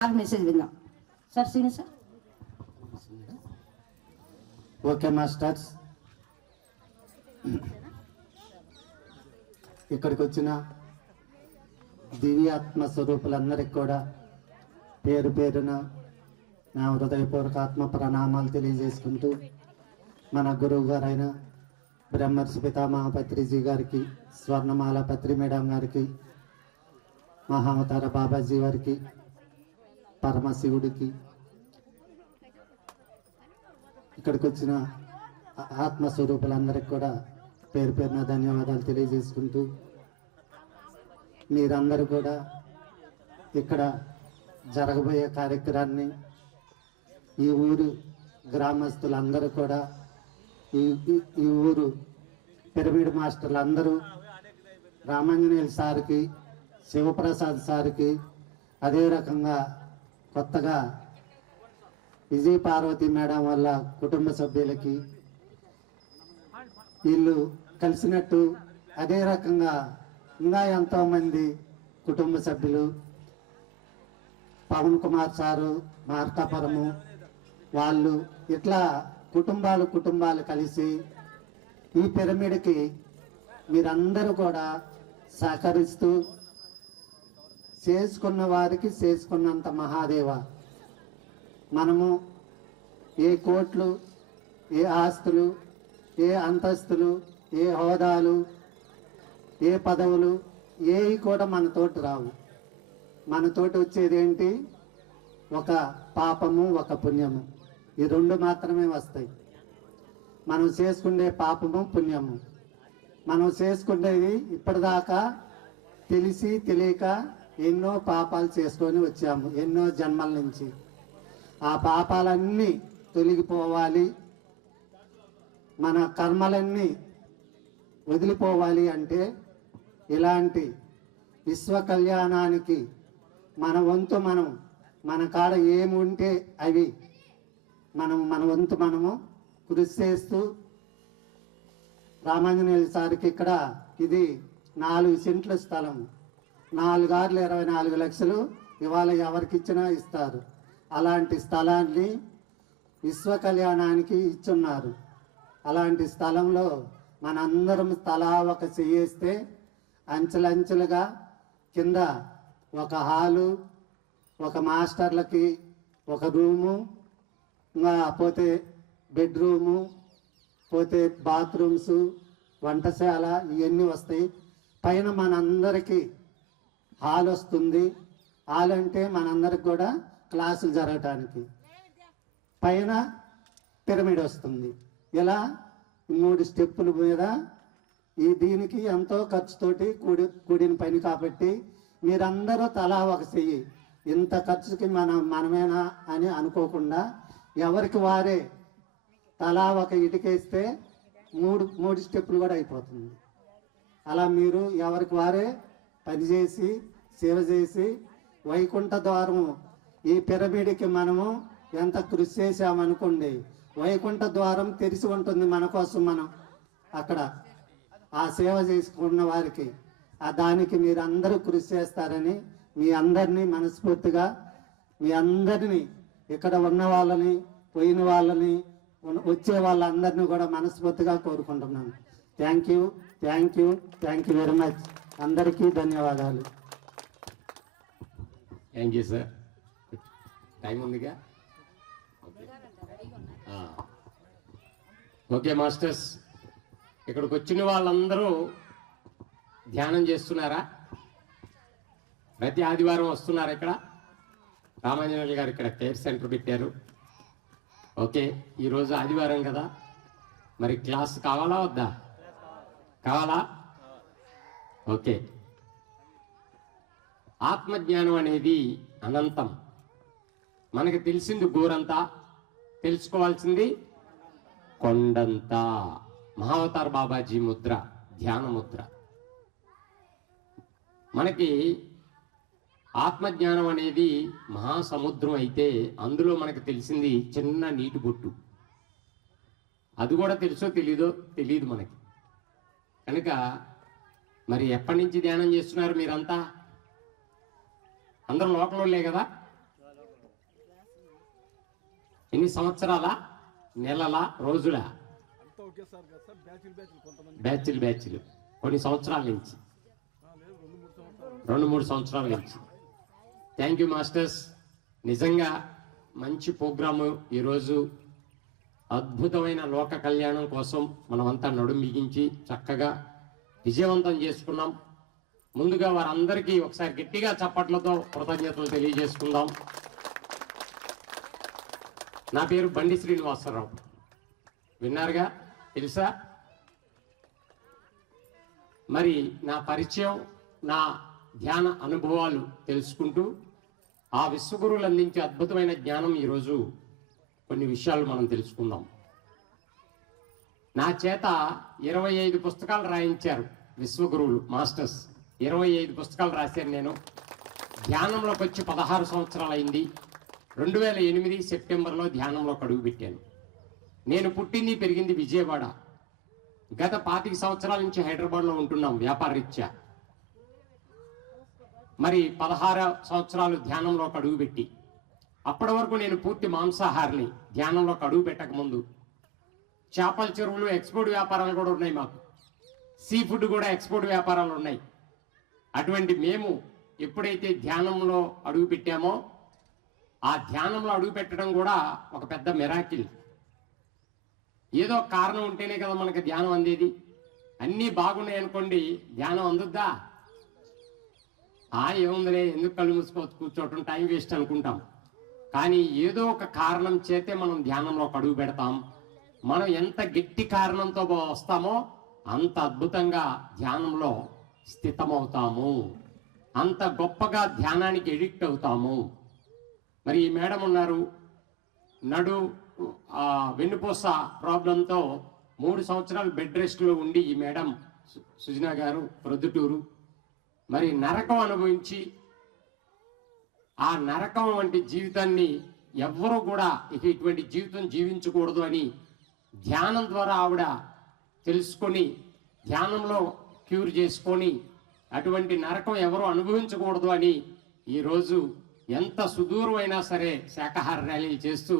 Message విందాం sir. సీని sir. Okay masters, ఇక్కడికి వచ్చిన దివ్యాత్మ స్వరూపులందరికీ కూడా పేరు పేరున నా హృదయపూర్వక ఆత్మ ప్రణామాలు తెలియజేసుకుంటూ మన గురువు గారైన బ్రహ్మర్షి పితామహ పత్రిజీ గారికి, స్వర్ణమాల పత్రి మేడం గారికి, మహావతార బాబాజీ వారికి, పరమశివుడికి, ఇక్కడికి వచ్చిన ఆత్మస్వరూపులందరికీ కూడా పేరు పేరున ధన్యవాదాలు తెలియజేసుకుంటూ, మీరందరూ కూడా ఇక్కడ జరగబోయే కార్యక్రమాన్ని ఈ ఊరు గ్రామస్తులందరూ కూడా ఈ ఊరు పిరమిడ్ మాస్టర్లు అందరూ రామాంజనేయులు సార్కి, శివప్రసాద్ సార్కి, అదే రకంగా కొత్తగా విజయ పార్వతి మేడం వల్ల కుటుంబ సభ్యులకి వీళ్ళు కలిసినట్టు, అదే రకంగా ఇంకా ఎంతోమంది కుటుంబ సభ్యులు, పవన్ కుమార్ సారు, మార్కాపురము వాళ్ళు, ఇట్లా కుటుంబాలు కలిసి ఈ పిరమిడ్కి మీరందరూ కూడా సహకరిస్తూ, చేసుకున్న వారికి చేసుకున్నంత మహాదేవ. మనము ఏ కోట్లు, ఏ ఆస్తులు, ఏ అంతస్తులు, ఏ హోదాలు, ఏ పదవులు ఏవి కూడా మనతోటి రావు. మనతోటి వచ్చేది ఏంటి? ఒక పాపము, ఒక పుణ్యము. ఈ రెండు మాత్రమే వస్తాయి. మనం చేసుకునే పాపము, పుణ్యము. మనం చేసుకునేది ఇప్పటిదాకా తెలిసి తెలియక ఎన్నో పాపాలు చేసుకొని వచ్చాము, ఎన్నో జన్మల నుంచి. ఆ పాపాలన్నీ తొలగిపోవాలి, మన కర్మలన్నీ వదిలిపోవాలి అంటే ఇలాంటి విశ్వ కళ్యాణానికి మన వంతు మన కాడ ఏముంటే అవి మన వంతు మనము కృషి చేస్తూ, రామాంజనేయుల సార్కి ఇక్కడ ఇది 4 సెంట్ల స్థలం, 4 ఆర్లు 24 లక్షలు ఇవాళ ఎవరికిచ్చినా ఇస్తారు. అలాంటి స్థలాన్ని విశ్వ కళ్యాణానికి ఇచ్చున్నారు. అలాంటి స్థలంలో మనందరం తలా ఒక చెయ్యేస్తే అంచెలంచెలుగా కింద ఒక హాలు, ఒక మాస్టర్లకి ఒక రూము, ఇంకా పోతే బెడ్రూము, పోతే బాత్రూమ్స్, వంటశాల, ఇవన్నీ వస్తాయి. పైన మనందరికీ హాల్ వస్తుంది. హాల్ అంటే మనందరికి కూడా క్లాసులు జరగటానికి. పైన పిరమిడ్ వస్తుంది. ఇలా 3 స్టెప్పుల మీద దీనికి ఎంతో ఖర్చుతోటి కూడిన పని కాబట్టి మీరందరూ తలా ఒక చెయ్యి. ఇంత ఖర్చుకి మనమేనా అని అనుకోకుండా ఎవరికి వారే తలా ఒక ఇటుకేస్తే 3 స్టెప్పులు కూడా అయిపోతుంది. అలా మీరు ఎవరికి వారే పనిచేసి సేవ చేసి వైకుంఠ ద్వారము, ఈ పిరమిడ్కి మనము ఎంత కృషి చేసామనుకోండి, వైకుంఠ ద్వారం తెరిచి ఉంటుంది మన కోసం. మనం అక్కడ ఆ సేవ చేసుకున్న వారికి దానికి మీరు అందరూ కృషి చేస్తారని మీ అందరినీ మనస్ఫూర్తిగా, మీ అందరినీ ఇక్కడ ఉన్న వాళ్ళని, పోయిన వాళ్ళని, వచ్చే వాళ్ళందరినీ కూడా మనస్ఫూర్తిగా కోరుకుంటున్నాను. Thank you very much. అందరికీ ధన్యవాదాలు. Thank you sir. టైం ఉందిగా? ఓకే మాస్టర్స్, ఇక్కడికి వచ్చిన వాళ్ళందరూ ధ్యానం చేస్తున్నారా? ప్రతి ఆదివారం వస్తున్నారు. ఇక్కడ రామాంజనేయులు గారు ఇక్కడ కేర్ సెంటర్ పెట్టారు. ఓకే, ఈరోజు ఆదివారం కదా, మరి క్లాస్ కావాలా వద్దా? కావాలా? ఓకే. ఆత్మజ్ఞానం అనేది అనంతం. మనకి తెలిసింది గోరంతా, తెలుసుకోవాల్సింది కొండంతా. మహావతార్ బాబాజీ ముద్ర, ధ్యాన ముద్ర. మనకి ఆత్మజ్ఞానం అనేది మహాసముద్రం అయితే అందులో మనకు తెలిసింది చిన్న నీటి బొట్టు. అది కూడా తెలుసో తెలియదు మనకి. కనుక మరి ఎప్పటి నుంచి ధ్యానం చేస్తున్నారు మీరంతా? అందరూ లోకంలోలే కదా? ఎన్ని సంవత్సరాల, నెలల, రోజుల? బ్యాచ్లు కొన్ని సంవత్సరాల నుంచి, 2-3 సంవత్సరాల నుంచి. Thank you masters. నిజంగా మంచి ప్రోగ్రాము. ఈరోజు అద్భుతమైన లోక కళ్యాణం కోసం మనమంతా నడుం బిగించి చక్కగా విజయవంతం చేసుకున్నాం. ముందుగా వారందరికీ ఒకసారి గట్టిగా చప్పట్లతో కృతజ్ఞతలు తెలియజేసుకుందాం. నా పేరు బండి శ్రీనివాసరావు. విన్నారుగా, తెలుసా? మరి నా పరిచయం, నా ధ్యాన అనుభవాలు తెలుసుకుంటూ ఆ విశ్వగురువులు అందించే అద్భుతమైన జ్ఞానం ఈరోజు కొన్ని విషయాలు మనం తెలుసుకుందాం. నా చేత 25 పుస్తకాలు రాయించారు విశ్వగురువులు మాస్టర్స్. 25 పుస్తకాలు రాశాను నేను. ధ్యానంలోకి వచ్చి 16 సంవత్సరాలు అయింది. 2008 సెప్టెంబర్లో ధ్యానంలోకి అడుగు పెట్టాను. నేను పుట్టింది పెరిగింది విజయవాడ. గత 25 సంవత్సరాల నుంచి హైదరాబాద్లో ఉంటున్నాం వ్యాపార రీత్యా. మరి 16 సంవత్సరాలు ధ్యానంలోకి అడుగు పెట్టి, అప్పటి వరకు నేను పూర్తి మాంసాహారిని. ధ్యానంలోకి అడుగు పెట్టక ముందు చేపల చెరువులు ఎక్స్పోర్ట్ వ్యాపారాలు కూడా ఉన్నాయి మాకు. సీ ఫుడ్ కూడా ఎక్స్పోర్ట్ వ్యాపారాలు ఉన్నాయి. అటువంటి మేము ఎప్పుడైతే ధ్యానంలో అడుగు పెట్టామో, ఆ ధ్యానంలో అడుగు పెట్టడం కూడా ఒక పెద్ద మిరాకిల్. ఏదో కారణం ఉంటేనే కదా మనకు ధ్యానం అందేది. అన్నీ బాగున్నాయి అనుకోండి, ధ్యానం అందుద్దా? ఏముందిలే, ఎందుకు కళ్ళు మూసుకోవచ్చు, కూర్చోవటం టైం వేస్ట్ అనుకుంటాం. కానీ ఏదో ఒక కారణం చేతే మనం ధ్యానంలోకి అడుగు పెడతాం. మనం ఎంత గట్టి కారణంతో వస్తామో అంత అద్భుతంగా ధ్యానంలో స్థితమవుతాము, అంత గొప్పగా ధ్యానానికి ఎడిక్ట్ అవుతాము. మరి ఈ మేడం ఉన్నారు, వెన్నుపూస ప్రాబ్లంతో 3 సంవత్సరాలు బెడ్ రెస్ట్లో ఉండి ఈ మేడం సుజనా గారు ప్రొద్దుటూరు మరి నరకం అనుభవించి, ఆ నరకం వంటి జీవితాన్ని ఎవ్వరూ కూడా ఇటువంటి జీవితం జీవించకూడదు అని ధ్యానం ద్వారా ఆవిడ తెలుసుకొని, ధ్యానంలో క్యూర్ చేసుకొని, అటువంటి నరకం ఎవరు అనుభవించకూడదు అని ఈరోజు ఎంత సుదూరమైనా సరే శాకాహార ర్యాలీలు చేస్తూ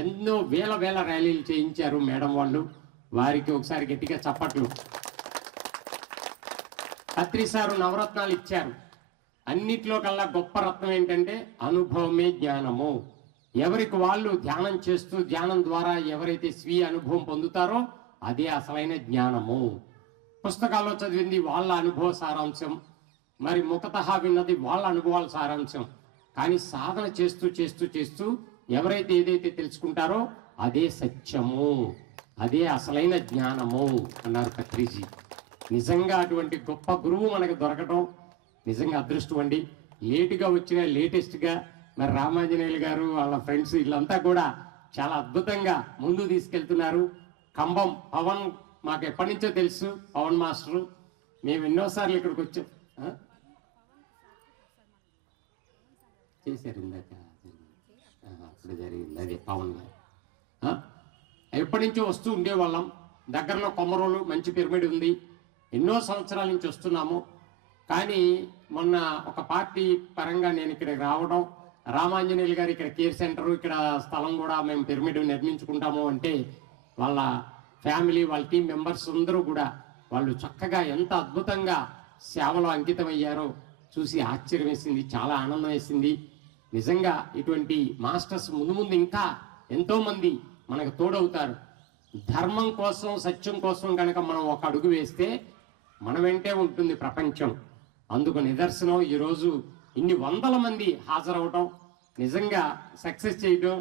ఎన్నో వేల ర్యాలీలు చేయించారు మేడం వాళ్ళు. వారికి ఒకసారి గట్టిగా చప్పట్లు. కత్రి సారు నవరత్నాలు ఇచ్చారు. అన్నిట్లో కల్లా గొప్ప రత్నం ఏంటంటే అనుభవమే జ్ఞానము. ఎవరికి వాళ్ళు ధ్యానం చేస్తూ, ధ్యానం ద్వారా ఎవరైతే స్వీయ అనుభవం పొందుతారో అదే అసలైన జ్ఞానము. పుస్తకాల్లో చదివింది వాళ్ళ అనుభవ సారాంశం, మరి ముఖతః విన్నది వాళ్ళ అనుభవాల సారాంశం. కానీ సాధన చేస్తూ చేస్తూ చేస్తూ ఎవరైతే ఏదైతే తెలుసుకుంటారో అదే సత్యము, అదే అసలైన జ్ఞానము అన్నారు కత్రీజీ. నిజంగా అటువంటి గొప్ప గురువు మనకు దొరకటం నిజంగా అదృష్టం అండి. లేటుగా వచ్చిన లేటెస్ట్గా మరి రామాంజనేయులు గారు వాళ్ళ ఫ్రెండ్స్ వీళ్ళంతా కూడా చాలా అద్భుతంగా ముందు తీసుకెళ్తున్నారు. కంబం పవన్ మాకు ఎప్పటి నుంచో తెలుసు, పవన్ మాస్టరు. మేము ఎన్నోసార్లు ఇక్కడికి వచ్చాం. చేశారు ఇందాక, అప్పుడు జరిగింది అదే పవన్ గారు. ఎప్పటి నుంచో వస్తూ ఉండేవాళ్ళం. దగ్గరలో కొమ్మరోలు మంచి పిరమిడ్ ఉంది, ఎన్నో సంవత్సరాల నుంచి వస్తున్నాము. కానీ మొన్న ఒక పార్టీ పరంగా నేను ఇక్కడికి రావడం, రామాంజనేయులు గారు ఇక్కడ కేర్ సెంటర్, ఇక్కడ స్థలం కూడా మేము పిరమిడ్ నిర్మించుకుంటాము అంటే వాళ్ళ ఫ్యామిలీ, వాళ్ళ టీం మెంబర్స్ అందరూ కూడా వాళ్ళు చక్కగా ఎంత అద్భుతంగా సేవలో అంకితం అయ్యారో చూసి ఆశ్చర్యం వేసింది, చాలా ఆనందం వేసింది. నిజంగా ఇటువంటి మాస్టర్స్ ముందు ముందు ఇంకా ఎంతోమంది మనకు తోడవుతారు. ధర్మం కోసం, సత్యం కోసం కనుక మనం ఒక అడుగు వేస్తే మన వెంటే ఉంటుంది ప్రపంచం. అందుకు నిదర్శనం ఈరోజు ఇన్ని వందల మంది హాజరవటం, నిజంగా సక్సెస్ చేయటం.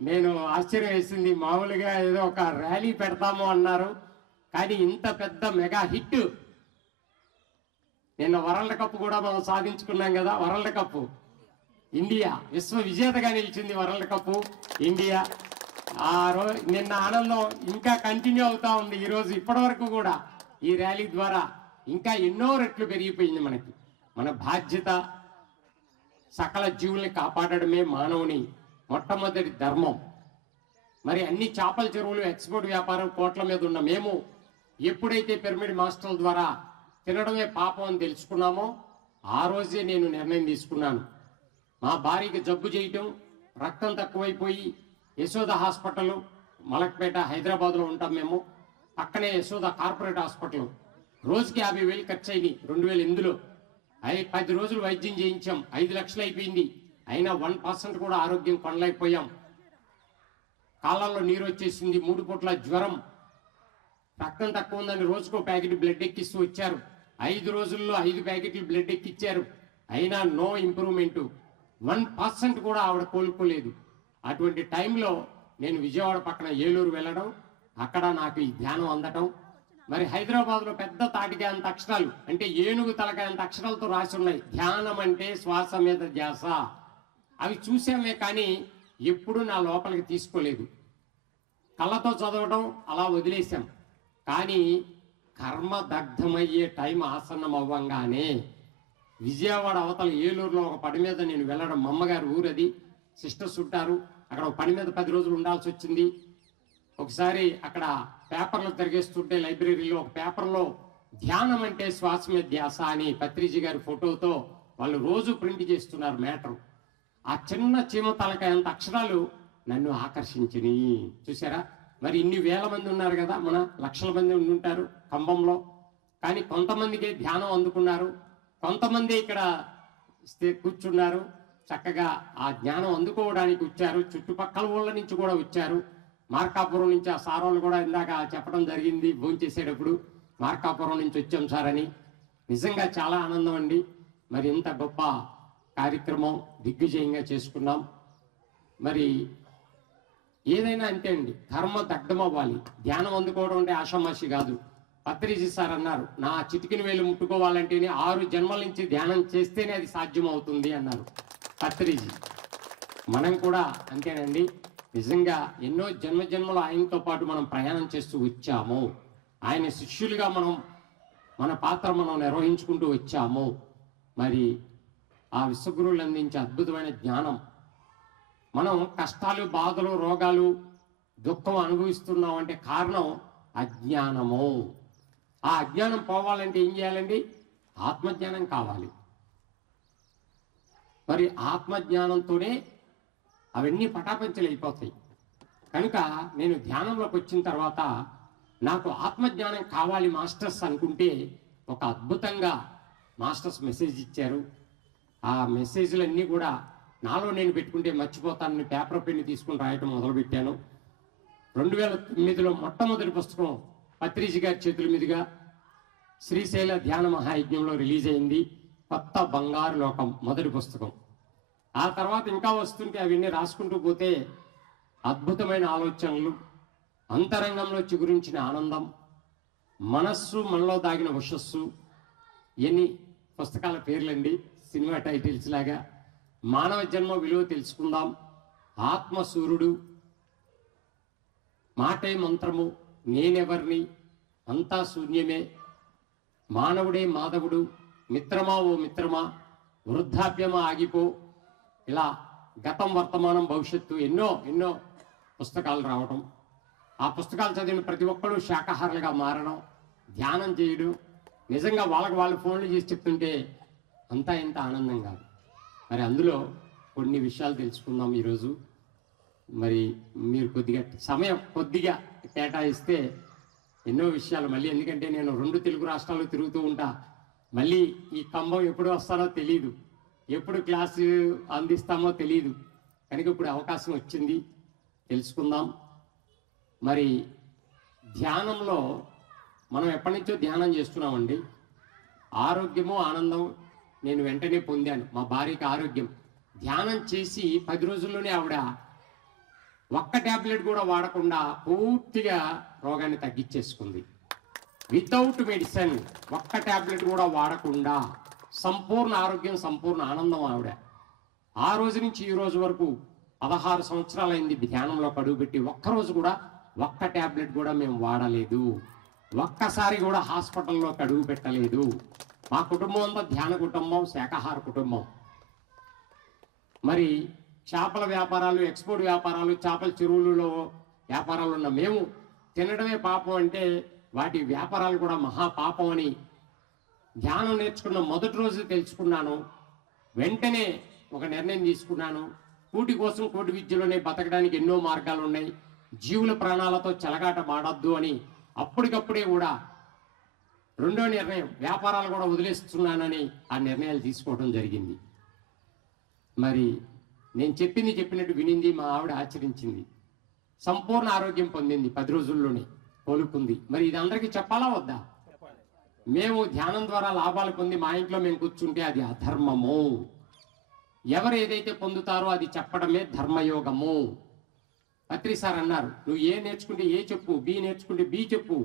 నేను ఆశ్చర్యం వేసింది. మామూలుగా ఏదో ఒక ర్యాలీ పెడతాము అన్నారు, కానీ ఇంత పెద్ద మెగా హిట్. నిన్న వరల్డ్ కప్ కూడా మనం సాధించుకున్నాం కదా. వరల్డ్ కప్ ఇండియా విశ్వ విజేతగా నిలిచింది. World cup India. నిన్న ఆనందం ఇంకా కంటిన్యూ అవుతా ఉంది. ఈరోజు ఇప్పటి వరకు కూడా ఈ ర్యాలీ ద్వారా ఇంకా ఎన్నో రెట్లు పెరిగిపోయింది. మన బాధ్యత సకల జీవుల్ని కాపాడడమే మానవుని మొట్టమొదటి ధర్మం. మరి అన్ని చేపల చెరువులు ఎక్స్పోర్ట్ వ్యాపారం కోట్ల మీద ఉన్న మేము ఎప్పుడైతే పిరమిడ్ మాస్టర్ల ద్వారా తినడమే పాపం అని తెలుసుకున్నామో ఆ రోజే నేను నిర్ణయం తీసుకున్నాను. మా భార్యకి జబ్బు చేయటం, రక్తం తక్కువైపోయి యశోద హాస్పిటల్ మలక్పేట హైదరాబాద్లో ఉంటాం మేము. పక్కనే యశోద కార్పొరేట్ హాస్పిటల్. రోజుకి 50,000 ఖర్చు అయింది 2008లో. 10 రోజులు వైద్యం చేయించాం, 5 లక్షలు అయిపోయింది. అయినా 1% కూడా ఆరోగ్యం కొనలేకపోయాం. కాళ్ళల్లో నీరు వచ్చేసింది, 3 పూట్ల జ్వరం, రక్తం తక్కువ ఉందని రోజుకో ప్యాకెట్ బ్లడ్ ఎక్కిస్తూ వచ్చారు. 5 రోజుల్లో 5 ప్యాకెట్లు బ్లడ్ ఎక్కిచ్చారు. అయినా నో ఇంప్రూవ్మెంట్, 1% కూడా ఆవిడ కోలుకోలేదు. అటువంటి టైంలో నేను విజయవాడ పక్కన ఏలూరు వెళ్ళడం, అక్కడ నాకు ఈ ధ్యానం అందటం. మరి హైదరాబాద్లో పెద్ద తాటికాయ అంత అక్షరాలు, అంటే ఏనుగు తలకాయ అంత అక్షరాలతో రాసి ఉన్నాయి, ధ్యానం అంటే శ్వాస మీద ధ్యాస. అవి చూసామే కానీ ఎప్పుడు నా లోపలికి తీసుకోలేదు. కళ్ళతో చదవడం అలా వదిలేశాం. కానీ కర్మ దగ్ధమయ్యే టైం ఆసన్నం అవ్వంగానే విజయవాడ అవతల ఏలూరులో ఒక పని మీద నేను వెళ్ళడం, మా అమ్మగారు ఊరది, సిస్టర్స్ ఉంటారు అక్కడ. ఒక పని మీద 10 రోజులు ఉండాల్సి వచ్చింది. ఒకసారి అక్కడ పేపర్లు తిరిగేస్తుంటే లైబ్రరీలో ఒక పేపర్లో ధ్యానం అంటే శ్వాస మీద ధ్యాస అని పత్రిజీ గారి ఫోటోతో వాళ్ళు రోజు ప్రింట్ చేస్తున్నారు మ్యాటర్. ఆ చిన్న చీమ తలకాయ అంత అక్షరాలు నన్ను ఆకర్షించినాయి. చూసారా, మరి ఇన్ని వేల మంది ఉన్నారు కదా, మన లక్షల మంది ఉంటారు ఖమ్మంలో. కానీ కొంతమందికి ధ్యానం అందుకున్నారు, కొంతమంది ఇక్కడ కూర్చున్నారు, చక్కగా ఆ జ్ఞానం అందుకోవడానికి వచ్చారు. చుట్టుపక్కల ఊళ్ళ నుంచి కూడా వచ్చారు. మార్కాపురం నుంచి ఆ సార్ వాళ్ళు కూడా ఇందాక చెప్పడం జరిగింది భోంచేసేటప్పుడు, మార్కాపురం నుంచి వచ్చాం సార్ అని. నిజంగా చాలా ఆనందం అండి. మరి ఇంత గొప్ప కార్యక్రమం దిగ్విజయంగా చేసుకున్నాం. మరి ఏదైనా అంతే అండి, కర్మ దగ్ధం అవ్వాలి. ధ్యానం అందుకోవడం అంటే ఆషామాషి కాదు. పత్రిజీ సార్ అన్నారు, నా చిటికిన వేలు ముట్టుకోవాలంటేనే 6 జన్మల నుంచి ధ్యానం చేస్తేనే అది సాధ్యం అవుతుంది అన్నారు పత్రిజీ. మనం కూడా అంతేనండి. నిజంగా ఎన్నో జన్మజన్మలు ఆయనతో పాటు మనం ప్రయాణం చేస్తూ వచ్చాము. ఆయన శిష్యులుగా మన పాత్ర మనం నిర్వహించుకుంటూ వచ్చాము. మరి ఆ విశ్వగురువులు అందించే అద్భుతమైన జ్ఞానం, మనం కష్టాలు, బాధలు, రోగాలు, దుఃఖం అనుభవిస్తున్నాం అంటే కారణం అజ్ఞానము. ఆ అజ్ఞానం పోవాలంటే ఏం చేయాలండి? ఆత్మజ్ఞానం కావాలి. మరి ఆత్మజ్ఞానంతోనే అవన్నీ పటాపంచలు అయిపోతాయి. కనుక నేను ధ్యానంలోకి వచ్చిన తర్వాత నాకు ఆత్మజ్ఞానం కావాలి మాస్టర్స్ అనుకుంటే ఒక అద్భుతంగా మాస్టర్స్ మెసేజ్ ఇచ్చారు. ఆ మెసేజ్లన్నీ కూడా నాలో నేను పెట్టుకుంటే మర్చిపోతానని పేపర్ పెన్ను తీసుకుని రాయటం మొదలుపెట్టాను. 2009లో మొట్టమొదటి పుస్తకం పత్రిజీ గారి చేతుల మీదుగా శ్రీశైల ధ్యాన మహాయజ్ఞంలో రిలీజ్ అయింది. కొత్త బంగారు లోకం మొదటి పుస్తకం. ఆ తర్వాత ఇంకా వస్తుంటే అవన్నీ రాసుకుంటూ పోతే అద్భుతమైన ఆలోచనలు, అంతరంగంలో చిగురించిన ఆనందం, మనస్సు మనలో దాగిన ఉషస్సు, ఎన్ని పుస్తకాల పేర్లండి, సినిమా టైటిల్స్ లాగా. మానవ జన్మ విలువ తెలుసుకుందాం, ఆత్మసూర్యుడు, మాటే మంత్రము, నేనెవర్ని, అంతా శూన్యమే, మానవుడే మాధవుడు, మిత్రమా ఓ మిత్రమా, వృద్ధాప్యమా ఆగిపో, ఇలా గతం, వర్తమానం, భవిష్యత్తు ఎన్నో ఎన్నో పుస్తకాలు రావటం. ఆ పుస్తకాలు చదివిన ప్రతి ఒక్కరూ శాకాహారులుగా మారడం, ధ్యానం చేయడం. నిజంగా వాళ్ళు ఫోన్లు చేసి చెప్తుంటే అంతా ఇంత ఆనందం కాదు. మరి అందులో కొన్ని విషయాలు తెలుసుకుందాం ఈరోజు. మరి మీరు సమయం కొద్దిగా కేటాయిస్తే ఎన్నో విషయాలు మళ్ళీ, ఎందుకంటే నేను 2 తెలుగు రాష్ట్రాలు తిరుగుతూ ఉంటా. మళ్ళీ ఈ కంబం ఎప్పుడు వస్తానో తెలియదు, ఎప్పుడు క్లాసు అందిస్తామో తెలియదు. కనుక ఇప్పుడు అవకాశం వచ్చింది, తెలుసుకుందాం. మరి ధ్యానంలో మనం ఎప్పటి నుంచో ధ్యానం చేస్తున్నామండి. ఆరోగ్యము, ఆనందం నేను వెంటనే పొందాను. మా భార్యకి ఆరోగ్యం, ధ్యానం చేసి 10 రోజుల్లోనే ఆవిడ ఒక్క ట్యాబ్లెట్ కూడా వాడకుండా పూర్తిగా రోగాన్ని తగ్గించేసుకుంది. వితౌట్ మెడిసిన్, ఒక్క ట్యాబ్లెట్ కూడా వాడకుండా సంపూర్ణ ఆరోగ్యం, సంపూర్ణ ఆనందం ఆవిడ. ఆ రోజు నుంచి ఈ రోజు వరకు 16 సంవత్సరాలైంది ధ్యానంలో అడుగుపెట్టి. ఒక్కరోజు కూడా ఒక్క ట్యాబ్లెట్ కూడా మేము వాడలేదు, ఒక్కసారి కూడా హాస్పిటల్లోకి అడుగు పెట్టలేదు. మా కుటుంబం అంతా ధ్యాన కుటుంబం, శాకాహార కుటుంబం. మరి చేపల వ్యాపారాలు, ఎక్స్పోర్ట్ వ్యాపారాలు, చేపల చెరువులలో వ్యాపారాలు ఉన్న మేము తినడమే పాపం అంటే వాటి వ్యాపారాలు కూడా మహాపాపం అని ధ్యానం నేర్చుకున్న మొదటి రోజు తెలుసుకున్నాను. వెంటనే ఒక నిర్ణయం తీసుకున్నాను, కూటి కోసం కోటి విద్యలోనే బతకడానికి ఎన్నో మార్గాలు ఉన్నాయి, జీవుల ప్రాణాలతో చెలగాట మాడద్దు అని అప్పటికప్పుడే కూడా రెండో నిర్ణయం, వ్యాపారాలు కూడా వదిలేస్తున్నానని ఆ నిర్ణయాలు తీసుకోవడం జరిగింది. మరి నేను చెప్పినట్టు వినింది, మా ఆవిడ ఆచరించింది, సంపూర్ణ ఆరోగ్యం పొందింది, 10 రోజుల్లోనే కోలుకుంది. మరి ఇది అందరికీ చెప్పాలా వద్దా? మేము ధ్యానం ద్వారా లాభాలు పొంది మా ఇంట్లో మేము కూర్చుంటే అది అధర్మము. ఎవరు ఏదైతే పొందుతారో అది చెప్పడమే ధర్మయోగము. పత్రి సార్ అన్నారు, నువ్వు ఏ నేర్చుకుంటే ఏ చెప్పు, బి నేర్చుకుంటే బి చెప్పు.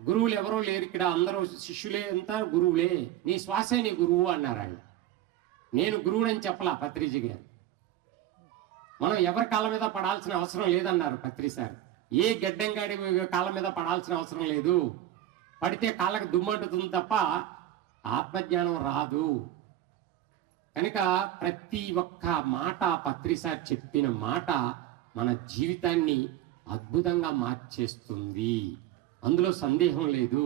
గురువులు ఎవరో లేరు ఇక్కడ, అందరూ శిష్యులే, అంతా గురువులే, నీ శ్వాసే నీ గురువు అన్నారు ఆయన. నేను గురువునని చెప్పలా పత్రిజీ గారు. మనం ఎవరి కాళ్ళ మీద పడాల్సిన అవసరం లేదన్నారు పత్రి సార్. ఏ గడ్డంగాడి కాళ్ళ మీద పడాల్సిన అవసరం లేదు, పడితే కాళ్ళకు దుమ్మంటుతుంది తప్ప ఆత్మజ్ఞానం రాదు. కనుక ప్రతి ఒక్క మాట పత్రి సార్ చెప్పిన మాట మన జీవితాన్ని అద్భుతంగా మార్చేస్తుంది, అందులో సందేహం లేదు.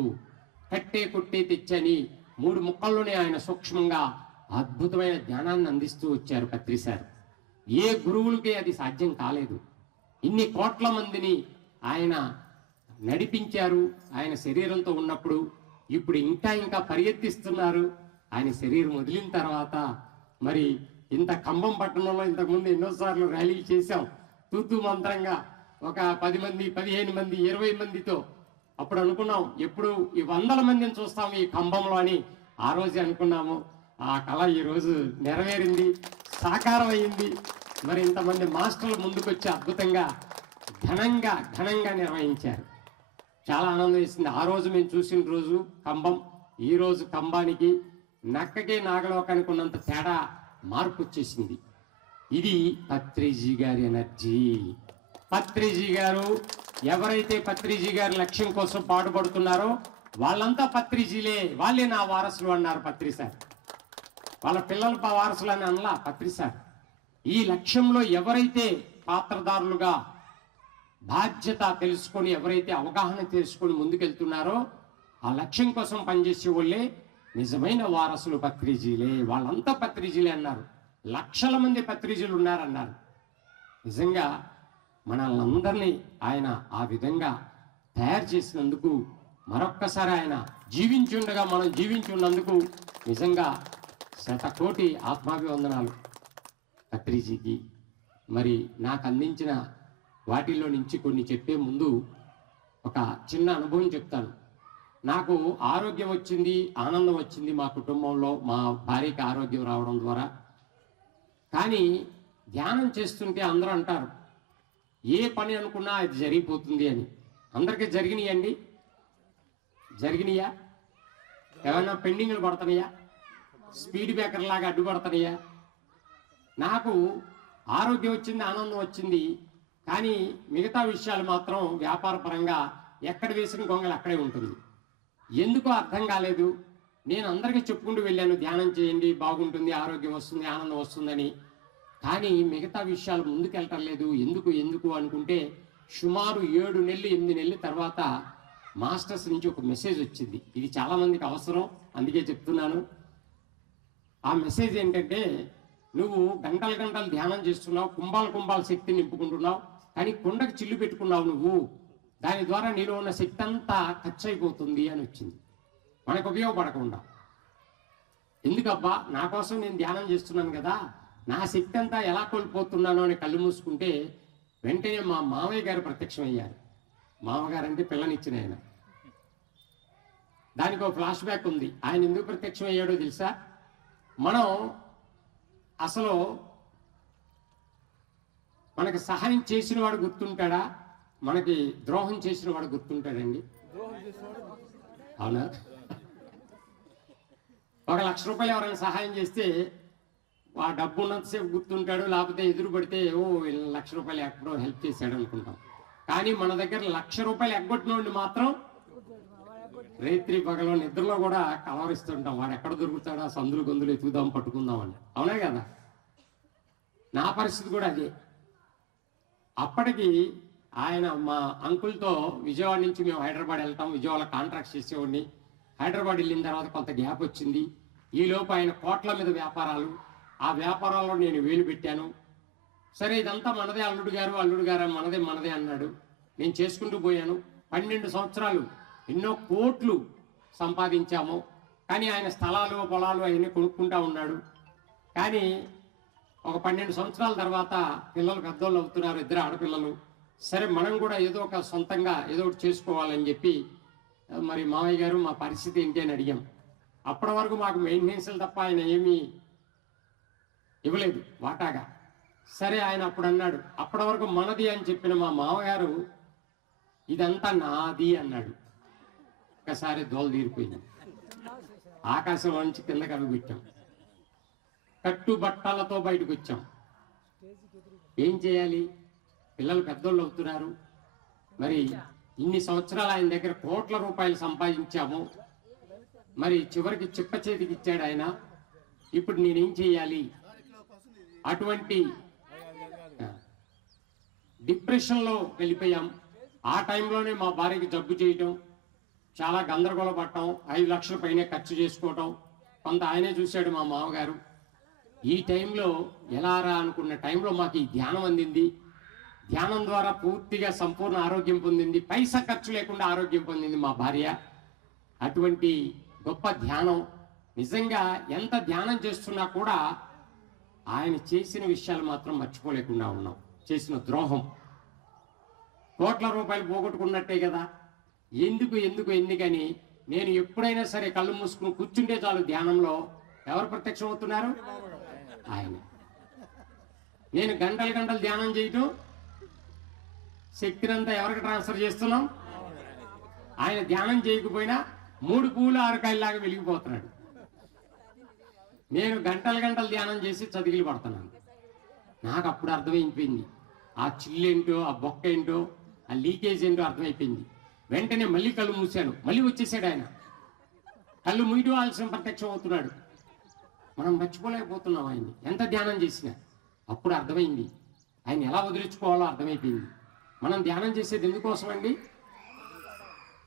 కట్టే కొట్టే తెచ్చని 3 ముక్కల్లోనే ఆయన సూక్ష్మంగా అద్భుతమైన జ్ఞానాన్ని అందిస్తూ వచ్చారు పత్రి సార్. ఏ గురువులకి అది సాధ్యం కాలేదు. ఇన్ని కోట్ల మందిని ఆయన నడిపించారు ఆయన శరీరంతో ఉన్నప్పుడు. ఇప్పుడు ఇంకా పరిగెత్తిస్తున్నారు ఆయన శరీరం వదిలిన తర్వాత. మరి ఇంత ఖమ్మం పట్టణంలో ఇంతకుముందు ఎన్నోసార్లు ర్యాలీలు చేశాం, తూతూ మంత్రంగా ఒక 10 మంది 15 మంది 20 మందితో. అప్పుడు అనుకున్నాం ఎప్పుడు ఈ 100 మందిని చూస్తాము ఈ ఖమ్మంలో అని ఆ రోజే అనుకున్నాము. ఆ కళ ఈరోజు నెరవేరింది, సాకారం అయింది. మరి ఇంతమంది మాస్టర్లు ముందుకొచ్చి అద్భుతంగా ఘనంగా నిర్వహించారు. చాలా ఆనందం వేసింది. ఆ రోజు మేము చూసిన రోజు కంబం, ఈ రోజు కంబానికి నక్కకి నాగలోకానికి ఉన్నంత తేడా, మార్పు వచ్చేసింది. ఇది పత్రిజీ గారి ఎనర్జీ. పత్రిజీ గారు, ఎవరైతే పత్రిజీ గారి లక్ష్యం కోసం పాటుపడుతున్నారో వాళ్ళంతా పత్రిజీలే, వాళ్ళే నా వారసులు అన్నారు పత్రి సార్. వాళ్ళ పిల్లల వారసులు అని అనలా పత్రి సార్. ఈ లక్ష్యంలో ఎవరైతే పాత్రదారులుగా బాధ్యత తెలుసుకొని, ఎవరైతే అవగాహన తెలుసుకొని ముందుకెళ్తున్నారో ఆ లక్ష్యం కోసం పనిచేసే వాళ్ళే నిజమైన వారసులు పత్రిజీలే. వాళ్ళంతా పత్రిజీలే అన్నారు. లక్షల మంది పత్రిజీలు ఉన్నారన్నారు. నిజంగా మనల్ని ఆయన ఆ విధంగా తయారు చేసినందుకు మరొక్కసారి ఆయన జీవించి ఉండగా మనం జీవించి ఉన్నందుకు నిజంగా 100 కోటి ఆత్మాభివందనాలు పత్రిజీకి. మరి నాకు అందించిన వాటిల్లో నుంచి కొన్ని చెప్పే ముందు ఒక చిన్న అనుభవం చెప్తాను. నాకు ఆరోగ్యం వచ్చింది, ఆనందం వచ్చింది మా కుటుంబంలో, మా భార్యకి ఆరోగ్యం రావడం ద్వారా. కానీ ధ్యానం చేస్తుంటే అందరూ అంటారు ఏ పని అనుకున్నా అది జరిగిపోతుంది అని. అందరికీ జరిగినాయండి? జరిగినాయా? ఏమైనా పెండింగ్లు పడుతున్నాయా? స్పీడ్ బ్రేకర్ లాగా అడ్డుపడుతున్నాయా? నాకు ఆరోగ్యం వచ్చింది, ఆనందం వచ్చింది, కానీ మిగతా విషయాలు మాత్రం వ్యాపార పరంగా ఎక్కడ వేసిన గొంగలు అక్కడే ఉంటుంది. ఎందుకో అర్థం కాలేదు. నేను అందరికీ చెప్పుకుంటూ వెళ్ళాను, ధ్యానం చేయండి బాగుంటుంది, ఆరోగ్యం వస్తుంది, ఆనందం వస్తుందని. కానీ మిగతా విషయాలు ముందుకెళ్ళటం లేదు. ఎందుకు అనుకుంటే సుమారు 7 నెలలు 8 నెలల తర్వాత మాస్టర్స్ నుంచి ఒక మెసేజ్ వచ్చింది. ఇది చాలా మందికి అవసరం, అందుకే చెప్తున్నాను. ఆ మెసేజ్ ఏంటంటే, నువ్వు గంటలు ధ్యానం చేస్తున్నావు, కుంభాల శక్తిని నింపుకుంటున్నావు, కానీ కుండకు చిల్లు పెట్టుకున్నావు నువ్వు, దాని ద్వారా నీలో ఉన్న శక్తి అంతా ఖర్చు అయిపోతుంది అని వచ్చింది. మనకు ఉపయోగపడకుండా. ఎందుకబ్బా, నా కోసం నేను ధ్యానం చేస్తున్నాను కదా, నా శక్తి అంతా ఎలా కోల్పోతున్నానో అని కళ్ళు మూసుకుంటే వెంటనే మా మామయ్య గారు ప్రత్యక్షం అయ్యారు. మామగారు అంటే పిల్లనిచ్చిన ఆయన. దానికి ఒక ఫ్లాష్ బ్యాక్ ఉంది. ఆయన ఎందుకు ప్రత్యక్షం అయ్యాడో తెలుసా? మనం అసలు మనకి సహాయం చేసిన వాడు గుర్తుంటాడా, మనకి ద్రోహం చేసిన వాడు గుర్తుంటాడండి? అవునా? 1 లక్ష రూపాయలు ఎవరైనా సహాయం చేస్తే ఆ డబ్బు ఉన్నంతసేపు గుర్తుంటాడు, లేకపోతే ఎదురు పడితే ఓ 1 లక్ష రూపాయలు ఎక్కడో హెల్ప్ చేశాడు అనుకుంటాం. కానీ మన దగ్గర 1 లక్ష రూపాయలు ఎగ్గొట్టినోడిని మాత్రం రేత్రి పగలో నిద్రలో కూడా కలవరిస్తుంటాం. వాడు ఎక్కడ దొరుకుతాడో సందులు గొంతులు ఎత్తుకుదాం పట్టుకుందామని. అవునా కదా? నా పరిస్థితి కూడా అదే. అప్పటికి ఆయన మా అంకుల్తో విజయవాడ నుంచి మేము హైదరాబాద్ వెళ్తాం. విజయవాడ కాంట్రాక్ట్ చేసేవాడిని. హైదరాబాద్ వెళ్ళిన తర్వాత కొంత గ్యాప్ వచ్చింది. ఈలోపు ఆయన కోట్ల మీద వ్యాపారాలు, ఆ వ్యాపారాల్లో నేను వేలు పెట్టాను. సరే ఇదంతా మనదే, అల్లుడు గారు మనదే అన్నాడు. నేను చేసుకుంటూ పోయాను. 12 సంవత్సరాలు ఎన్నో కోట్లు సంపాదించాము. కానీ ఆయన స్థలాలు పొలాలు అవన్నీ కొనుక్కుంటా ఉన్నాడు. కానీ ఒక 12 సంవత్సరాల తర్వాత పిల్లలు పెద్దోళ్ళు అవుతున్నారు, 2 ఆడపిల్లలు. సరే మనం కూడా ఏదో ఒక సొంతంగా ఏదో ఒకటి చేసుకోవాలని చెప్పి మరి మావయ్య గారు మా పరిస్థితి ఏంటి అని అడిగాం. అప్పటి వరకు మాకు మెయింటెనెన్స్లు తప్ప ఆయన ఏమీ ఇవ్వలేదు వాటాగా. సరే ఆయన అప్పుడు అన్నాడు, అప్పటి వరకు మనది అని చెప్పిన మా మామగారు ఇదంతా నాది అన్నాడు. ఒకసారి దోల తీరిపోయింది. ఆకాశం నుంచి కిందకి అవి పెట్టాం, కట్టుబట్టలతో బయటకు వచ్చాం. ఏం చేయాలి? పిల్లలు పెద్దోళ్ళు అవుతున్నారు. మరి ఇన్ని సంవత్సరాలు ఆయన దగ్గర కోట్ల రూపాయలు సంపాదించాము. మరి చివరికి చిప్ప చేతికి ఇచ్చాడు ఆయన. ఇప్పుడు నేనేం చేయాలి? అటువంటి డిప్రెషన్లో వెళ్ళిపోయాం. ఆ టైంలోనే మా భార్యకి జబ్బు చేయటం, చాలా గందరగోళ పడటం, 5 లక్షల పైనే ఖర్చు చేసుకోవటం. కొంత ఆయనే చూశాడు మా మామగారు. ఈ టైంలో ఎలా రా అనుకున్న టైంలో మాకు ఈ ధ్యానం అందింది. ధ్యానం ద్వారా పూర్తిగా సంపూర్ణ ఆరోగ్యం పొందింది. పైసా ఖర్చు లేకుండా ఆరోగ్యం పొందింది మా భార్య. అటువంటి గొప్ప ధ్యానం. నిజంగా ఎంత ధ్యానం చేస్తున్నా కూడా ఆయన చేసిన విషయాలు మాత్రం మర్చిపోలేకుండా ఉన్నాం. చేసిన ద్రోహం కోట్ల రూపాయలు పోగొట్టుకున్నట్టే కదా. ఎందుకని నేను ఎప్పుడైనా సరే కళ్ళు మూసుకుని కూర్చుంటే చాలు ధ్యానంలో ఎవరు ప్రత్యక్షం అవుతున్నారు? ఆయన. నేను గంటలు ధ్యానం చేయటం, శక్తినంతా ఎవరికి ట్రాన్స్ఫర్ చేస్తున్నాం? ఆయన ధ్యానం చేయకపోయినా 3 పూలు 6 కాయలాగా వెలిగిపోతున్నాడు. నేను గంటలు ధ్యానం చేసి చతికిలు పడుతున్నాను. నాకు అప్పుడు అర్థమైపోయింది ఆ చిల్లేంటో, ఆ బొక్క ఏంటో, ఆ లీకేజ్ ఏంటో అర్థమైపోయింది. వెంటనే మళ్ళీ కళ్ళు మూసాను. మళ్ళీ వచ్చేసాడు ఆయన. కళ్ళు మూయటం ఆలస్యం ప్రత్యక్షం అవుతున్నాడు. మనం మర్చిపోలేకపోతున్నాం ఆయన్ని ఎంత ధ్యానం చేసినా. అప్పుడు అర్థమైంది ఆయన ఎలా వదిలించుకోవాలో అర్థమైపోయింది. మనం ధ్యానం చేసేది ఎందుకోసం అండి?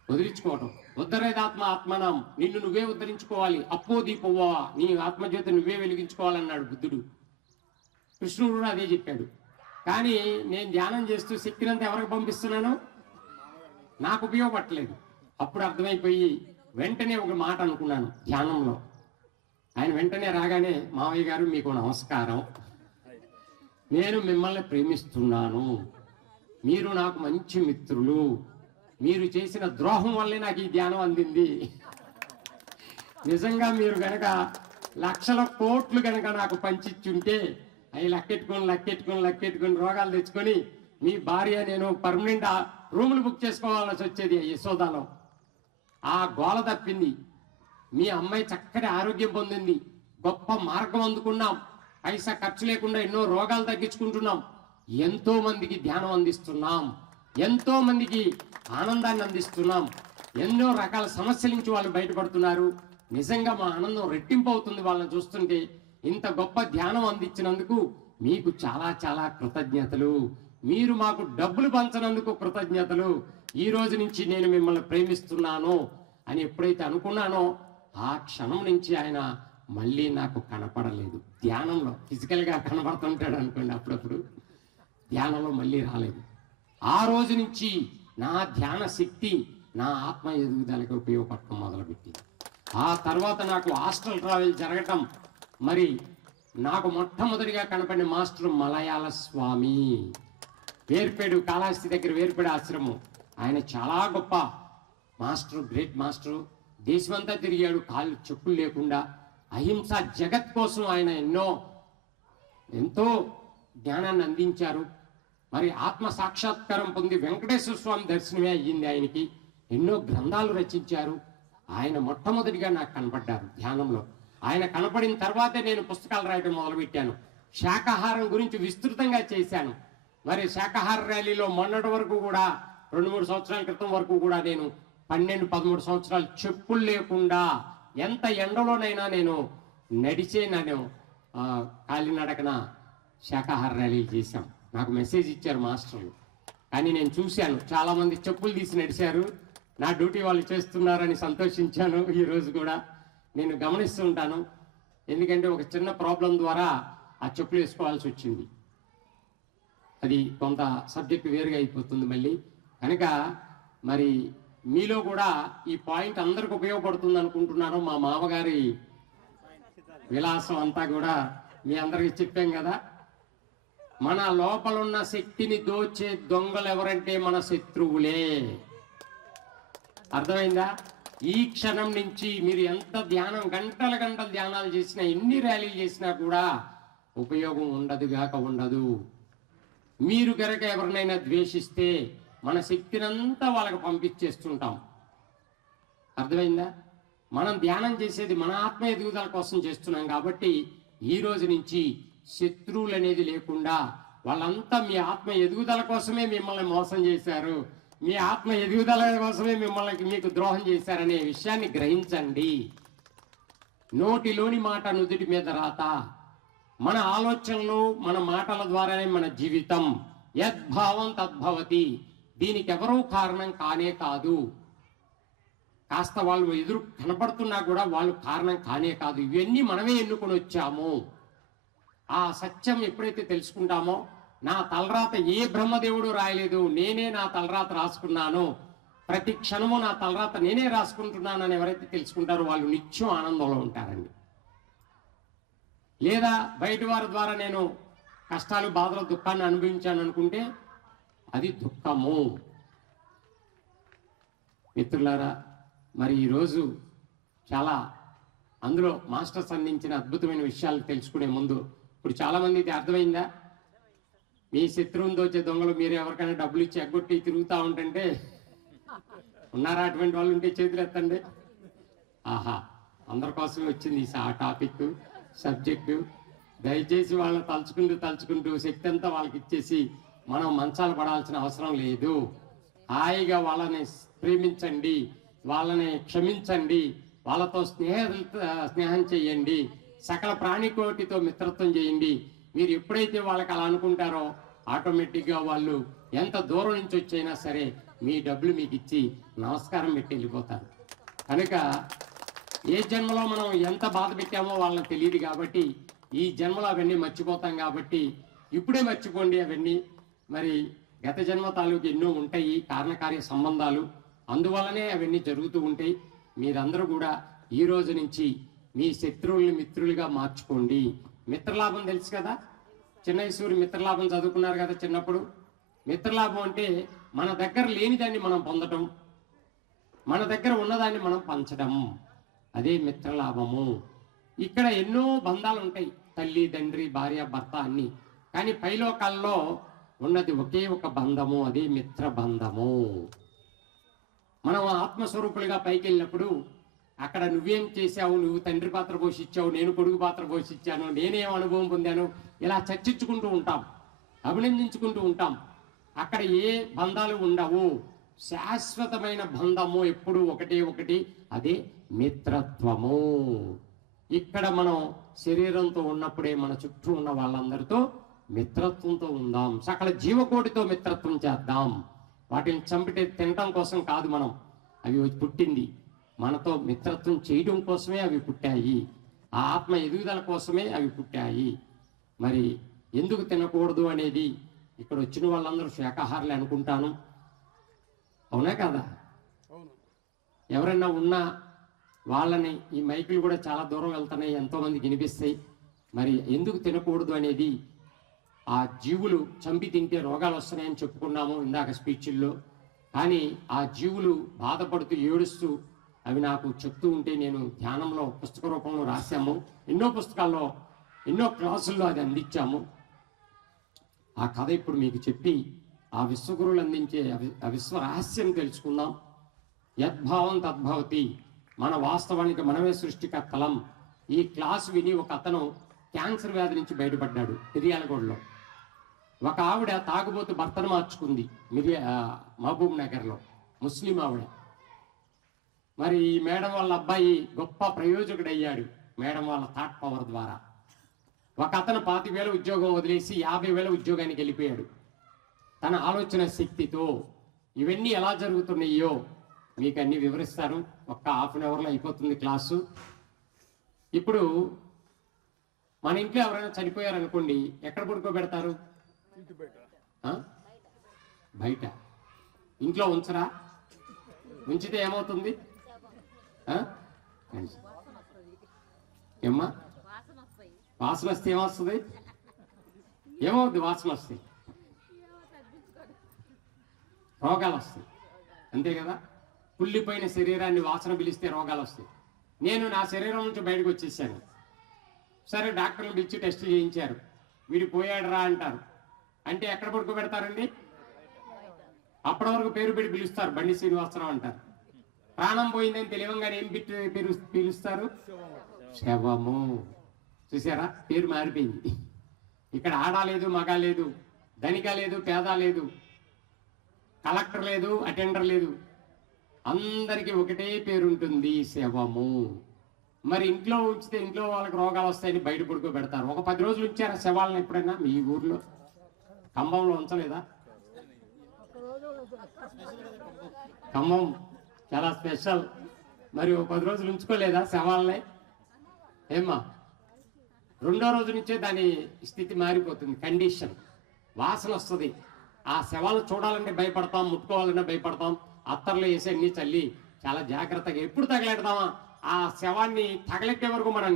వదిలించుకోవటం. ఉద్ధరేదాత్మ ఆత్మనం, నిన్ను నువ్వే ఉద్ధరించుకోవాలి. అప్పో దీపవ్వా, నీ ఆత్మజ్యోతి నువ్వే వెలిగించుకోవాలన్నాడు బుద్ధుడు. కృష్ణుడు కూడా అదే చెప్పాడు. కానీ నేను ధ్యానం చేస్తూ శక్తినంతా ఎవరికి పంపిస్తున్నాను? నాకు ఉపయోగపడలేదు. అప్పుడు అర్థమైపోయి వెంటనే ఒక మాట అనుకున్నాను ధ్యానంలో. ఆయన వెంటనే రాగానే, మావయ్య గారు మీకు నమస్కారం, నేను మిమ్మల్ని ప్రేమిస్తున్నాను, మీరు నాకు మంచి మిత్రులు, మీరు చేసిన ద్రోహం వల్లే నాకు ఈ ధ్యానం అందింది. నిజంగా మీరు గనక లక్షల కోట్లు గనక నాకు పంచిచ్చుంటే అవి లక్కెట్టుకొని రోగాలు తెచ్చుకొని మీ భార్య నేను పర్మనెంట్ రూములు బుక్ చేసుకోవాల్సి వచ్చేది యశోదాలో. ఆ గోల తప్పింది. మీ అమ్మాయి చక్కటి ఆరోగ్యం పొందింది. గొప్ప మార్గం అందుకున్నాం. పైసా ఖర్చు లేకుండా ఎన్నో రోగాలు తగ్గించుకుంటున్నాం. ఎంతో మందికి ధ్యానం అందిస్తున్నాం. ఎంతో మందికి ఆనందాన్ని అందిస్తున్నాం. ఎన్నో రకాల సమస్యల నుంచి వాళ్ళు బయటపడుతున్నారు. నిజంగా మా ఆనందం రెట్టింపు అవుతుంది వాళ్ళని చూస్తుంటే. ఇంత గొప్ప ధ్యానం అందించినందుకు మీకు చాలా చాలా కృతజ్ఞతలు. మీరు మాకు డబ్బులు పంచనందుకు కృతజ్ఞతలు. ఈ రోజు నుంచి నేను మిమ్మల్ని ప్రేమిస్తున్నాను అని ఎప్పుడైతే అనుకున్నానో ఆ క్షణం నుంచి ఆయన మళ్ళీ నాకు కనపడలేదు. ధ్యానంలో ఫిజికల్గా కనపడుతుంటాడు అనుకోండి అప్పుడప్పుడు, ధ్యానంలో మళ్ళీ రాలేదు. ఆ రోజు నుంచి నా ధ్యాన శక్తి నా ఆత్మ ఎదుగుదలకు ఉపయోగపడటం మొదలుపెట్టింది. ఆ తర్వాత నాకు హాస్టల్ ట్రావెల్ జరగటం. మరి నాకు మొట్టమొదటిగా కనపడిన మాస్టర్ మలయాళ స్వామి, వేర్పేడు కాళహస్తి దగ్గర వేర్పేడు ఆశ్రమం. ఆయన చాలా గొప్ప మాస్టర్, గ్రేట్ మాస్టర్. దేశమంతా తిరిగాడు కాళ్ళు చెప్పులు లేకుండా. అహింస జగత్ కోసం ఆయన ఎంతో జ్ఞానాన్ని అందించారు. మరి ఆత్మ సాక్షాత్కారం పొంది వెంకటేశ్వర స్వామి దర్శనమే అయ్యింది ఆయనకి. ఎన్నో గ్రంథాలు రచించారు. ఆయన మొట్టమొదటిగా నాకు కనపడ్డారు ధ్యానంలో. ఆయన కనపడిన తర్వాతే నేను పుస్తకాలు రాయడం మొదలుపెట్టాను. శాకాహారం గురించి విస్తృతంగా చేశాను. మరి శాకాహార ర్యాలీలో మొన్నటి వరకు కూడా 2-3 సంవత్సరాల క్రితం వరకు కూడా నేను 12-13 సంవత్సరాలు చెప్పులు లేకుండా ఎంత ఎండలోనైనా నేను కాలినడకన శాకాహార ర్యాలీలు చేశాం. నాకు మెసేజ్ ఇచ్చారు మాస్టర్లు. కానీ నేను చూశాను చాలా మంది చెప్పులు తీసి నడిచారు. నా డ్యూటీ వాళ్ళు చేస్తున్నారని సంతోషించాను. ఈరోజు కూడా నేను గమనిస్తూ ఉంటాను. ఎందుకంటే ఒక చిన్న ప్రాబ్లం ద్వారా ఆ చెప్పులు వేసుకోవాల్సి వచ్చింది. అది కొంత సబ్జెక్ట్ వేరుగా అయిపోతుంది మళ్ళీ. కనుక మరి మీలో కూడా ఈ పాయింట్ అందరికి ఉపయోగపడుతుంది అనుకుంటున్నాను. మా మామగారి విలాసం అంతా కూడా మీ అందరికి చెప్పాం కదా. మన లోపలున్న శక్తిని దోచే దొంగలు ఎవరంటే మన శత్రువులే. అర్థమైందా? ఈ క్షణం నుంచి మీరు ఎంత ధ్యానం, గంటల గంటలు ధ్యానాలు చేసినా, ఎన్ని ర్యాలీలు చేసినా కూడా ఉపయోగం ఉండదు. మీరు గనక ఎవరినైనా ద్వేషిస్తే మన శక్తినంతా వాళ్ళకి పంపించేస్తుంటాం. అర్థమైందా? మనం ధ్యానం చేసేది మన ఆత్మ ఎదుగుదల కోసం చేస్తున్నాం కాబట్టి ఈ రోజు నుంచి శత్రువులు అనేది లేకుండా వాళ్ళంతా మీ ఆత్మ ఎదుగుదల కోసమే మిమ్మల్ని మోసం చేశారు, మీ ఆత్మ ఎదుగుదల కోసమే మీకు ద్రోహం చేశారనే విషయాన్ని గ్రహించండి. నోటిలోని మాట నుదుటి మీద రాత. మన ఆలోచనలు, మన మాటల ద్వారానే మన జీవితం. యద్భావం తద్భవతి. దీనికి ఎవరూ కారణం కానే కాదు. కాస్త వాళ్ళు ఎదురు కనపడుతున్నా కూడా వాళ్ళు కారణం కానే కాదు. ఇవన్నీ మనమే ఎన్నుకొని వచ్చాము. ఆ సత్యం ఎప్పుడైతే తెలుసుకుంటామో, నా తలరాత ఏ బ్రహ్మదేవుడు రాయలేదు, నేనే నా తలరాత రాసుకున్నాను, ప్రతి క్షణము నా తలరాత నేనే రాసుకుంటున్నానని ఎవరైతే తెలుసుకుంటారో వాళ్ళు నిత్యం ఆనందంలో ఉంటారండి. లేదా బయట వారి ద్వారా నేను కష్టాలు, బాధలు, దుఃఖాన్ని అనుభవించాను అనుకుంటే అది దుఃఖము. మిత్రులారా, మరి ఈరోజు చాలా అందులో మాస్టర్స్ అందించిన అద్భుతమైన విషయాలు తెలుసుకునే ముందు, ఇప్పుడు చాలా మంది ఇది అర్థమైందా? మీ శత్రువుని దోచే దొంగలు మీరు ఎవరికైనా డబ్బులు ఇచ్చి ఎగ్గొట్టి తిరుగుతూ ఉంటుంటే ఉన్నారా? అటువంటి వాళ్ళు ఉంటే చేతులు ఎత్తండి. ఆహా, అందరి కోసమే వచ్చింది ఆ టాపిక్, సబ్జెక్టు. దయచేసి వాళ్ళని తలుచుకుంటూ శక్తి అంతా వాళ్ళకి ఇచ్చేసి మనం మంచాలు పడాల్సిన అవసరం లేదు. హాయిగా వాళ్ళని ప్రేమించండి, వాళ్ళని క్షమించండి, వాళ్ళతో స్నేహం చేయండి, సకల ప్రాణికోటితో మిత్రత్వం చేయండి. మీరు ఎప్పుడైతే వాళ్ళకి అలా అనుకుంటారో ఆటోమేటిక్గా వాళ్ళు ఎంత దూరం నుంచి వచ్చైనా సరే మీ డబ్బులు మీకు ఇచ్చి నమస్కారం పెట్టి వెళ్ళిపోతారు. కనుక ఏ జన్మలో మనం ఎంత బాధ పెట్టామో వాళ్ళకి తెలియదు కాబట్టి ఈ జన్మలో అవన్నీ మర్చిపోతాం కాబట్టి ఇప్పుడే మర్చిపోండి అవన్నీ. మరి గత జన్మ తాలూకు ఎన్నో ఉంటాయి కారణకార్య సంబంధాలు, అందువల్లనే అవన్నీ జరుగుతూ ఉంటాయి. మీరందరూ కూడా ఈ రోజు నుంచి మీ శత్రువుల్ని మిత్రులుగా మార్చుకోండి. మిత్రలాభం తెలుసు కదా, చిన్నయసూరి మిత్రలాభం చదువుకున్నారు కదా చిన్నప్పుడు. మిత్రలాభం అంటే మన దగ్గర లేని దాన్ని మనం పొందటం, మన దగ్గర ఉన్నదాన్ని మనం పంచడం, అదే మిత్రలాభము. ఇక్కడ ఎన్నో బంధాలు ఉంటాయి, తల్లి, తండ్రి, భార్య, భర్త అన్ని. కానీ పైలోకాల్లో ఉన్నది ఒకే ఒక బంధము, అదే మిత్ర బంధము. మనం ఆత్మస్వరూపులుగా పైకి వెళ్ళినప్పుడు అక్కడ నువ్వేం చేశావు, నువ్వు తండ్రి పాత్ర పోషించావు, నేను కొడుకు పాత్ర పోషించాను, నేనేం అనుభవం పొందాను, ఇలా చర్చించుకుంటూ ఉంటాం, అభినందించుకుంటూ ఉంటాం. అక్కడ ఏ బంధాలు ఉండవు. శాశ్వతమైన బంధము ఎప్పుడు ఒకటి, అదే మిత్రత్వము. ఇక్కడ మనం శరీరంతో ఉన్నప్పుడే మన చుట్టూ ఉన్న వాళ్ళందరితో మిత్రత్వంతో ఉందాం. సకల జీవకోటితో మిత్రత్వం చేద్దాం. వాటిని చంపితే తినటం కోసం కాదు, మనం అవి పుట్టింది మనతో మిత్రత్వం చేయడం కోసమే అవి పుట్టాయి. ఆ ఆత్మ ఎదుగుదల కోసమే అవి పుట్టాయి. మరి ఎందుకు తినకూడదు అనేది ఇక్కడ వచ్చిన వాళ్ళందరూ శాకాహారులే అనుకుంటాను. అవునా కదా? ఎవరైనా ఉన్నా వాళ్ళని, ఈ మైకులు కూడా చాలా దూరం వెళ్తున్నాయి, ఎంతోమందికి వినిపిస్తాయి. మరి ఎందుకు తినకూడదు అనేది, ఆ జీవులు చంపి తింటే రోగాలు వస్తున్నాయని చెప్పుకున్నాము ఇందాక స్పీచ్ల్లో. కానీ ఆ జీవులు బాధపడుతూ ఏడుస్తూ అవి నాకు చెప్తూ ఉంటే నేను ధ్యానంలో పుస్తక రూపంలో రాశాము, ఎన్నో పుస్తకాల్లో, ఎన్నో క్లాసుల్లో అది అందించాము. ఆ కథ ఇప్పుడు మీకు చెప్పి ఆ విశ్వగురువులు అందించే ఆ విశ్వ రహస్యం తెలుసుకుందాం. యద్భావం తద్భవతి. మన వాస్తవానికి మనమే సృష్టికర్తలం. ఈ క్లాసు విని ఒక అతను క్యాన్సర్ వ్యాధి నుంచి బయటపడ్డాడు మిర్యాలగూడలో. ఒక ఆవిడ తాగుబోతు భర్తను మార్చుకుంది మహబూబ్ నగర్లో, ముస్లిం ఆవిడ. మరి ఈ మేడం వాళ్ళ అబ్బాయి గొప్ప ప్రయోజకుడయ్యాడు మేడం వాళ్ళ థాట్ పవర్ ద్వారా. ఒక అతను 25,000 ఉద్యోగం వదిలేసి 50,000 ఉద్యోగానికి వెళ్ళిపోయాడు తన ఆలోచన శక్తితో. ఇవన్నీ ఎలా జరుగుతున్నాయో మీకు అన్ని వివరిస్తాను. ఒక్క హాఫ్ అన్ అవర్లో అయిపోతుంది క్లాసు. ఇప్పుడు మన ఇంట్లో ఎవరైనా చనిపోయారనుకోండి, ఎక్కడ పడుకోబెడతారు? బయట. ఇంట్లో ఉంచరా? ఉంచితే ఏమవుతుంది? ఏమ్మా, వాసన వస్తే ఏమొస్తుంది? ఏమవుద్ది? వాసన వస్తాయి, రోగాలు వస్తాయి, అంతే కదా? కుళ్ళిపోయిన శరీరాన్ని వాసన పిలిస్తే రోగాలు వస్తాయి. నేను నా శరీరం నుంచి బయటకు వచ్చేసాను. సరే, డాక్టర్లు పిలిచి టెస్టులు చేయించారు. వీడి పోయాడురా అంటారు. అంటే ఎక్కడ పడుకోబెడతారండి? అప్పటి వరకు పేరు పెట్టి పిలుస్తారు, బండి శ్రీనివాసరావు అంటారు. ప్రాణం పోయిందని తెలియంగానే ఏం పిలుస్తారు? శవము. చూసారా, పేరు మారిపోయింది. ఇక్కడ ఆడ లేదు, మగ లేదు, ధనిక లేదు, పేద లేదు, కలెక్టర్ లేదు, అటెండర్ లేదు, అందరికీ ఒకటే పేరు ఉంటుంది, శవము. మరి ఇంట్లో ఉంచితే ఇంట్లో వాళ్ళకి రోగాలు వస్తాయని బయట పడుకోబెడతారు. ఒక 10 రోజులు ఉంచారా శవాలను ఎప్పుడైనా మీ ఊర్లో? ఖమ్మంలో ఉంచలేదా? ఖమ్మం చాలా స్పెషల్. మరి ఒక 10 రోజులు ఉంచుకోలేదా శవాలనే? ఏమ్మా, రెండో రోజు నుంచే దాని స్థితి మారిపోతుంది, కండిషన్. వాసన వస్తుంది. ఆ శవాలను చూడాలంటే భయపడతాం, ముట్టుకోవాలంటే భయపడతాం. అత్తర్లు వేసి అన్ని చల్లి చాలా జాగ్రత్తగా ఎప్పుడు తగలెడతామా? ఆ శవాన్ని తగలెట్టే వరకు మనం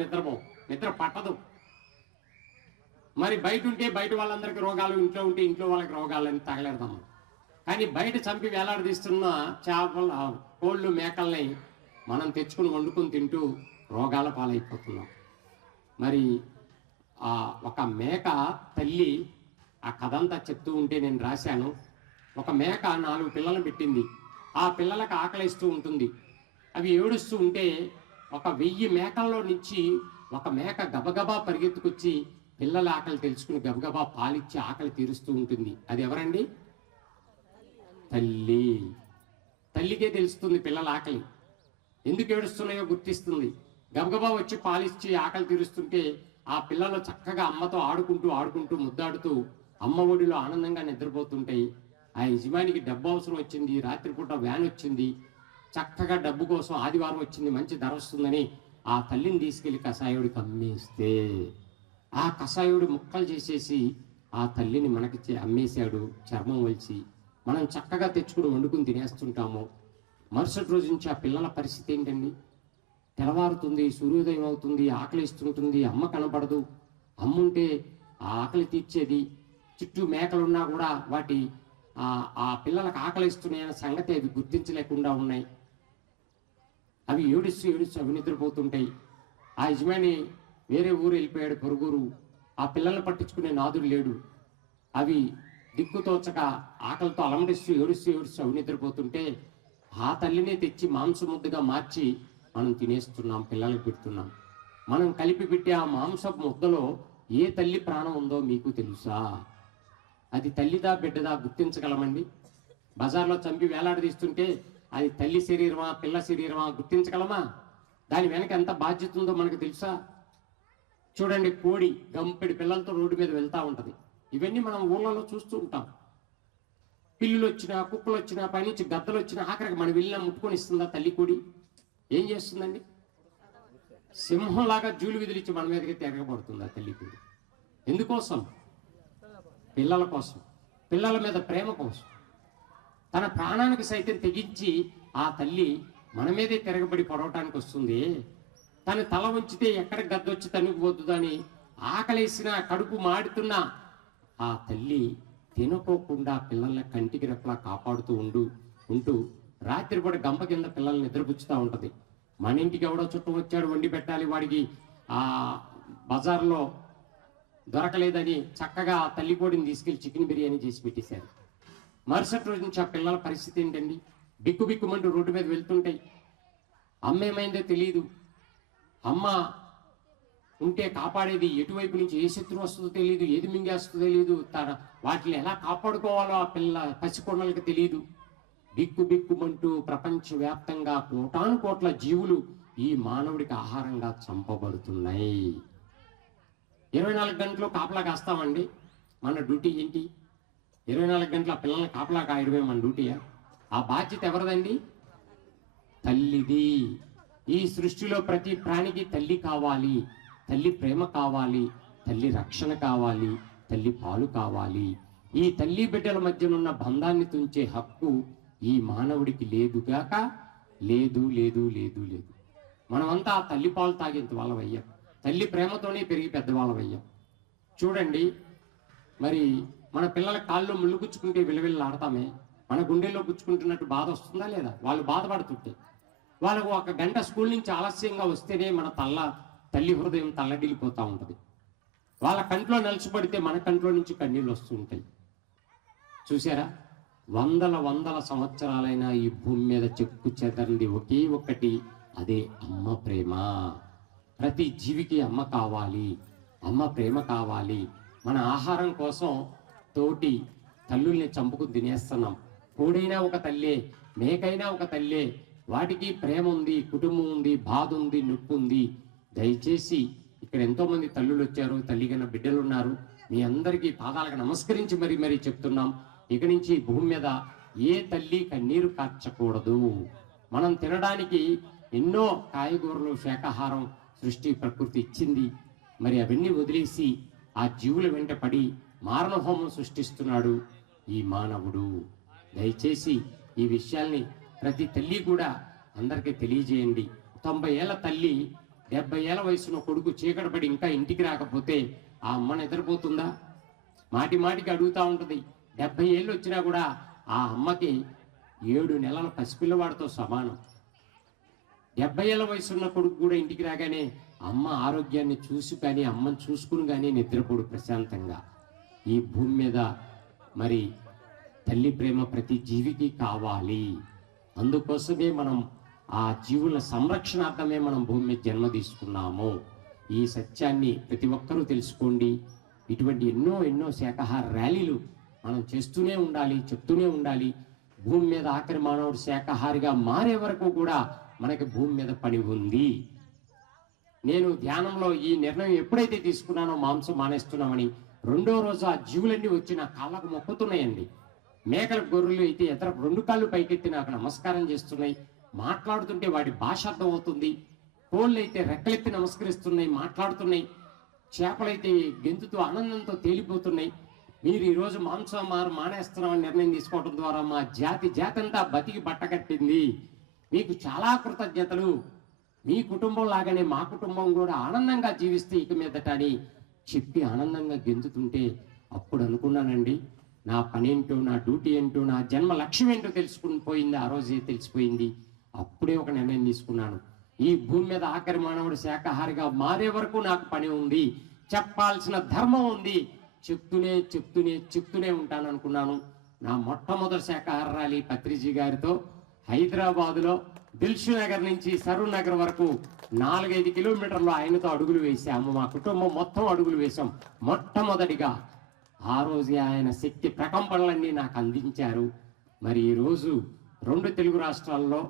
నిద్ర పట్టదు. మరి బయట ఉంటే బయట వాళ్ళందరికీ రోగాలు, ఇంట్లో ఉంటే ఇంట్లో వాళ్ళకి రోగాలని తగలెడతాము. కానీ బయట చంపి వేలాడదీస్తున్న చేపలు, కోళ్ళు, మేకల్ని మనం తెచ్చుకుని వండుకుని తింటూ రోగాల పాలైపోతున్నాం. మరి ఒక మేక తల్లి ఆ కథంతా చెప్తూ ఉంటే నేను రాశాను. ఒక మేక 4 పిల్లలను పెట్టింది. ఆ పిల్లలకు ఆకలిస్తూ ఉంటుంది. అవి ఏడుస్తూ ఉంటే 1000 మేకల్లో నుంచి ఒక మేక గబగబా పరిగెత్తుకొచ్చి పిల్లల ఆకలి తెలుసుకుని గబగబా పాలిచ్చి ఆకలి తీరుస్తూ ఉంటుంది. అది ఎవరండి? తల్లి. తల్లికే తెలుస్తుంది పిల్లల ఆకలి, ఎందుకు ఏడుస్తున్నాయో గుర్తిస్తుంది. గబగబా వచ్చి పాలిచ్చి ఆకలి తీరుస్తుంటే ఆ పిల్లలు చక్కగా అమ్మతో ఆడుకుంటూ ముద్దాడుతూ అమ్మ ఒడిలో ఆనందంగా నిద్రపోతుంటాయి. ఆ యజమానికి డబ్బు అవసరం వచ్చింది, రాత్రిపూట వ్యాన్ వచ్చింది, చక్కగా డబ్బు కోసం ఆదివారం వచ్చింది, మంచి ధర వస్తుందని ఆ తల్లిని తీసుకెళ్లి కషాయుడికి అమ్మేస్తే ఆ కషాయుడు ముక్కలు చేసేసి ఆ తల్లిని మనకి అమ్మేశాడు, చర్మం వలిచి. మనం చక్కగా తెచ్చుకుని వండుకుని తినేస్తుంటాము. మరుసటి రోజు నుంచి ఆ పిల్లల పరిస్థితి ఏంటండి? తెల్లవారుతుంది, సూర్యోదయం అవుతుంది, ఆకలిస్తుంటుంది, అమ్మ కనపడదు. అమ్ముంటే ఆ ఆకలి తీర్చేది. చుట్టూ మేకలున్నా కూడా వాటి ఆ పిల్లలకు ఆకలిస్తున్నాయన్న సంగతి అవి గుర్తించలేకుండా ఉన్నాయి. అవి ఏడుస్తూ అవి నిద్రపోతుంటాయి. ఆ యజమాని వేరే ఊరు వెళ్ళిపోయాడు, పొరుగురు. ఆ పిల్లల్ని పట్టించుకునే నాదుడు లేడు. అవి దిక్కుతోచక ఆకలితో అలమడిస్తూ ఏడుస్తూ అవి నిద్రపోతుంటే ఆ తల్లినే తెచ్చి మాంసం ముద్దగా మార్చి మనం తినేస్తున్నాం, పిల్లలకు పెడుతున్నాం. మనం కలిపి పెట్టే ఆ మాంసపు ముద్దలో ఏ తల్లి ప్రాణం ఉందో మీకు తెలుసా? అది తల్లిదా బిడ్డదా గుర్తించగలమండి? బజార్లో చంపి వేలాడదీస్తుంటే అది తల్లి శరీరమా పిల్ల శరీరమా గుర్తించగలమా? దాని వెనక ఎంత బాధ్యత ఉందో మనకు తెలుసా? చూడండి, కోడి గంపెడి పిల్లలతో రోడ్డు మీద వెళ్తూ ఉంటుంది. ఇవన్నీ మనం ఊళ్ళలో చూస్తూ ఉంటాం. పిల్లులు వచ్చినా, కుక్కలు వచ్చినా, పైనుంచి గద్దలు వచ్చినా ఆఖరికి మనం వెళ్ళినా ముట్టుకొని ఇస్తుందా తల్లి కోడి? ఏం చేస్తుందండి? సింహంలాగా జూలు విదిలిచ్చి మన మీదకి తిరగబడుతుందా తల్లి కోడి? ఎందుకోసం? పిల్లల కోసం, పిల్లల మీద ప్రేమ కోసం. తన ప్రాణానికి సైతం తెగించి ఆ తల్లి మన మీదే తిరగబడి పొడవటానికి వస్తుంది. తను తల ఉంచితే ఎక్కడ గద్దొచ్చి తనుకుపోతుందని ఆకలేసిన, కడుపు మాడుతున్నా ఆ తల్లి తినుకోకుండా పిల్లల్ని కంటికి రెప్పలా కాపాడుతూ ఉంటూ రాత్రిపూట గంప కింద పిల్లల్ని నిద్రపుచ్చుతూ ఉంటుంది. మన ఇంటికి ఎవడో చుట్టం వచ్చాడు, వండి పెట్టాలి, వాడికి ఆ బజార్లో దొరకలేదని చక్కగా తల్లి కోడిని తీసుకెళ్లి చికెన్ బిర్యానీ చేసి పెట్టేశారు. మరుసటి రోజు నుంచి ఆ పిల్లల పరిస్థితి ఏంటండి? బిక్కుబిక్కుమంటూ రోడ్డు మీద వెళ్తుంటాయి. అమ్మ ఏమైందో తెలియదు. అమ్మ ఉంటే కాపాడేది, ఎటువైపు నుంచి ఏ శత్రువు వస్తుందో తెలియదు, ఏది మింగేస్తుందో తెలియదు, వాటిని ఎలా కాపాడుకోవాలో ఆ పసికొండలకు తెలియదు. బిక్కుబిక్కుమంటూ ప్రపంచవ్యాప్తంగా కోటానుకోట్ల జీవులు ఈ మానవుడికి ఆహారంగా చంపబడుతున్నాయి. 24 గంటలు కాపలా కాస్తామండి. మన డ్యూటీ ఏంటి? 24 గంటల పిల్లల్ని కాపలా కాయడమే మన డ్యూటీయా? ఆ బాధ్యత ఎవరిదండి? తల్లిది. ఈ సృష్టిలో ప్రతి ప్రాణికి తల్లి కావాలి, తల్లి ప్రేమ కావాలి, తల్లి రక్షణ కావాలి, తల్లి పాలు కావాలి. ఈ తల్లి బిడ్డల మధ్యనున్న బంధాన్ని తుంచే హక్కు ఈ మానవుడికి లేదుగాక లేదు లేదు లేదు లేదు. మనమంతా ఆ తల్లి పాలు తాగేంత వాళ్ళమయ్యాం, తల్లి ప్రేమతోనే పెరిగి పెద్దవాళ్ళమయ్యాం. చూడండి, మరి మన పిల్లల కాళ్ళు ముళ్ళు గుచ్చుకుంటే విలవిల్లాడతామే, మన గుండెల్లో గుచ్చుకుంటున్నట్టు బాధ వస్తుందా లేదా? వాళ్ళు బాధపడుతుంటే వాళ్ళకు 1 గంట స్కూల్ నుంచి ఆలస్యంగా వస్తేనే మన తల్లి హృదయం తల్లడిల్లిపోతూ ఉంటుంది. వాళ్ళ కంట్లో నలిచిపడితే మన కంట్లో నుంచి కన్నీళ్ళు వస్తూ ఉంటాయి. చూసారా, వందల సంవత్సరాలైన ఈ భూమి మీద చెక్కు చెదరింది ఒకే ఒక్కటి, అదే అమ్మ ప్రేమ. ప్రతి జీవికి అమ్మ కావాలి, అమ్మ ప్రేమ కావాలి. మన ఆహారం కోసం తోటి తల్లుల్ని చంపుకుని తినేస్తున్నాం. కోడైనా ఒక తల్లే, మేకైనా ఒక తల్లే. వాటికి ప్రేమ ఉంది, కుటుంబం ఉంది, బాధ ఉంది, నొప్పి ఉంది. దయచేసి ఇక్కడ ఎంతో మంది తల్లులు వచ్చారు, తల్లిగన్న బిడ్డలు ఉన్నారు. మీ అందరికీ పాదాలకు నమస్కరించి మరీ చెప్తున్నాం, ఇక నుంచి భూమి మీద ఏ తల్లి కన్నీరు కార్చకూడదు. మనం తినడానికి ఎన్నో కాయగూరలు, శాకాహారం సృష్టి ప్రకృతి ఇచ్చింది. మరి అవన్నీ వదిలేసి ఆ జీవుల వెంట పడి మారణహోమం సృష్టిస్తున్నాడు ఈ మానవుడు. దయచేసి ఈ విషయాల్ని ప్రతి తల్లి కూడా అందరికీ తెలియజేయండి. 90 ఏళ్ల తల్లి 70 ఏళ్ల వయసున్న కొడుకు చీకటపడి ఇంకా ఇంటికి రాకపోతే ఆ అమ్మ నిద్రపోతుందా? మాటికి అడుగుతూ ఉంటుంది. 70 ఏళ్ళు వచ్చినా కూడా ఆ అమ్మకి 7 నెలల పసిపిల్లవాడితో సమానం. 70 ఏళ్ల వయసున్న కొడుకు కూడా ఇంటికి రాగానే అమ్మ ఆరోగ్యాన్ని చూసి కానీ, అమ్మని చూసుకుని కానీ నిద్రపోడు ప్రశాంతంగా. ఈ భూమి మీద మరి తల్లి ప్రేమ ప్రతి జీవికి కావాలి. అందుకోసమే మనం ఆ జీవుల సంరక్షణార్థమే మనం భూమి మీద జన్మ తీసుకున్నాము. ఈ సత్యాన్ని ప్రతి ఒక్కరూ తెలుసుకోండి. ఇటువంటి ఎన్నో శాకాహార ర్యాలీలు మనం చేస్తూనే ఉండాలి, చెప్తూనే ఉండాలి. భూమి మీద ఆఖరి మానవుడు శాకాహారిగా మారే వరకు కూడా మనకి భూమి మీద పని ఉంది. నేను ధ్యానంలో ఈ నిర్ణయం ఎప్పుడైతే తీసుకున్నానో మాంసం మానేస్తున్నామని, 2వ రోజు ఆ జీవులన్నీ వచ్చి నా కాళ్ళకు మొక్కుతున్నాయండి. మేకల గొర్రెలు అయితే ఎదురు 2 కాళ్ళు పైకెత్తి నాకు నమస్కారం చేస్తున్నాయి. మాట్లాడుతుంటే వాటి భాష అర్థం అవుతుంది. కోళ్ళు అయితే రెక్కలెత్తి నమస్కరిస్తున్నాయి, మాట్లాడుతున్నాయి. చేపలైతే గెంతుతూ ఆనందంతో తేలిపోతున్నాయి. మీరు ఈరోజు మాంసాహారం మానేస్తున్నామని నిర్ణయం తీసుకోవడం ద్వారా మా జాతి అంతా బతికి బట్టకట్టింది. మీకు చాలా కృతజ్ఞతలు. మీ కుటుంబం లాగానే మా కుటుంబం కూడా ఆనందంగా జీవిస్తే ఇక మీదట అని చెప్పి ఆనందంగా గెంతుతుంటే అప్పుడు అనుకున్నానండి, నా పనేంటో, నా డ్యూటీ ఏంటో, నా జన్మ లక్ష్యం ఏంటో తెలుసుకుని పోయింది. ఆ రోజే తెలిసిపోయింది. అప్పుడే ఒక నిర్ణయం తీసుకున్నాను. ఈ భూమి మీద ఆఖరి మానవుడు శాకాహారిగా మారే వరకు నాకు పని ఉంది, చెప్పాల్సిన ధర్మం ఉంది. చెప్తూనే ఉంటాను అనుకున్నాను. నా మొట్టమొదటి శాకాహార ర్యాలీ పత్రిజీ గారితో హైదరాబాదులో దిల్షు నగర్ నుంచి సరూర్ నగర్ వరకు 4-5 కిలోమీటర్లు ఆయనతో అడుగులు వేసాము. మా కుటుంబం మొత్తం అడుగులు వేశాం. మొట్టమొదటిగా ఆ రోజే ఆయన శక్తి ప్రకంపనలన్నీ నాకు అందించారు. మరి ఈరోజు 2 తెలుగు రాష్ట్రాల్లో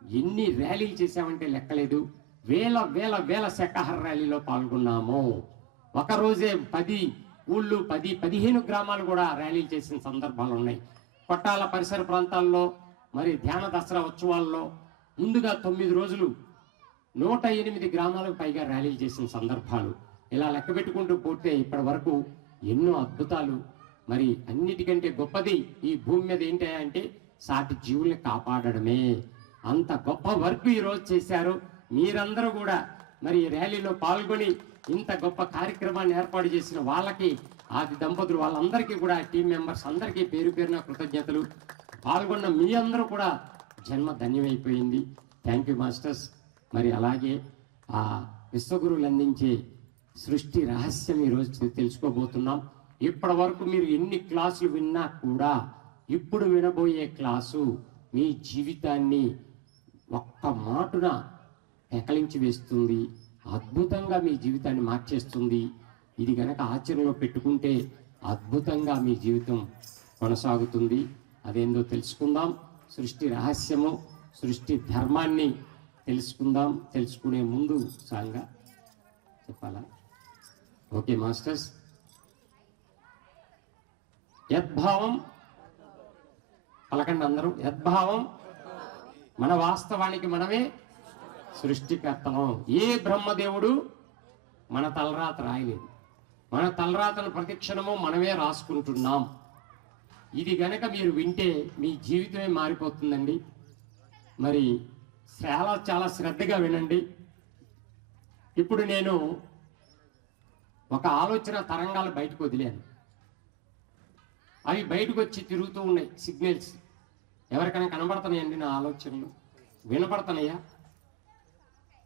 ఎన్ని ర్యాలీలు చేశామంటే లెక్కలేదు. వేల శాకాహార ర్యాలీలో పాల్గొన్నాము. ఒకరోజే 10 ఊళ్ళు, 10-15 గ్రామాలు కూడా ర్యాలీలు చేసిన సందర్భాలు ఉన్నాయి. కొట్టాల పరిసర ప్రాంతాల్లో మరి ధ్యాన దసరా ఉత్సవాల్లో ముందుగా 9 రోజులు 108 గ్రామాలకు పైగా ర్యాలీలు చేసిన సందర్భాలు. ఇలా లెక్క పెట్టుకుంటూ పోతే ఇప్పటి వరకు ఎన్నో అద్భుతాలు. మరి అన్నిటికంటే గొప్పది ఈ భూమి మీద ఏంటి అంటే సాటి జీవుల్ని కాపాడడమే. అంత గొప్ప వర్క్ ఈరోజు చేశారు. మీరందరూ కూడా మరి ర్యాలీలో పాల్గొని ఇంత గొప్ప కార్యక్రమాన్ని ఏర్పాటు చేసిన వాళ్ళకి, ఆది దంపతులు వాళ్ళందరికీ కూడా, టీం మెంబర్స్ అందరికీ పేరున కృతజ్ఞతలు. పాల్గొన్న మీ అందరూ కూడా జన్మ ధన్యమైపోయింది. Thank you masters. మరి అలాగే ఆ విశ్వగురువులు అందించే సృష్టి రహస్యం ఈరోజు తెలుసుకోబోతున్నాం. ఇప్పటి వరకు మీరు ఎన్ని క్లాసులు విన్నా కూడా ఇప్పుడు వినబోయే క్లాసు మీ జీవితాన్ని ఒక్క మాటున పెకలించి వేస్తుంది. అద్భుతంగా మీ జీవితాన్ని మార్చేస్తుంది. ఇది కనుక ఆచరణలో పెట్టుకుంటే అద్భుతంగా మీ జీవితం కొనసాగుతుంది. అదేందో తెలుసుకుందాం. సృష్టి రహస్యము, సృష్టి ధర్మాన్ని తెలుసుకుందాం. తెలుసుకునే ముందు సాంగా చెప్పాలా? Okay masters. యద్భావం పలకండి అందరూ. యద్భావం. మన వాస్తవానికి మనమే సృష్టికర్తలం. ఏ బ్రహ్మదేవుడు మన తలరాత రాయలేదు. మన తలరాతను ప్రతిక్షణము మనమే రాసుకుంటున్నాం. ఇది గనక మీరు వింటే మీ జీవితమే మారిపోతుందండి. మరి చాలా చాలా శ్రద్ధగా వినండి. ఇప్పుడు నేను ఒక ఆలోచన తరంగాలు బయటకు వదిలాను. అవి బయటకు వచ్చి తిరుగుతూ ఉన్నాయి సిగ్నల్స్. ఎవరికైనా కనబడుతున్నాయండి నా ఆలోచనలు? వినపడుతున్నాయా?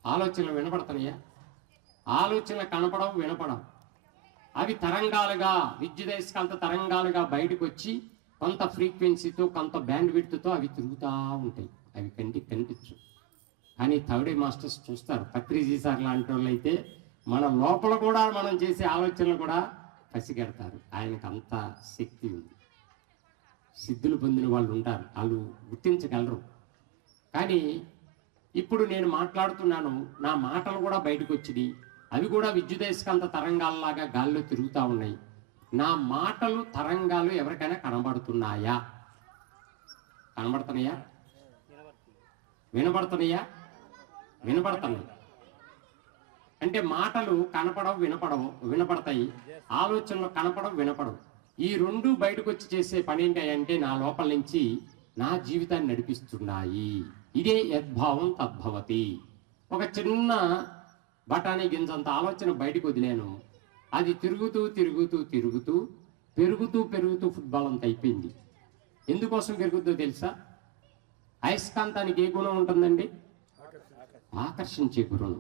ఆలోచనలు వినపడుతున్నాయా? ఆలోచనలు కనపడవు, వినపడవు. అవి తరంగాలుగా, విద్యుదయస్కాంత తరంగాలుగా బయటకు వచ్చి కొంత ఫ్రీక్వెన్సీతో, కొంత బ్యాండ్ విడ్త్తో అవి తిరుగుతూ ఉంటాయి. అవి కంటికి కనిపించు, కానీ థర్డ్ మాస్టర్స్ చూస్తారు. పత్రిజీ సార్ లాంటి వాళ్ళు అయితే మన లోపల కూడా మనం చేసే ఆలోచనలు కూడా పసిగడతారు. ఆయనకు అంత శక్తి ఉంది. సిద్ధులు పొందిన వాళ్ళు ఉంటారు, వాళ్ళు గుర్తించగలరు. కానీ ఇప్పుడు నేను మాట్లాడుతున్నాను, నా మాటలు కూడా బయటకు వచ్చినాయి. అవి కూడా విద్యుదయస్కాంత తరంగాల్లాగా గాల్లో తిరుగుతూ ఉన్నాయి. నా మాటలు తరంగాలు ఎవరికైనా కనబడుతున్నాయా? కనబడుతున్నాయా? వినబడుతున్నాయా? వినబడుతున్నాయి. అంటే మాటలు కనపడవు, వినపడతాయి. ఆలోచనలు కనపడవు, వినపడవు. ఈ రెండు బయటకు వచ్చి చేసే పని ఏంటంటే నా లోపల నుంచి నా జీవితాన్ని నడిపిస్తున్నాయి. ఇదే యద్భావం తద్భవతి. ఒక చిన్న బఠానీ గింజంత ఆలోచన బయటకు వదిలేను. అది తిరుగుతూ తిరుగుతూ తిరుగుతూ పెరుగుతూ పెరుగుతూ ఫుట్బాల్ అంత అయిపోయింది. ఎందుకోసం పెరుగుతుందో తెలుసా? అయస్కాంతానికి ఏ గుణం ఉంటుందండి? ఆకర్షించే గుణం.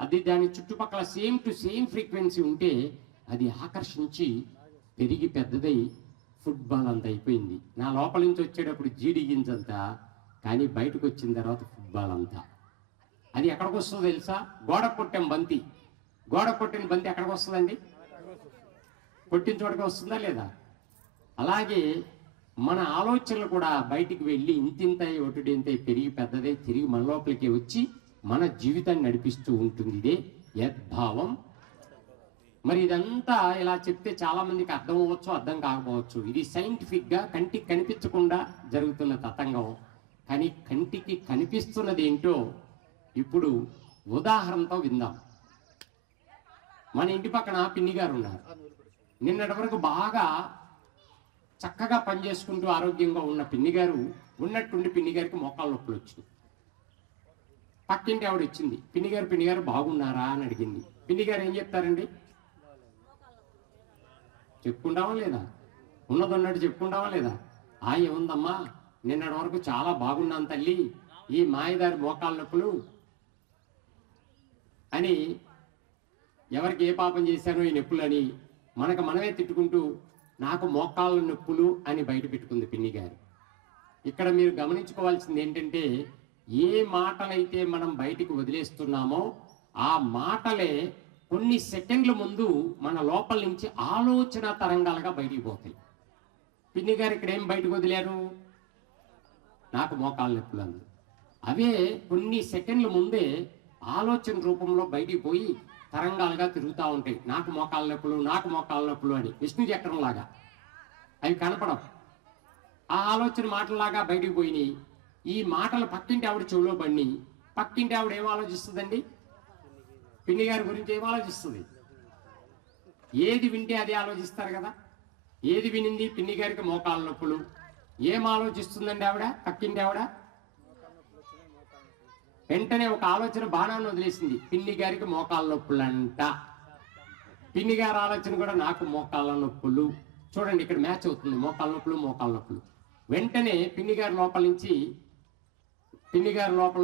అది దాని చుట్టుపక్కల సేమ్ టు సేమ్ ఫ్రీక్వెన్సీ ఉంటే అది ఆకర్షించి పెరిగి పెద్దదై ఫుట్బాల్ అంత అయిపోయింది. నా లోపల నుంచి వచ్చేటప్పుడు జీడి గింజంతా, కానీ బయటకు వచ్చిన తర్వాత ఫుట్బాల్ అంతా. అది ఎక్కడికి వస్తుందో తెలుసా? గోడ కొట్టాం బంతి. గోడ కొట్టిన బంతి ఎక్కడికి వస్తుందండి? కొట్టిన చోటకి వస్తుందా లేదా? అలాగే మన ఆలోచనలు కూడా బయటికి వెళ్ళి ఇంతింతై ఒకటింతై పెరిగి పెద్దదై తిరిగి మన లోపలికి వచ్చి మన జీవితాన్ని నడిపిస్తూ ఉంటుంది. ఇదే యద్భావం. మరి ఇదంతా ఇలా చెప్తే చాలా మందికి అర్థం అవ్వచ్చు, అర్థం కాకపోవచ్చు. ఇది సైంటిఫిక్గా కంటికి కనిపించకుండా జరుగుతున్న తతంగం. కానీ కంటికి కనిపిస్తున్నది ఏంటో ఇప్పుడు ఉదాహరణతో విందాం. మన ఇంటి పక్కన పిన్ని గారు ఉన్నారు. నిన్నటి వరకు బాగా చక్కగా పనిచేసుకుంటూ ఆరోగ్యంగా ఉన్న పిన్ని గారు ఉన్నట్టుండి పిన్ని గారికి మోకాళ్ళ నొప్పులు వచ్చింది. పక్కింటి ఆవిడ వచ్చింది, పిన్ని గారు బాగున్నారా అని అడిగింది. పిన్ని గారు ఏం చెప్తారండి? చెప్పుకుంటావా లేదా? ఉన్నదన్నట్టు చెప్పుకుంటావా లేదా? ఏముందమ్మా, నిన్నటి వరకు చాలా బాగున్నాను తల్లి, ఈ మాయదారి మోకాళ్ళ నొప్పులు అని, ఎవరికి ఏ పాపం చేశానో ఈ నొప్పులు అని మనకు మనమే తిట్టుకుంటూ నాకు మోకాళ్ళ నొప్పులు అని బయట పెట్టుకుంది పిన్ని గారు. ఇక్కడ మీరు గమనించుకోవాల్సింది ఏంటంటే, ఏ మాటలైతే మనం బయటికి వదిలేస్తున్నామో ఆ మాటలే కొన్ని సెకండ్ల ముందు మన లోపల నుంచి ఆలోచన తరంగాలుగా బయటికి పోతాయి. పిన్ని గారు ఇక్కడ ఏం బయటకు వదిలేరు? నాకు మోకాళ్ళ నొప్పులు అంది. అవే కొన్ని సెకండ్ల ముందే ఆలోచన రూపంలో బయటికి పోయి తరంగాలుగా తిరుగుతూ ఉంటాయి. నాకు మోకాళ్ళ నొప్పులు అని విష్ణు చక్రం లాగా. అవి కనపడవు. ఆ ఆలోచన మాటలాగా బయటికి పోయినాయి. ఈ మాటలు పక్కింటి ఆవిడ చెవిలో పడిని. పక్కింటి ఆవిడ ఏం ఆలోచిస్తుందండి? పిన్ని గారి గురించి ఏం ఆలోచిస్తుంది? ఏది వింటే అది ఆలోచిస్తారు కదా. ఏది వినింది? పిన్ని గారికి మోకాళ్ళ నొప్పులు. ఏం ఆలోచిస్తుందండి ఆవిడ? పక్కింటి ఆవిడ వెంటనే ఒక ఆలోచన బాణాన్ని వదిలేసింది. పిన్ని గారికి మోకాళ్ళ నొప్పులంట. పిన్ని గారి ఆలోచన కూడా నాకు మోకాళ్ళ నొప్పులు. చూడండి, ఇక్కడ మ్యాచ్ అవుతుంది. మోకాళ్ళ నొప్పులు. వెంటనే పిన్ని గారి లోపల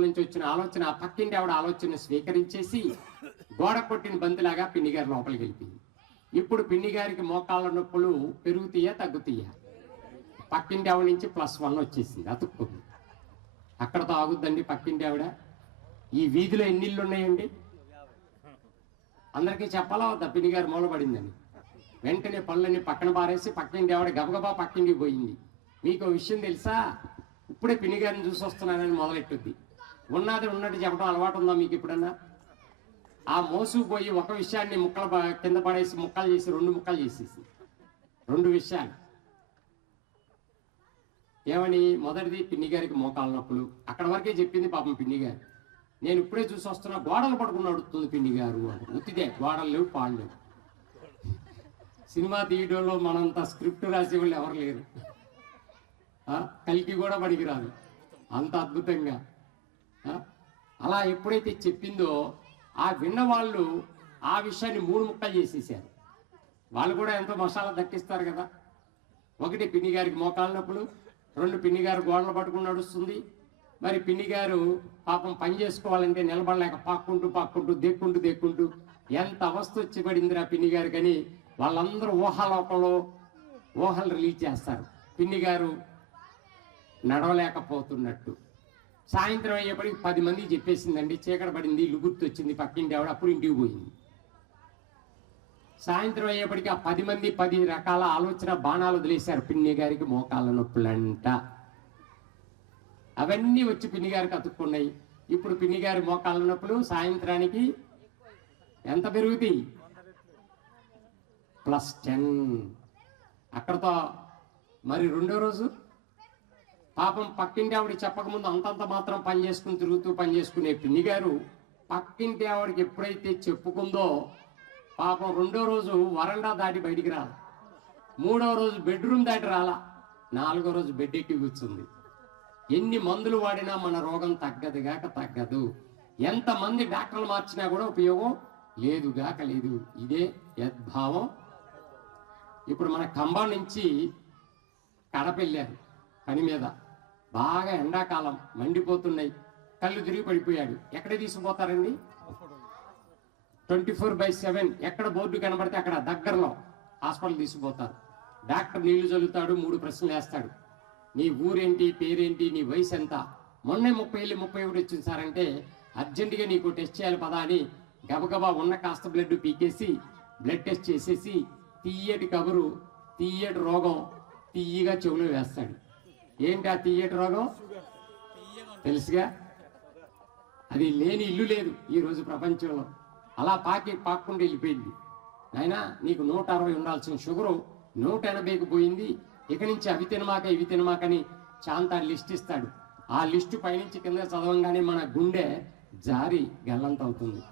నుంచి వచ్చిన ఆలోచన ఆ పక్కింటి ఆవిడ ఆలోచన స్వీకరించేసి గోడ కొట్టిన బంతిలాగా పిన్ని గారి లోపలికి వెళ్ళిపోయింది. ఇప్పుడు పిన్ని గారికి మోకాళ్ళ నొప్పులు పెరుగుతాయా తగ్గుతాయా? పక్కింటి ఆవిడ నుంచి +1 వచ్చేసింది, అతుక్కుంది. అక్కడతో ఆగుద్దండి పక్కింటి ఆవిడ? ఈ వీధిలో ఎన్ని ఇళ్ళు ఉన్నాయండి? అందరికీ చెప్పాలా వద్దా పిన్ని గారు మూలపడిందని? వెంటనే పనులన్నీ పక్కన పారేసి పక్కింటి ఆవిడ గబగబా పక్కింటికి పోయింది. మీకు విషయం తెలుసా? ఇప్పుడే పిన్ని గారిని చూసి వస్తున్నానని మొదలెట్టుద్ది. ఉన్నట్టు చెప్పడం అలవాటు ఉందా మీకు ఎప్పుడన్నా? ఆ మోసుకుపోయి ఒక విషయాన్ని కింద పడేసి ముక్కలు చేసి 2 ముక్కలు చేసేసి 2 విషయాలు. ఏమని? మొదటిది పిన్ని గారికి మోకాళ్ళ నొప్పులు. అక్కడ వరకే చెప్పింది పాపం పిన్ని గారు. నేను ఇప్పుడే చూసి వస్తున్నా, గోడలు పడుకుని అడుగుతుంది పిన్ని గారు అంటే. ఉత్తిదే, గోడలు లేవు, పాళ్ళు లేవు. సినిమా తీయడంలో మనంత స్క్రిప్ట్ రాసే వాళ్ళు ఎవరు లేరు. కలికి కూడా పనికిరాదు అంత అద్భుతంగా. అలా ఎప్పుడైతే చెప్పిందో ఆ విన్న వాళ్ళు ఆ విషయాన్ని 3 ముక్కలు చేసేసారు. వాళ్ళు కూడా ఎంతో మసాలా దక్కిస్తారు కదా. 1 పిన్ని గారికి మోకాళ్ళ నొప్పులు, 2 పిన్ని గారు గోడలు పట్టుకుని నడుస్తుంది. మరి పిన్ని గారు పాపం పని చేసుకోవాలంటే నిలబడలేక పాక్కుంటూ దేక్కుంటూ ఎంత అవస్థ వచ్చి పడిందిరా పిన్ని గారు. కానీ వాళ్ళందరూ ఊహాలోకంలో ఊహలు రిలీజ్ చేస్తారు. పిన్ని గారు నడవలేకపోతున్నట్టు. సాయంత్రం అయ్యేప్పటికి 10 మందికి చెప్పేసిందండి, చీకటి పడింది, ఇల్లు గుర్తొచ్చింది, పక్కింటి ఆవిడ అప్పుడు ఇంటికి పోయింది. సాయంత్రం అయ్యేప్పటికి ఆ 10 మంది 10 రకాల ఆలోచన బాణాలు వదిలేశారు. పిన్ని గారికి మోకాళ్ళ నొప్పులంట. అవన్నీ వచ్చి పిన్ని గారికి అతుక్కున్నాయి. ఇప్పుడు పిన్ని గారి మోకాళ్ళ నొప్పులు సాయంత్రానికి ఎంత పెరుగుతాయి? +10. అక్కడతో మరి 2వ రోజు పాపం పక్కింటి ఆవిడ చెప్పకముందు అంతంత మాత్రం పని చేసుకునే పిన్ని గారు పక్కింటి ఆవిడకి ఎప్పుడైతే చెప్పుకుందో పాపం 2వ రోజు వరండా దాటి బయటికి రాల, 3వ రోజు బెడ్రూమ్ దాటి రాలా, 4వ రోజు బెడ్ ఎక్కి కూర్చుంది. ఎన్ని మందులు వాడినా మన రోగం తగ్గదు. ఎంతమంది డాక్టర్లు మార్చినా కూడా ఉపయోగం లేదు. ఇదే యద్భావం. ఇప్పుడు మన ఖమ్మం నుంచి కడప వెళ్ళారు పని మీద. బాగా ఎండాకాలం, మండిపోతున్నాయి, కళ్ళు తిరిగి పడిపోయాడు. ఎక్కడ తీసుకుపోతారండి? 24/7 ఎక్కడ బోర్డు కనబడితే అక్కడ దగ్గరలో హాస్పిటల్ తీసుకుపోతారు. డాక్టర్ నీళ్లు చల్లుతాడు, 3 ప్రశ్నలు వేస్తాడు. నీ ఊరేంటి, పేరేంటి, నీ వయసు ఎంత? మొన్నే 30 వచ్చింది సార్ అంటే, అర్జెంటుగా నీకు టెస్ట్ చేయాలి పదా అని గబగబా ఉన్న కాస్త బ్లడ్ పీకేసి బ్లడ్ టెస్ట్ చేసేసి తీయటి కబురు, తీయటి రోగం తీయగా చెవులో వేస్తాడు. ఏంటి ఆ తీయటి రోగం? తెలుసుగా, అది లేని ఇల్లు లేదు ఈరోజు ప్రపంచంలో. అలా పాక్కుంటూ వెళ్ళిపోయింది. నాయనా నీకు 160 ఉండాల్సిన షుగరు 180కి పోయింది. ఇక నుంచి అవి తినమాకని చాంతాడు లిస్ట్ ఇస్తాడు. ఆ లిస్టు పైనుంచి కింద చదవంగానే మన గుండె జారి గల్లంత అవుతుంది.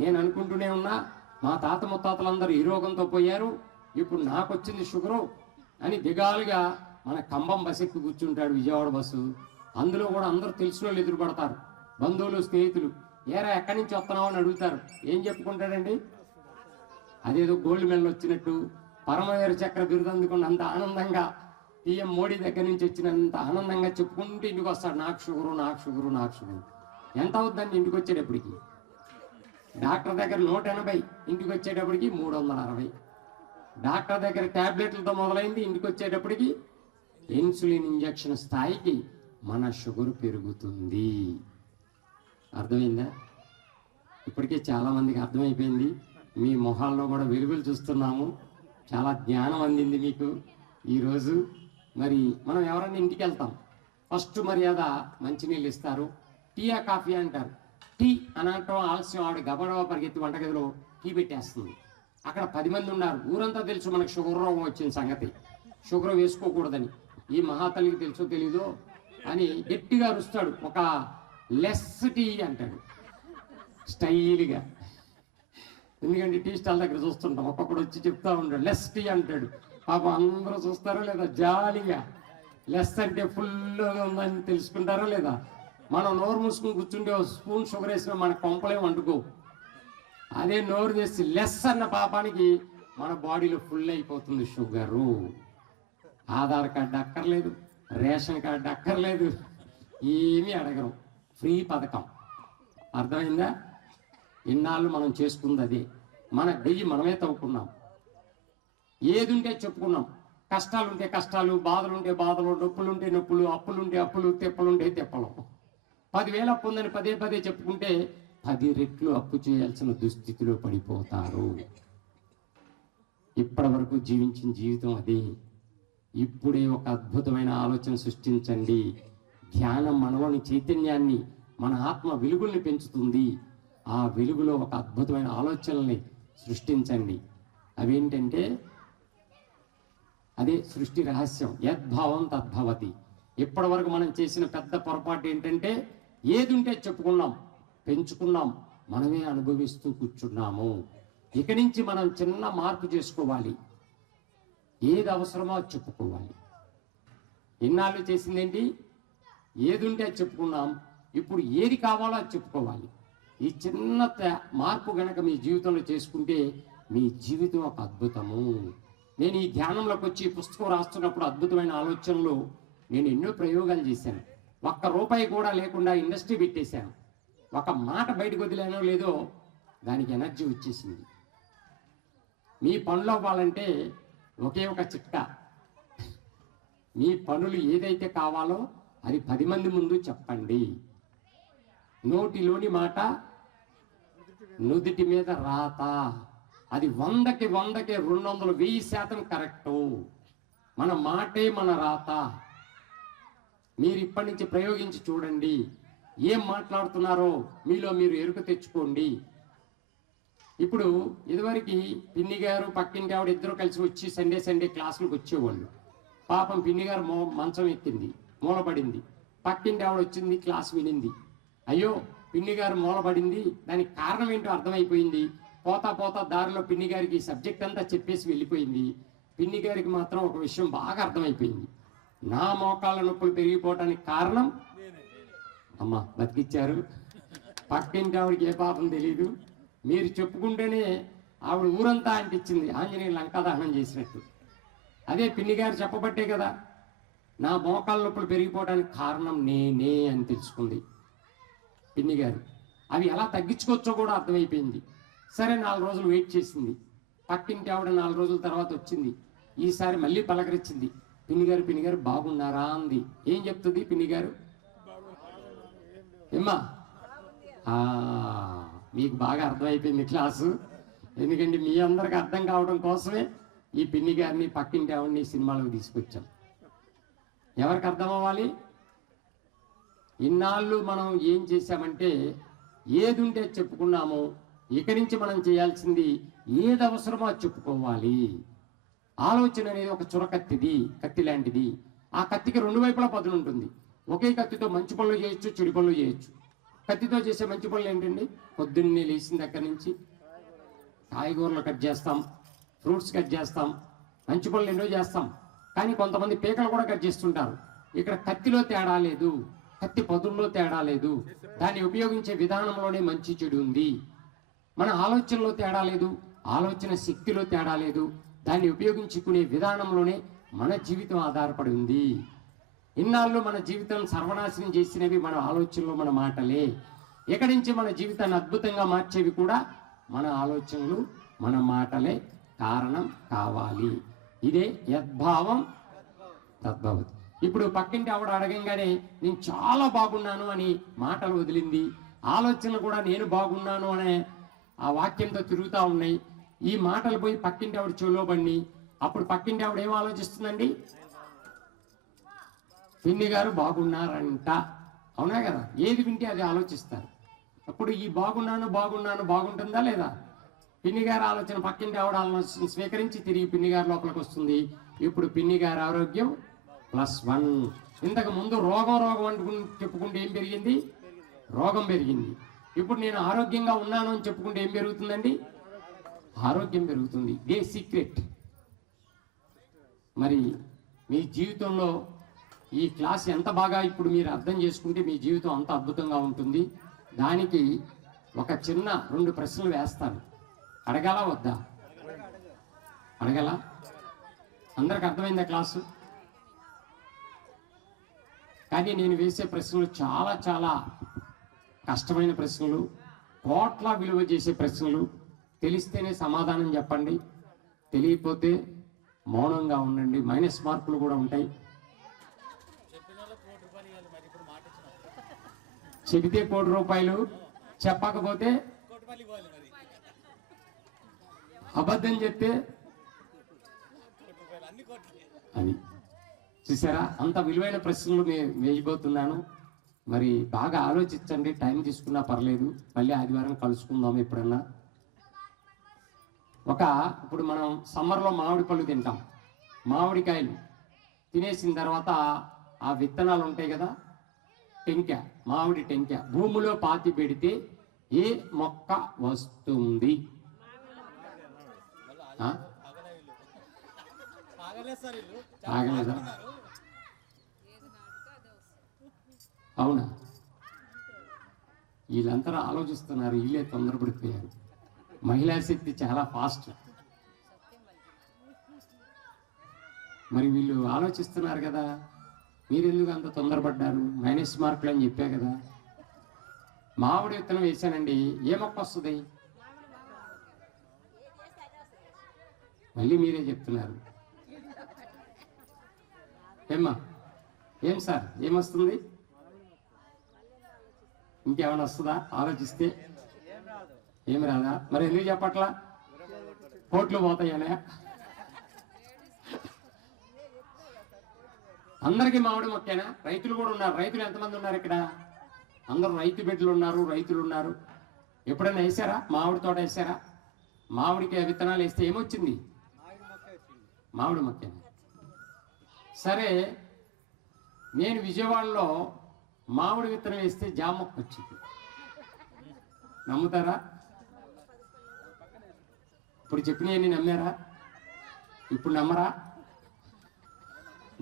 నేను అనుకుంటూనే ఉన్నా, మా తాత ముత్తాతలందరూ ఈ రోగంతో పోయారు, ఇప్పుడు నాకు వచ్చింది షుగరు అని దిగాలుగా మన ఖమ్మం బస్సు ఎక్కి కూర్చుంటాడు, విజయవాడ బస్సు. అందులో కూడా అందరూ తెలిసిన వాళ్ళు ఎదురుపడతారు, బంధువులు స్నేహితులు. ఏరా ఎక్కడి నుంచి వస్తున్నావు అని అడుగుతారు. ఏం చెప్పుకుంటాడండి? అదేదో గోల్డ్ మెడల్ వచ్చినట్టు, పరమవీర చక్ర బిరుదు అందుకుని అంత ఆనందంగా, పిఎం మోడీ దగ్గర నుంచి వచ్చినంత ఆనందంగా చెప్పుకుంటూ ఇంటికి వస్తాడు. నాకు షుగరు. ఎంత అవుద్దండి ఇంటికి వచ్చేటప్పటికి? డాక్టర్ దగ్గర 180, ఇంటికి వచ్చేటప్పటికి 360. డాక్టర్ దగ్గర ట్యాబ్లెట్లతో మొదలైంది, ఇంటికి వచ్చేటప్పటికి ఇన్సులిన్ ఇంజెక్షన్ స్థాయికి మన షుగర్ పెరుగుతుంది. అర్థమైందా? ఇప్పటికే చాలా మందికి అర్థమైపోయింది. మీ మొహాల్లో కూడా వెలుగులు చూస్తున్నాము. చాలా జ్ఞానం అందింది మీకు ఈరోజు. మరి మనం ఎవరైనా ఇంటికి వెళ్తాం, ఫస్ట్ మర్యాద మంచినీళ్ళు ఇస్తారు, టీయా కాఫీ అంటారు. టీ అనటం ఆలస్యం, ఆవిడ గబగబా పరిగెత్తి వంటగదిలో టీ పెట్టేస్తుంది. అక్కడ 10 మంది ఉన్నారు, ఊరంతా తెలుసు మనకు షుగర్ రోగం వచ్చిన సంగతి, షుగర్ వేసుకోకూడదని. ఈ మహాతల్లికి తెలుసో తెలీదో అని గట్టిగా అరుస్తాడు. ఒక లెస్ టీ అంటాడు స్టైల్గా. ఎందుకంటే టీ స్టాల్ దగ్గర చూస్తుంటాం, ఒక్కొక్కడు వచ్చి చెప్తా ఉంటాడు లెస్ టీ అంటాడు. పాపం అందరూ చూస్తారో లేదా జాలీగా. లెస్ అంటే ఫుల్గా ఉందని తెలుసుకుంటారో లేదా? మనం నోరు మూసుకుని కూర్చుంటే ఒక స్పూన్ షుగర్ వేసినా మన కొంపలే వండుకో. అదే నోరు చేసి లెస్ అన్న పాపానికి మన బాడీలో ఫుల్ అయిపోతుంది షుగరు. ఆధార్ కార్డు అక్కర్లేదు, రేషన్ కార్డు అక్కర్లేదు, ఏమీ అడగరు. ఫ్రీ పథకం. అర్థమైందా? ఇన్నాళ్ళు మనం చేసుకుంది అదే. మన గెయ్యి మనమే తవ్వుకున్నాం. ఏది ఉంటే చెప్పుకున్నాం. కష్టాలుంటే కష్టాలు, బాధలుంటే బాధలు, నొప్పులుంటే నొప్పులు, అప్పులుంటే అప్పులు, తెప్పలుంటే తెప్పలు. 10,000 అప్పు ఉందని పదే చెప్పుకుంటే 10 రెట్లు అప్పు చేయాల్సిన దుస్థితిలో పడిపోతారు. ఇప్పటి వరకు జీవించిన జీవితం అదే. ఇప్పుడే ఒక అద్భుతమైన ఆలోచన సృష్టించండి. ధ్యానం మనలోని చైతన్యాన్ని, మన ఆత్మ వెలుగుల్ని పెంచుతుంది. ఆ వెలుగులో ఒక అద్భుతమైన ఆలోచనల్ని సృష్టించండి. అవేంటంటే అదే సృష్టి రహస్యం. యద్భావం తద్భవతి. ఇప్పటి వరకు మనం చేసిన పెద్ద పొరపాటు ఏంటంటే, ఏది ఉంటే చెప్పుకున్నాం, పెంచుకున్నాం, మనమే అనుభవిస్తూ కూర్చున్నాము. ఇక నుంచి మనం చిన్న మార్పు చేసుకోవాలి. ఏది అవసరమో చెప్పుకోవాలి. ఇన్నాళ్ళు చేసిందేంటి? ఏది ఉంటే అది చెప్పుకున్నాం. ఇప్పుడు ఏది కావాలో అది చెప్పుకోవాలి. ఈ చిన్న మార్పు గనక మీ జీవితంలో చేసుకుంటే మీ జీవితం ఒక అద్భుతము. నేను ఈ ధ్యానంలోకి వచ్చి పుస్తకం రాస్తున్నప్పుడు అద్భుతమైన ఆలోచనలు, నేను ఎన్నో ప్రయోగాలు చేశాను. ఒక్క రూపాయి కూడా లేకుండా ఇండస్ట్రీ పెట్టేశాను. ఒక మాట బయటకు వదిలేనో లేదో దానికి ఎనర్జీ వచ్చేసింది. మీ పనులు అవ్వాలంటే ఒకే ఒక చిట్కా, మీ పనులు ఏదైతే కావాలో అది 10 మంది ముందు చెప్పండి. నోటిలోని మాట నుదిటి మీద రాత. అది 100కి 200 1000% కరెక్టు. మన మాటే మన రాత. మీరు ఇప్పటి నుంచి ప్రయోగించి చూడండి. ఏం మాట్లాడుతున్నారో మీలో మీరు ఎరుక తెచ్చుకోండి. ఇప్పుడు ఇదివరకు పిన్ని గారు పక్కింటి ఆవిడ ఇద్దరు కలిసి వచ్చి సండే క్లాసులకు వచ్చేవాళ్ళు. పాపం పిన్ని గారు మంచం ఎక్కింది, మూలపడింది. పక్కింటి ఆవిడ వచ్చింది, క్లాస్ వినింది. అయ్యో పిన్ని గారు మూలపడింది, దానికి కారణం ఏంటో అర్థమైపోయింది. పోతా దారిలో పిన్ని గారికి ఈ సబ్జెక్ట్ అంతా చెప్పేసి వెళ్ళిపోయింది. పిన్ని గారికి మాత్రం ఒక విషయం బాగా అర్థమైపోయింది. నా మోకాళ్ళ నొప్పులు పెరిగిపోవటానికి కారణం అమ్మ బతికిచ్చారు. పక్కింటి ఆవిడకి ఏ పాపం తెలీదు. మీరు చెప్పుకుంటేనే ఆవిడ ఊరంతా అంటించింది, ఆంజనేయ లంకాదహనం చేసినట్టు. అదే పిన్ని గారు చెప్పబట్టే కదా నా మోకాళ్ళ నొప్పులు పెరిగిపోవడానికి కారణం నేనే అని తెలుసుకుంది పిన్ని గారు. అవి ఎలా తగ్గించుకోవచ్చో కూడా అర్థమైపోయింది. సరే 4 రోజులు వెయిట్ చేసింది. పక్కింటి ఆవిడ 4 రోజుల తర్వాత వచ్చింది. ఈసారి మళ్ళీ పలకరించింది. పిన్ని గారు బాగున్నారా అంది. ఏం చెప్తుంది పిన్ని గారు? ఏమ్మా మీకు బాగా అర్థమైపోయింది క్లాసు. ఎందుకంటే మీ అందరికి అర్థం కావడం కోసమే ఈ పిన్ని గారిని పక్కింటి ఆవిడని సినిమాలకు తీసుకొచ్చాం. ఎవరికి అర్థం అవ్వాలి? ఇన్నాళ్ళు మనం ఏం చేశామంటే ఏది ఉంటే చెప్పుకున్నాము. ఇక నుంచి మనం చేయాల్సింది ఏది అవసరమో అది చెప్పుకోవాలి. ఆలోచన అనేది ఒక చురకత్తిది, కత్తి లాంటిది. ఆ కత్తికి 2 వైపులా పదును ఉంటుంది. ఒకే కత్తితో మంచి పనులు చేయొచ్చు, చెడు పనులు చేయొచ్చు. కత్తితో చేసే మంచి పనులు ఏంటండి? పొద్దున్నే లేచిన దగ్గర నుంచి కాయగూరలు కట్ చేస్తాం, ఫ్రూట్స్ కట్ చేస్తాం, మంచి పనులు ఎన్నో చేస్తాం. కానీ కొంతమంది పీకలు కూడా కట్ చేస్తుంటారు. ఇక్కడ కత్తిలో తేడా లేదు, కత్తి పదుల్లో తేడా లేదు. దాన్ని ఉపయోగించే విధానంలోనే మంచి చెడు ఉంది. మన ఆలోచనలో తేడా లేదు, ఆలోచన శక్తిలో తేడా లేదు. దాన్ని ఉపయోగించుకునే విధానంలోనే మన జీవితం ఆధారపడి ఉంది. ఇన్నాళ్ళు మన జీవితం సర్వనాశనం చేసినవి మన ఆలోచనలు, మన మాటలే. ఇక్కడి నుంచి మన జీవితాన్ని అద్భుతంగా మార్చేవి కూడా మన ఆలోచనలు, మన మాటలే కారణం కావాలి. ఇదే యద్భావం తద్భవతి. ఇప్పుడు పక్కింటి ఆవిడ అడగంగానే నేను చాలా బాగున్నాను అని మాటలు వదిలింది. ఆలోచనలు కూడా నేను బాగున్నాను అనే ఆ వాక్యంతో తిరుగుతూ ఉన్నాయి. ఈ మాటలు పోయి పక్కింటి ఆవిడ చెవిలో పడి అప్పుడు పక్కింటి ఆవిడ ఏం ఆలోచిస్తుందండి? పిన్ని గారు బాగున్నారంట. అవునా కదా? ఏది వింటే అది ఆలోచిస్తారు. అప్పుడు ఈ బాగున్నాను బాగుంటుందా లేదా? పిన్ని గారి ఆలోచన పక్కింటి ఆవిడ ఆలోచన స్వీకరించి తిరిగి పిన్ని గారి లోపలికి వస్తుంది. ఇప్పుడు పిన్ని గారి ఆరోగ్యం +1. ఇంతకు ముందు రోగం అంటుకుని చెప్పుకుంటే ఏం పెరిగింది? రోగం పెరిగింది. ఇప్పుడు నేను ఆరోగ్యంగా ఉన్నాను అని చెప్పుకుంటే ఏం పెరుగుతుందండి? ఆరోగ్యం పెరుగుతుంది. ఇదే సీక్రెట్. మరి మీ జీవితంలో ఈ క్లాస్ ఎంత బాగా ఇప్పుడు మీరు అర్థం చేసుకుంటే మీ జీవితం అంత అద్భుతంగా ఉంటుంది. దానికి ఒక చిన్న 2 ప్రశ్నలు వేస్తాను. అడగాల వద్దా? అడగాల? అందరికి అర్థమైందా క్లాసు? కానీ నేను వేసే ప్రశ్నలు చాలా చాలా కష్టమైన ప్రశ్నలు, కోట్ల విలువ చేసే ప్రశ్నలు. తెలిస్తేనే సమాధానం చెప్పండి, తెలియకపోతే మౌనంగా ఉండండి. మైనస్ మార్కులు కూడా ఉంటాయి. చెబితే ₹1 చెప్పకపోతే అబద్ధం చెప్తే అది. చూసారా? అంత విలువైన ప్రశ్నలు వేయబోతున్నాను. మరి బాగా ఆలోచించండి. టైం తీసుకున్నా పర్లేదు. మళ్ళీ ఆదివారం కలుసుకుందాం ఎప్పుడన్నా. ఇప్పుడు మనం సమ్మర్లో మామిడి పళ్ళు తింటాం. మామిడికాయలు తినేసిన తర్వాత ఆ విత్తనాలు ఉంటాయి కదా, మామిడి టెంక భూమిలో పాతి పెడితే ఏ మొక్క వస్తుంది? ఆగలేదా? అవునా? వీళ్ళంతా ఆలోచిస్తున్నారు, వీళ్ళే తొందరపడిపోయారు. మహిళా శక్తి చాలా ఫాస్ట్. మరి వీళ్ళు ఆలోచిస్తున్నారు కదా, మీరెందుకు అంత తొందరపడ్డారు? మైనస్ మార్కులు అని చెప్పా కదా. మామిడి విత్తనం వేసానండి, ఏ మొక్క వస్తుంది? మళ్ళీ మీరే చెప్తున్నారు. ఏమ్మా, ఏం సార్, ఏమొస్తుంది? ఇంకేమైనా వస్తుందా ఆలోచిస్తే? ఏమి రాదా? మరి ఎందుకు చెప్పట్లా? కోట్లు పోతాయనే. అందరికీ మామిడి మొక్కేనా? రైతులు కూడా ఉన్నారు. రైతులు ఎంతమంది ఉన్నారు ఇక్కడ? అందరూ రైతు బిడ్డలు ఉన్నారు, రైతులు ఉన్నారు. ఎప్పుడైనా వేసారా? మామిడి తోట వేసారా? మామిడికి విత్తనాలు వేస్తే ఏమొచ్చింది? మామిడి మొక్కేనా? సరే, నేను విజయవాడలో మామిడి విత్తనం వేస్తే జామ మొక్క వచ్చింది. నమ్ముతారా? ఇప్పుడు చెప్పినవన్నీ నమ్మారా? ఇప్పుడు నమ్మరా?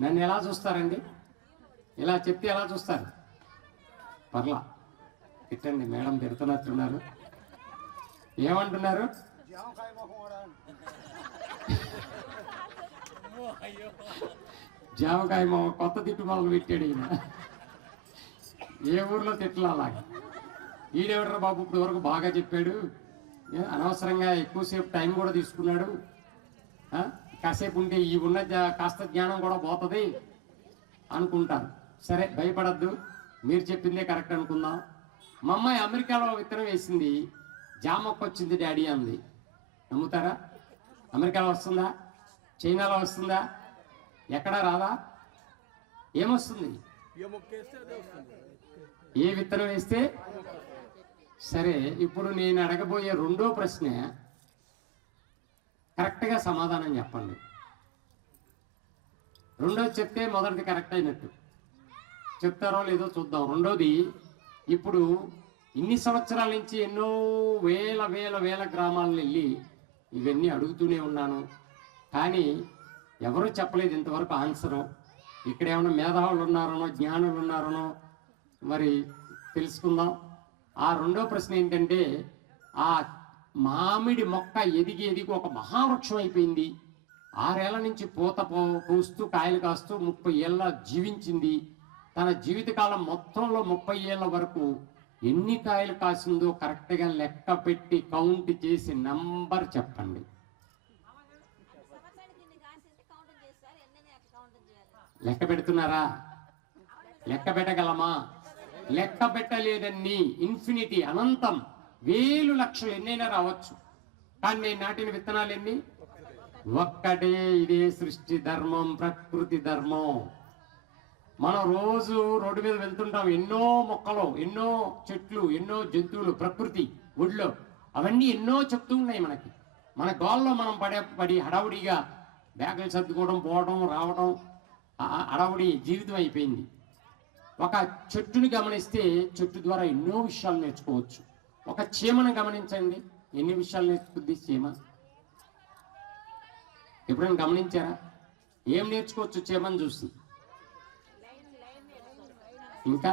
నన్ను ఎలా చూస్తారండి? ఇలా చెప్తే ఎలా చూస్తారు? పర్లా తిట్టండి, మేడం తిడుతున్నట్టున్నారు. ఏమంటున్నారు? జామకాయ మొహం కొత్త తిట్టు మొదలు పెట్టాడు ఈయన. ఏ ఊర్లో తిట్లు అలాగే. ఈడెవడరా బాబు ఇప్పుడు వరకు బాగా చెప్పాడు, అనవసరంగా ఎక్కువసేపు టైం కూడా తీసుకున్నాడు, కాసేపు ఉంటే ఈ ఉన్న కాస్త జ్ఞానం కూడా పోతుంది అనుకుంటారు. సరే, భయపడద్దు, మీరు చెప్పిందే కరెక్ట్ అనుకుందాం. మా అమ్మాయి అమెరికాలో విత్తనం వేసింది, జామొక్క వచ్చింది డాడీ అంది. నమ్ముతారా? అమెరికాలో వస్తుందా? చైనాలో వస్తుందా? ఎక్కడా రాదా? ఏమొస్తుంది? ఏ విత్తనం వేస్తే? సరే, ఇప్పుడు నేను అడగబోయే రెండో ప్రశ్న కరెక్ట్గా సమాధానం చెప్పండి. రెండోది చెప్తే మొదటిది కరెక్ట్ అయినట్టు. చెప్తారో లేదో చూద్దాం. రెండోది, ఇప్పుడు ఇన్ని సంవత్సరాల నుంచి ఎన్నో వేల వేల వేల గ్రామాలను వెళ్ళి ఇవన్నీ అడుగుతూనే ఉన్నాను, కానీ ఎవరూ చెప్పలేదు ఇంతవరకు ఆన్సరు. ఇక్కడ ఏమైనా మేధావులు ఉన్నారనో, జ్ఞానులు ఉన్నారనో మరి తెలుసుకుందాం. ఆ రెండో ప్రశ్న ఏంటంటే, ఆ మామిడి మొక్క ఎదిగి ఎదిగి ఒక మహావృక్షం అయిపోయింది. 6 ఏళ్ల నుంచి పూత పూస్తూ కాయలు కాస్తూ 30 ఏళ్ళ జీవించింది. తన జీవితకాలం మొత్తంలో 30 ఏళ్ళ వరకు ఎన్ని కాయలు కాసిందో కరెక్ట్గా లెక్క పెట్టి కౌంట్ చేసి నంబర్ చెప్పండి. లెక్క పెడుతున్నారా? లెక్క పెట్టగలమా? లెక్క పెట్టలేదని ఇన్ఫినిటీ, అనంతం, వేలు లక్షలు ఎన్నైనా రావచ్చు. కానీ నేను నాటిన విత్తనాలు ఎన్ని? ఒక్కటే. ఇదే సృష్టి ధర్మం, ప్రకృతి ధర్మం. మనం రోజు రోడ్డు మీద వెళ్తుంటాం, ఎన్నో మొక్కలు, ఎన్నో చెట్లు, ఎన్నో జంతువులు, ప్రకృతి ఒడిలో అవన్నీ ఎన్నో చెప్తూ ఉన్నాయి మనకి. మన గోల్లో మనం పడి హడావుడిగా బ్యాగులు సర్దుకోవడం, పోవడం, రావడం, హడావుడి జీవితం అయిపోయింది. ఒక చెట్టుని గమనిస్తే చెట్టు ద్వారా ఎన్నో విషయాలు నేర్చుకోవచ్చు. ఒక చీమను గమనించండి, ఎన్ని విషయాలు నేర్చుకుంది చీమ? ఎప్పుడైనా గమనించారా? ఏం నేర్చుకోవచ్చు చీమను చూసి? ఇంకా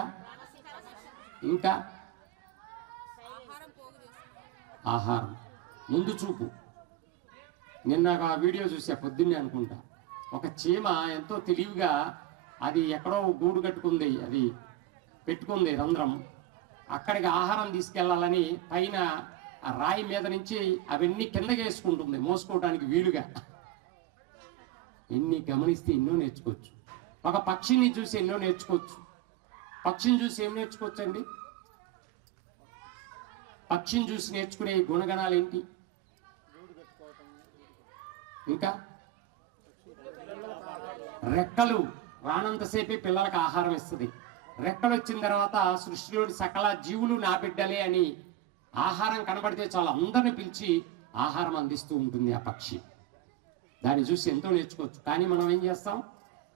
ఇంకా ఆహారం, ముందు చూపు. నిన్న ఆ వీడియో చూసా, పొద్దున్నే అనుకుంటా. ఒక చీమ ఎంతో తెలివిగా అది ఎక్కడో గూడు కట్టుకుంది, అది పెట్టుకుంది రంధ్రం, అక్కడికి ఆహారం తీసుకెళ్లాలని పైన ఆ రాయి మీద నుంచి అవన్నీ కిందకి వేసుకుంటుంది మోసుకోవడానికి వీలుగా. ఎన్ని గమనిస్తే ఎన్నో నేర్చుకోవచ్చు. ఒక పక్షిని చూసి ఎన్నో నేర్చుకోవచ్చు. పక్షిని చూసి ఏం నేర్చుకోవచ్చు అండి? పక్షిని చూసి నేర్చుకునే గుణగణాలు ఏంటి? ఇంకా రెక్కలు రానంతసేపే పిల్లలకు ఆహారం ఇస్తుంది. రెక్కలు వచ్చిన తర్వాత సృష్టిలోని సకల జీవులు నా బిడ్డలే అని ఆహారం కనబడితే చాలా అందరిని పిలిచి ఆహారం అందిస్తూ ఉంటుంది ఆ పక్షి. దాన్ని చూసి ఎంతో నేర్చుకోవచ్చు. కానీ మనం ఏం చేస్తాం?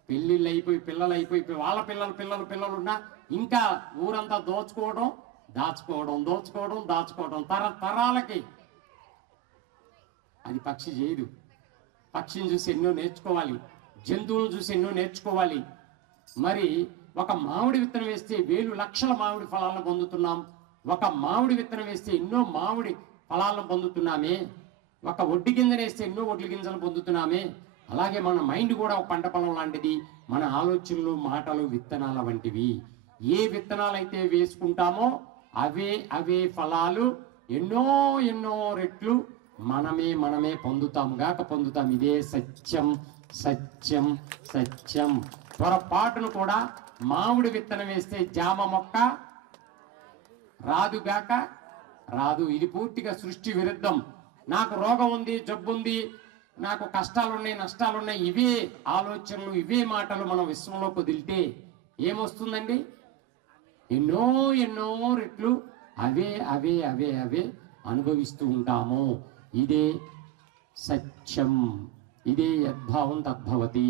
పెళ్ళిళ్ళు అయిపోయి, పిల్లలు అయిపోయి, వాళ్ళ పిల్లలు ఉన్నా ఇంకా ఊరంతా దోచుకోవడం, తరతరాలకి. అది పక్షి చేయదు. పక్షిని చూసి ఎన్నో నేర్చుకోవాలి, జంతువులను చూసి ఎన్నో నేర్చుకోవాలి. మరి ఒక మామిడి విత్తనం వేస్తే 1000 లక్షల మామిడి ఫలాలను పొందుతున్నాం. ఒక మామిడి విత్తనం వేస్తే ఎన్నో మామిడి ఫలాలను పొందుతున్నామే. ఒక ఒడ్డి గింజను వేస్తే ఎన్నో ఒడ్ల గింజలు పొందుతున్నామే. అలాగే మన మైండ్ కూడా ఒక పంట పొలం లాంటిది. మన ఆలోచనలు, మాటలు విత్తనాల వంటివి. ఏ విత్తనాలు అయితే వేసుకుంటామో అవే ఫలాలు ఎన్నో ఎన్నో రెట్లు మనమే పొందుతాం. ఇదే సత్యం సత్యం సత్యం. పొరపాటును కూడా మామిడి విత్తనం వేస్తే జామ మొక్క రాదు. ఇది పూర్తిగా సృష్టి విరుద్ధం. నాకు రోగం ఉంది, జబ్బు ఉంది, నాకు కష్టాలున్నాయి, నష్టాలున్నాయి, ఇవే ఆలోచనలు, ఇవే మాటలు మనం విశ్వంలోకి వదిలితే ఏమొస్తుందండి? ఎన్నో ఎన్నో రెట్లు అవే అనుభవిస్తూ ఉంటాము. ఇదే సత్యం. ఇదే యద్భావం తద్భవతి.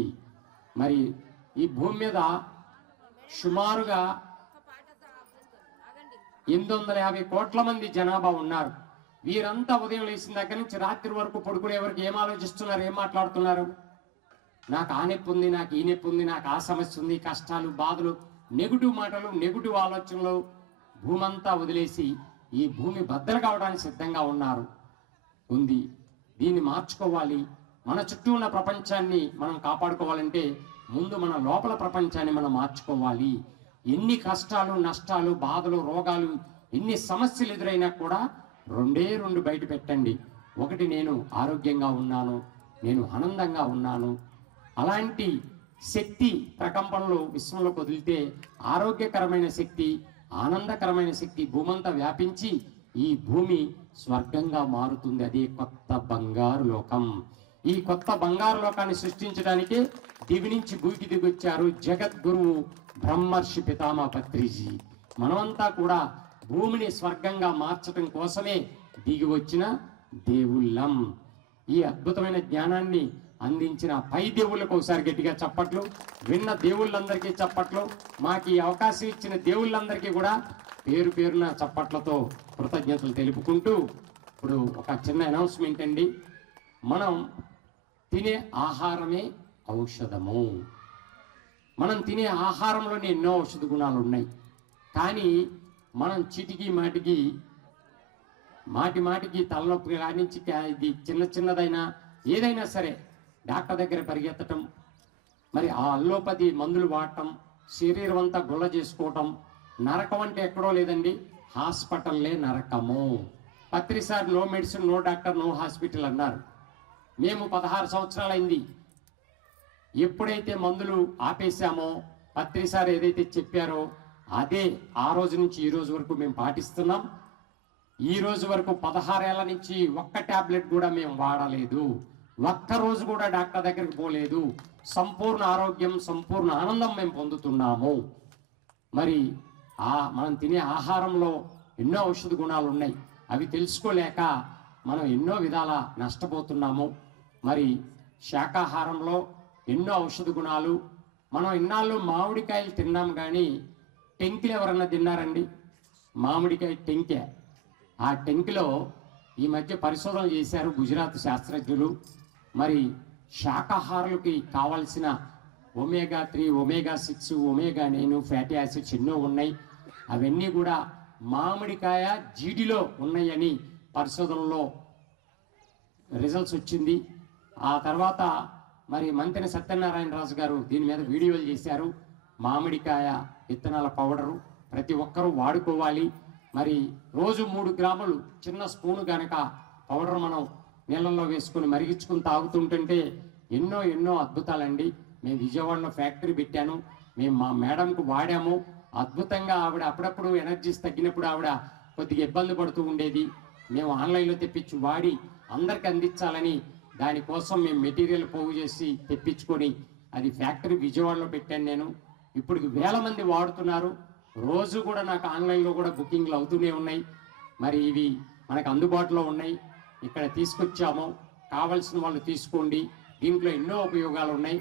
మరి ఈ భూమి మీద సుమారుగా 850 కోట్ల మంది జనాభా ఉన్నారు. వీరంతా ఉదయం లేచిన దగ్గర నుంచి రాత్రి వరకు పడుకునే వరకు ఏం ఆలోచిస్తున్నారు, ఏం మాట్లాడుతున్నారు? నాకు ఆ నొప్పి ఉంది, నాకు ఈ నొప్పి ఉంది, నాకు ఆ సమస్య ఉంది, కష్టాలు, బాధలు, నెగిటివ్ మాటలు, నెగిటివ్ ఆలోచనలు భూమంతా వదిలేసి ఈ భూమి బద్దలు కావడానికి సిద్ధంగా ఉంది. దీన్ని మార్చుకోవాలి. మన చుట్టూ ఉన్న ప్రపంచాన్ని మనం కాపాడుకోవాలంటే ముందు మన లోపల ప్రపంచాన్ని మనం మార్చుకోవాలి. ఎన్ని కష్టాలు, నష్టాలు, బాధలు, రోగాలు, ఎన్ని సమస్యలు ఎదురైనా కూడా 2 బయట పెట్టండి. ఒకటి, నేను ఆరోగ్యంగా ఉన్నాను, నేను ఆనందంగా ఉన్నాను. అలాంటి శక్తి ప్రకంపనలు విశ్వంలోకి వదిలితే ఆరోగ్యకరమైన శక్తి, ఆనందకరమైన శక్తి భూమంతా వ్యాపించి ఈ భూమి స్వర్గంగా మారుతుంది. అదే కొత్త బంగారు లోకం. ఈ కొత్త బంగారు లోకాన్ని సృష్టించడానికి దివి నుంచి భూమికి దిగొచ్చారు జగద్గురువు బ్రహ్మర్షి పితామహ పత్రిజీ. మనమంతా కూడా భూమిని స్వర్గంగా మార్చడం కోసమే దిగి వచ్చిన దేవుళ్ళం. ఈ అద్భుతమైన జ్ఞానాన్ని అందించిన పై దేవుళ్ళకు ఒకసారి గట్టిగా చప్పట్లు. విన్న దేవుళ్ళందరికీ చప్పట్లు. మాకు ఈ అవకాశం ఇచ్చిన దేవుళ్ళందరికీ కూడా పేరున చప్పట్లతో కృతజ్ఞతలు తెలుపుకుంటూ ఇప్పుడు ఒక చిన్న అనౌన్స్మెంట్ అండి. మనం తినే ఆహారమే ఔషధము. మనం తినే ఆహారంలోనే ఎన్నో ఔషధ గుణాలు ఉన్నాయి. కానీ మనం చిటికి మాటికి తలనొప్పి కానించి ఇది చిన్నదైనా ఏదైనా సరే డాక్టర్ దగ్గర పరిగెత్తటం, మరి ఆ అల్లోపతి మందులు వాడటం, శరీరం అంతా గుల్ల చేసుకోవటం. నరకం అంటే ఎక్కడో లేదండి, హాస్పిటల్లే నరకము. పత్రిసారి no medicine, no doctor, no hospital అన్నారు. మేము 16 సంవత్సరాలైంది. ఎప్పుడైతే మందులు ఆపేశామో, పత్రిసారి ఏదైతే చెప్పారో అదే ఆ రోజు నుంచి ఈ రోజు వరకు మేము పాటిస్తున్నాం. ఈ రోజు వరకు 16 ఏళ్ల నుంచి ఒక్క టాబ్లెట్ కూడా మేము వాడలేదు. ఒక్కరోజు కూడా డాక్టర్ దగ్గరికి పోలేదు. సంపూర్ణ ఆరోగ్యం, సంపూర్ణ ఆనందం మేము పొందుతున్నాము. మరి మనం తినే ఆహారంలో ఎన్నో ఔషధ గుణాలు ఉన్నాయి. అవి తెలుసుకోలేక మనం ఎన్నో విధాల నష్టపోతున్నాము. మరి శాకాహారంలో ఎన్నో ఔషధ గుణాలు. మనం ఇన్నాళ్ళు మామిడికాయలు తిన్నాం, కానీ టెంకులు ఎవరన్నా తిన్నారండి? మామిడికాయ టెంకె. ఆ టెంకులో ఈ మధ్య పరిశోధన చేశారు గుజరాత్ శాస్త్రజ్ఞులు. మరి శాకాహారులకి కావలసిన omega 3, omega 6, omega 9 fatty acids ఎన్నో ఉన్నాయి. అవన్నీ కూడా మామిడికాయ జీడిలో ఉన్నాయని పరిశోధనలో రిజల్ట్స్ వచ్చింది. ఆ తర్వాత మరి మంత్రి సత్యనారాయణరాజు గారు దీని మీద వీడియోలు చేశారు. మామిడికాయ విత్తనాల పౌడరు ప్రతి ఒక్కరూ వాడుకోవాలి. మరి రోజు 3 గ్రాములు చిన్న స్పూను కనుక పౌడర్ మనం నీళ్ళల్లో వేసుకొని మరిగించుకుని తాగుతుంటుంటే ఎన్నో అద్భుతాలండి. మేము విజయవాడలో ఫ్యాక్టరీ పెట్టాను. మేము మా మేడంకు వాడాము. అద్భుతంగా ఆవిడ అప్పుడప్పుడు ఎనర్జీస్ తగ్గినప్పుడు ఆవిడ కొద్దిగా ఇబ్బంది పడుతూ ఉండేది. మేము ఆన్లైన్లో తెప్పించి వాడి అందరికి అందించాలని దానికోసం మేము మెటీరియల్ పోగు చేసి తెప్పించుకొని అది ఫ్యాక్టరీ విజయవాడలో పెట్టాను నేను. ఇప్పుడు 1000 మంది వాడుతున్నారు. రోజు కూడా నాకు ఆన్లైన్లో కూడా బుకింగ్లు అవుతూనే ఉన్నాయి. మరి ఇవి మనకు అందుబాటులో ఉన్నాయి. ఇక్కడ తీసుకొచ్చాము, కావలసిన వాళ్ళు తీసుకోండి. దీంట్లో ఎన్నో ఉపయోగాలు ఉన్నాయి.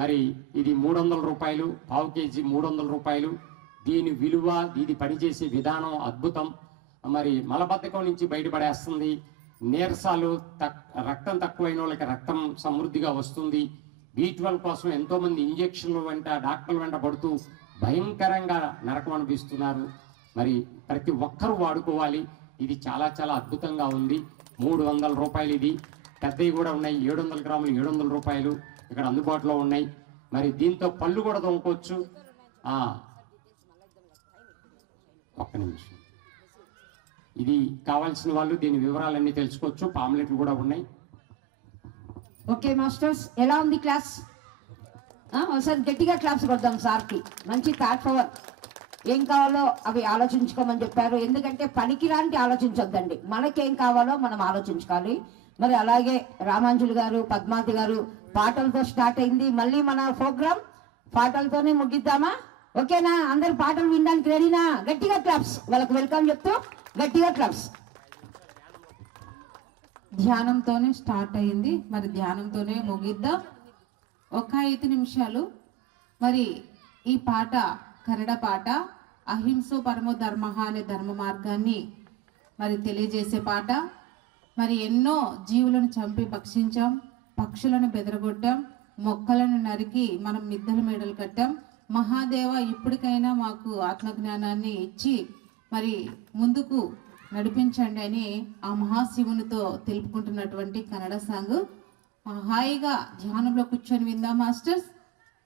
మరి ఇది 300 రూపాయలు, పావు కేజీ 300 రూపాయలు. దీని విలువ, ఇది పనిచేసే విధానం అద్భుతం. మరి మలబద్ధకం నుంచి బయటపడేస్తుంది. నీరసాలు, రక్తం తక్కువైన వాళ్ళకి రక్తం సమృద్ధిగా వస్తుంది. B12 కోసం ఎంతోమంది ఇంజక్షన్లు వెంట డాక్టర్ల వెంట పడుతూ భయంకరంగా నరకం అనిపిస్తున్నారు. మరి ప్రతి ఒక్కరూ వాడుకోవాలి. ఇది చాలా చాలా అద్భుతంగా ఉంది. 300 రూపాయలు ఇది. పెద్దవి కూడా ఉన్నాయి, 700 గ్రాములు 700 రూపాయలు ఇక్కడ అందుబాటులో ఉన్నాయి. మరి దీంతో పళ్ళు కూడా తోముకోవచ్చు. ఒక్క నిమిషం, ఇది కావాల్సిన వాళ్ళు దీని వివరాలన్నీ తెలుసుకోవచ్చు. పాంప్లెట్లు కూడా ఉన్నాయి. ఓకే మాస్టర్స్, ఎలా ఉంది క్లాస్? ఒకసారి గట్టిగా క్లాప్స్ కొడదాం సార్కి. మంచి థాట్ పవర్. ఏం కావాలో అవి ఆలోచించుకోమని చెప్పారు. ఎందుకంటే పనికిరాంటి ఆలోచించొద్దండి, మనకేం కావాలో మనం ఆలోచించుకోవాలి. మరి అలాగే రామాంజులు గారు, పద్మావతి గారు పాటలతో స్టార్ట్ అయింది. మళ్ళీ మన ప్రోగ్రామ్ పాటలతోనే ముగిద్దామా? ఓకేనా? అందరు పాటలు వినడానికి రెడీనా? గట్టిగా క్లాప్స్. వాళ్ళకి వెల్కమ్ చెప్తూ గట్టిగా క్లాప్స్. ధ్యానంతోనే స్టార్ట్ అయింది, మరి ధ్యానంతోనే ముగిద్దాం. ఒక 5 నిమిషాలు. మరి ఈ పాట కన్నడ పాట, అహింసో పరమో ధర్మ అనే ధర్మ మార్గాన్ని మరి తెలియజేసే పాట. మరి ఎన్నో జీవులను చంపి భక్షించాం, పక్షులను బెదరగొట్టాం, మొక్కలను నరికి మనం మిద్దెల మేడలు కట్టాం. మహాదేవ ఇప్పటికైనా మాకు ఆత్మజ్ఞానాన్ని ఇచ్చి మరి ముందుకు నడిపించండి అని ఆ మహాశివునితో తెలుపుకుంటున్నటువంటి కన్నడ సాంగ్. హాయిగా ధ్యానంలో కూర్చొని విందాం మాస్టర్స్.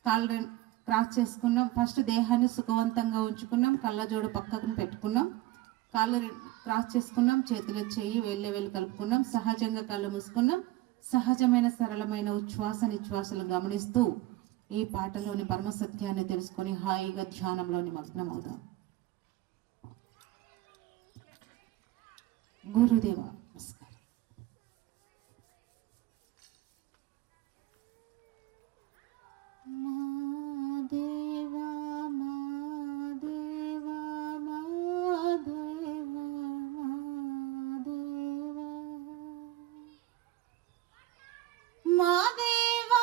కాళ్ళు క్రాస్ చేసుకున్నాం. ఫస్ట్ దేహాన్ని సుఖవంతంగా ఉంచుకున్నాం. కళ్ళజోడు పక్కకు పెట్టుకున్నాం. కాళ్ళు క్రాస్ చేసుకున్నాం. చేతిలో చెయ్యి వెళ్ళి కలుపుకున్నాం. సహజంగా కళ్ళు మూసుకున్నాం. సహజమైన సరళమైన ఉచ్ఛ్వాస నిశ్వాసలు గమనిస్తూ ఈ పాటలోని పరమసత్యాన్ని తెలుసుకొని హాయిగా ధ్యానంలో నిమగ్నం అవుదాం. గురుదేవ నమస్కారం. మాదేవా మాదేవా మాదేవా మాదేవా మాదేవా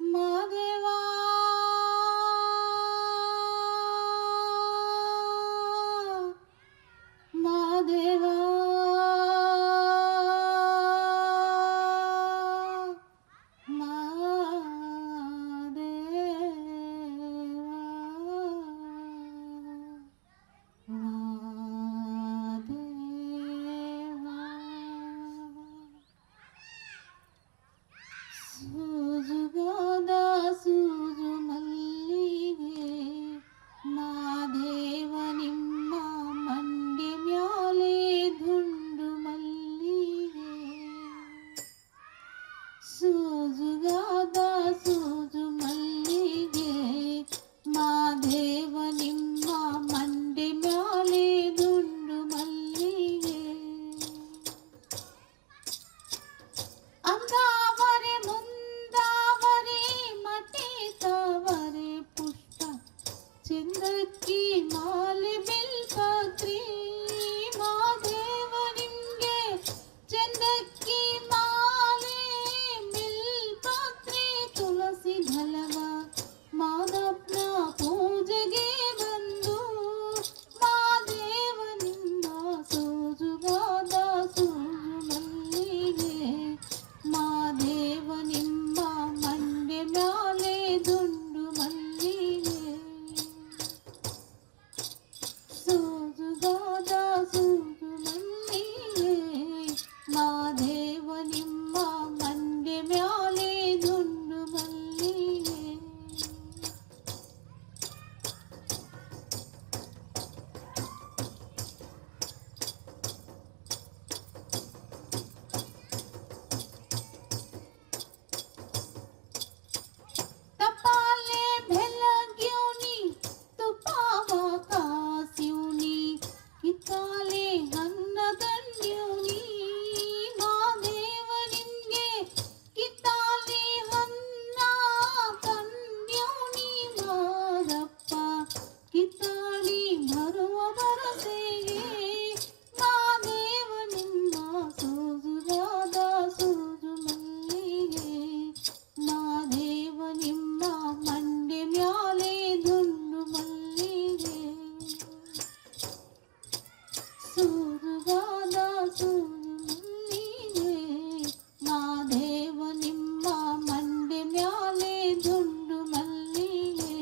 మాదేవా మాదేవా దుండు మల్లిగే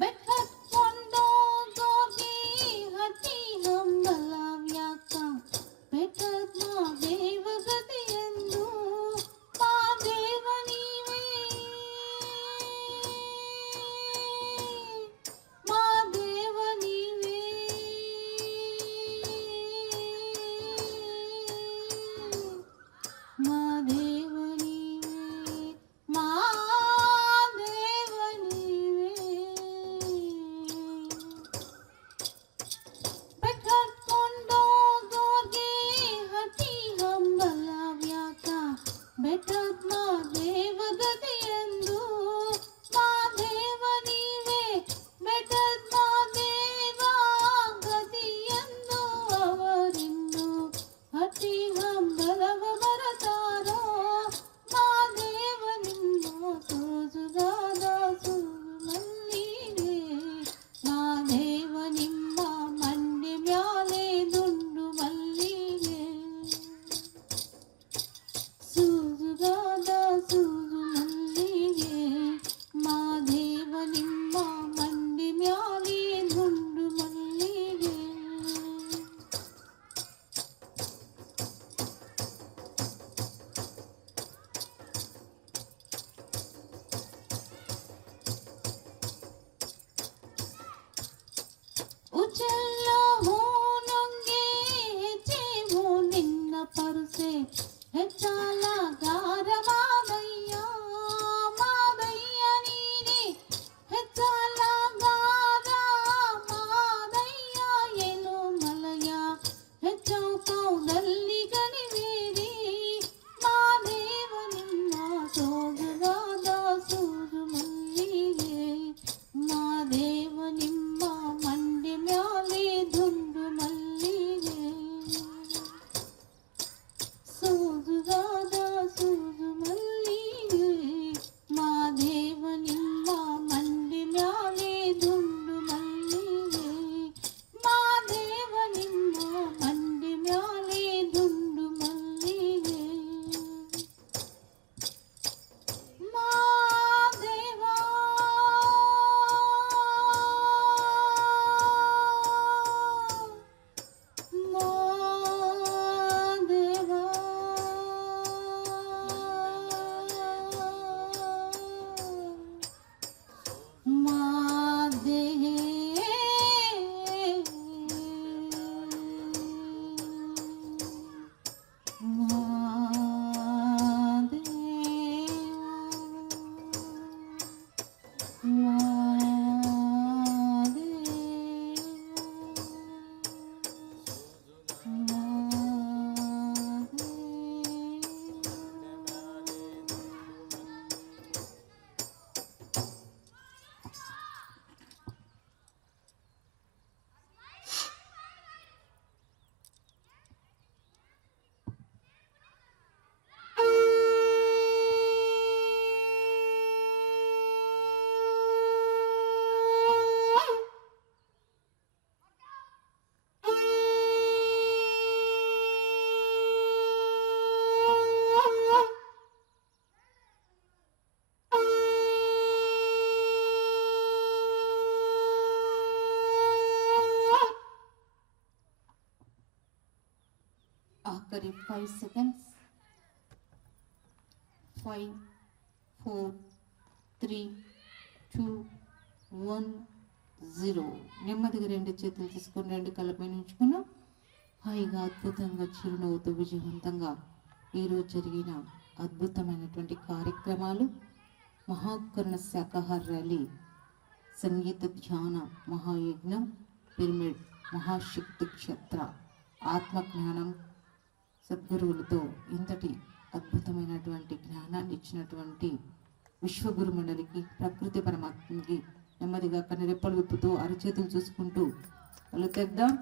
ಬೆಟ್ಟಕೊಂಡು ಗೋಗಿ ಹಟ್ಟಿ ಹಂಬಲ ವ್ಯಾಕ ಬೆಟ್ಟದ ದೇವಗತಿಯೆಂದು ಮಾ ದೇವ ನೀವೇ ಮಾ ದೇವ ನೀವೇ ಮಾ ದೇವ ನೀವೇ ಮಾ ದೇವ ನೀವೇ ಬೆಟ್ಟಕೊಂಡು ಗೋರ್ಗೆ ಹಟ್ಟಿ ಹಂಬಲ ವ್ಯಾಕ ಬೆಟ್ಟದ ದೇವಗತಿಯೆಂದು ಮಾ ದೇವ ನೀವೇ ಬೆಟ್ಟದ ದೇವ ಗತಿಯೆಂದು ಅವರಿಂದು ಹಟ್ಟಿ ಹಂಬಲವ ಬರತಾರೋ ಮಾ ದೇವ ನಿಮ್ಮ ಸೋಜುಗಾದ ಸೂರು ಮಲ್ಲಿಗೆ ಮಾ ದೇವ ನಿಮ್ಮ ಮಂಡಿ ಮ್ಯಾಲೆ ದುಂಡು ಮಲ್ಲಿಗೆ ಸೂಜುಗಾದ ಸೂಜು ಮಲ್ಲಿಗೆ ಮಾ ದೇವ ನಿಮ್ಮ ಮಂಡಿ ಮ್ಯಾಲೆ ದುಂಡು ಮಲ್ಲಿಗೆ ಉಚ್ಚಲ್ಲ ಹೂನಂಗೆ ಹೆಚ್ಚೇವು ನಿನ್ನ ಪರುಸೆ ಹೆಚ್ಚಾಲ ಗಾರ ಮಾದಯ್ಯ ಮಾದಯ್ಯ ನೀನೆ ಹೆಚ್ಚಾಲ ಗಾರ ಮಾದಯ್ಯ ಏನು ಮಲಯ ಹೆಚ್ಚು ಕೌದಲ್ಲಿ ಗಣಿವೇರಿ ಮಾದೇವ ನಿಮ್ಮ ಸೋಗರಾದ ಸೂರು ಮಲ್ಲಿಗೆ ಮಾದೇವ ನಿಮ್ಮ ಮಂಡಿ ಮ್ಯಾಲೆ ದುಂಡು ಮಲ್ಲಿಗೆ ಸೋಜುಗಾದ ಸೂಜು ಮಲ್ಲಿಗೆ ಮಾದೇವ ನಿಮ್ಮ ಮಂಡಿ ಮ್ಯಾಲೆ ದುಂಡು ಮಲ್ಲಿಗೆ ಮಾದೇವ ನಿಮ್ಮ ಮಂಡಿ ಮ್ಯಾಲೆ ದುಂಡು ಮಲ್ಲಿಗೆ ಮಾದೇವ ಮಾದೇವ ఆఖరి 5 సెకండ్స్ 5 4 3 2 1 0 నెమ్మదిగా రెండు చేతులు తీసుకొని రెండు కళ్ళపై ఉంచుకున్నాం. హాయిగా అద్భుతంగా చిరునవ్వుతో విజయవంతంగా ఈరోజు జరిగిన అద్భుతమైనటువంటి కార్యక్రమాలు మహాకరుణ శాకాహార ర్యాలీ, సంగీత ధ్యాన మహాయజ్ఞం, పిరమిడ్ మహాశక్తి క్షేత్ర ఆత్మజ్ఞానం సద్గురువులతో ఇంతటి అద్భుతమైనటువంటి జ్ఞానాన్ని ఇచ్చినటువంటి విశ్వగురు మండలికి, ప్రకృతి పరమాత్మకి నెమ్మదిగా కన్నరెప్పలు విప్పుతూ అరచేతులు చూసుకుంటూ వాళ్ళు తెద్దాం,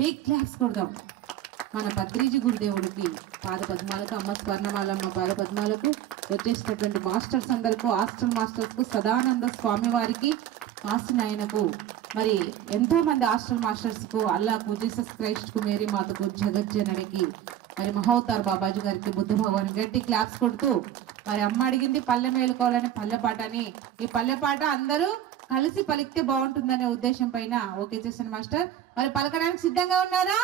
బిగ్ క్లాప్స్ కొడదాం. మన పత్రిజీ గురుదేవుడికి పాద పద్మాలకు, అమ్మ స్వర్ణమాలమ్మ పాద పద్మాలకు, వచ్చేసినటువంటి మాస్టర్స్ అందరికీ, హాస్టల్ మాస్టర్స్కు, సదానంద స్వామి వారికి, కాశీనాయనకు, మరి ఎంతో మంది హాస్టల్ మాస్టర్స్కు, అల్లాకు, జీసస్ క్రైస్ట్కు, మేరీ మాతకు, జగజ్జననికి, మరి మహోతార్ బాబాజీ గారికి, బుద్ధ భగవాన్ గట్టి క్లాప్స్ కొడుతూ, మరి అమ్మ అడిగింది పల్లె మేలుకోవాలని పల్లె పాట అని. ఈ పల్లె పాట అందరూ కలిసి పలికితే బాగుంటుందనే ఉద్దేశం పైన ఓకే చేసిన మాస్టర్. మరి పలకడానికి సిద్ధంగా ఉన్నారా?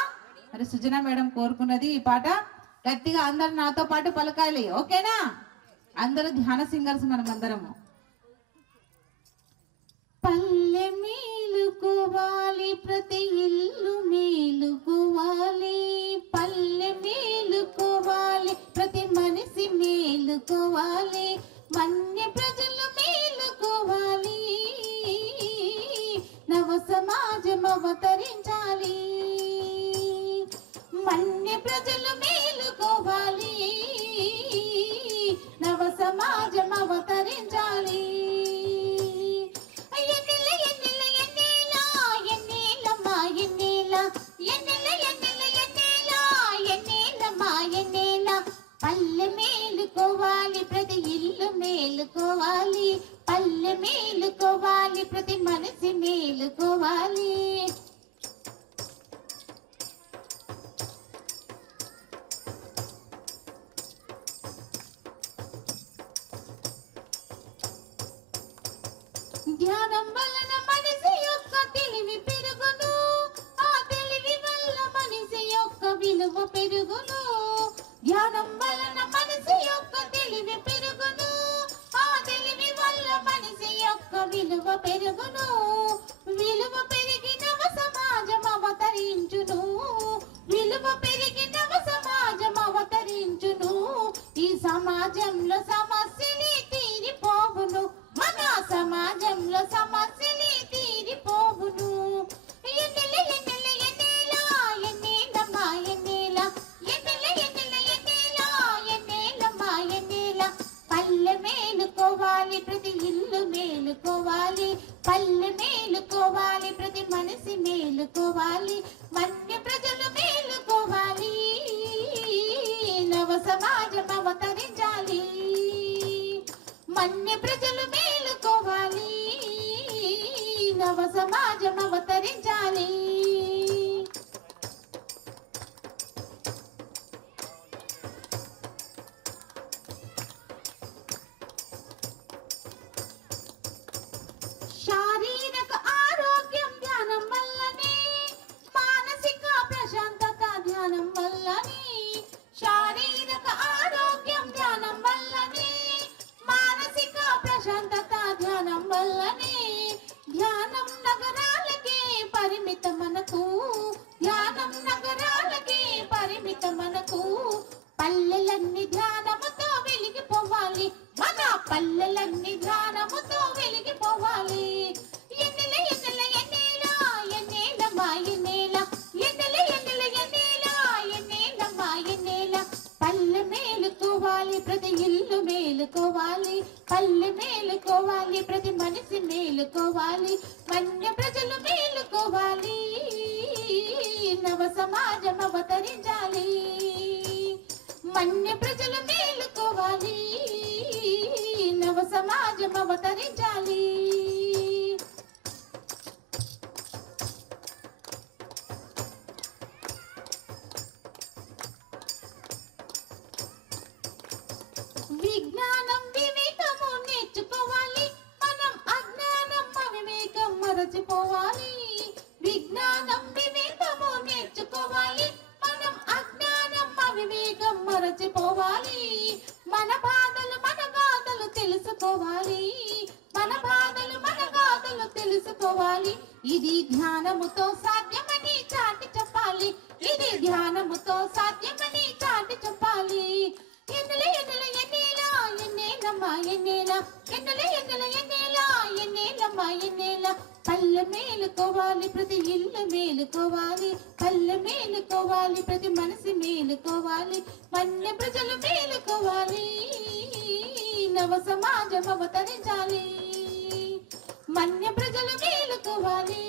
మరి సుజన మేడం కోరుకున్నది ఈ పాట గట్టిగా అందరు నాతో పాటు పలకాలి. ఓకేనా? అందరూ ధ్యాన సింగర్స్ మనం అందరము. పల్లె మేలుకోవాలి, ప్రతి ఇల్లు మేలుకోవాలి, పల్లె మేలుకోవాలి, ప్రతి మనిషి మేలుకోవాలి, మన్య ప్రజలు మేలుకోవాలి, నవ సమాజం అవతరించాలి, మన్య ప్రజలు మేలుకోవాలి, నవ సమాజం అవతరించాలి. పల్లె మేలుకోవాలి, ప్రతి ఇల్లు మేలుకోవాలి, పల్లె మేలుకోవాలి, ప్రతి మనిషి మేలుకోవాలి. ధ్యానం వలన మనిషి యొక్క తెలివి పెరుగును, ఆ తెలివి వల్ల మనిషి యొక్క విలువ పెరుగును. ధ్యానం వలన మనిషి యొక్క తెలివి పెరుగును, ఆ తెలివి వల్ల మనిషి యొక్క విలువ పెరుగును. విలువ పెరిగినవ సమాజం అవతరించును, విలువ పెరిగినవ సమాజం అవతరించును. ఈ సమాజంలో సమస్యలే తీరిపోవును, మన సమాజంలో సమస్యలే తీరిపోవును. ఎన్నెల ఎన్నెల ఎన్నెల ఎన్నెలమ్మా ఎన్నెల, ఎన్నెల ఎన్నెల ఎన్నెల ఎన్నెలమ్మా ఎన్నెల. పల్లె మేలుకోవాలి, ప్రతి ఇల్లు మేలుకోవాలి, పల్లె మేలుకోవాలి, ప్రతి మనిషి మేలుకోవాలి, మన్య ప్రజలు మేలుకోవాలి, నవ సమాజం అవతరించాలి, మన్య ప్రజలు మేలుకోవాలి, నవ సమాజం అవతరించాలి. శారీరక ఆరోగ్యం ధ్యానం వల్లనే, మానసిక ప్రశాంతత ధ్యానం వల్లనే, శారీరక ఆరోగ్యం ధ్యానం వల్లనే, మానసిక ప్రశాంతత ధ్యానం వల్లనే. ధ్యానం నగరాలకే పరిమిత మనకు, ధ్యానం నగరాలకే పరిమిత మనకు. పల్లెలన్నీ ధ్యానముతో వెలిగిపోవాలి, మన పల్లెలన్నీ ధ్యానముతో వెలిగిపోవాలి. ఎన్నెల ఎన్నెల ఎన్నెల ఎన్నెలమ్మా ఎన్నెల, ఎన్నెల ఎన్నెల ఎన్నెల ఎన్నెలమ్మా ఎన్నెల. పల్లె మేలుకోవాలి, ప్రతి ఇల్లు మేలుకోవాలి, పల్లె మేలుకోవాలి, ప్రతి మనిషి మేలుకోవాలి, మన్య ప్రజలు మేలుకోవాలి, నవ సమాజం అవతరించాలి, మన్య ప్రజలు మేలుకోవాలి, నవ సమాజం అవతరించాలి. విజ్ఞానం వివేకము నేర్చుకోవాలి, మనం అజ్ఞానం అవివేకం మరచిపోవాలి. విజ్ఞానం వివేకము నేర్చుకోవాలి, మనం అజ్ఞానం అవివేకం మరచిపోవాలి. మన బాధలు మన గాథలు తెలుసుకోవాలి, మన బాధలు మన గాథలు తెలుసుకోవాలి. ఇది ధ్యానముతో సాధ్యమని చాటి చెప్పాలి, ఇది ధ్యానముతో సాధ్యమని చాటి చెప్పాలి. ఎన్నెల ఎన్నెల ఎన్నెల ఎన్నెలమ్మా ఎన్నెల, ఎన్నెల ఎన్నెల ఎన్నెల ఎన్నెలమ్మా ఎన్నెల. పల్లె మేలుకోవాలి, ప్రతి ఇల్లు మేలుకోవాలి, పల్లె మేలుకోవాలి, ప్రతి మనిషి మేలుకోవాలి, మన్య ప్రజలు మేలుకోవాలి, నవ సమాజం అవతరించాలి, మన్య ప్రజలు మేలుకోవాలి,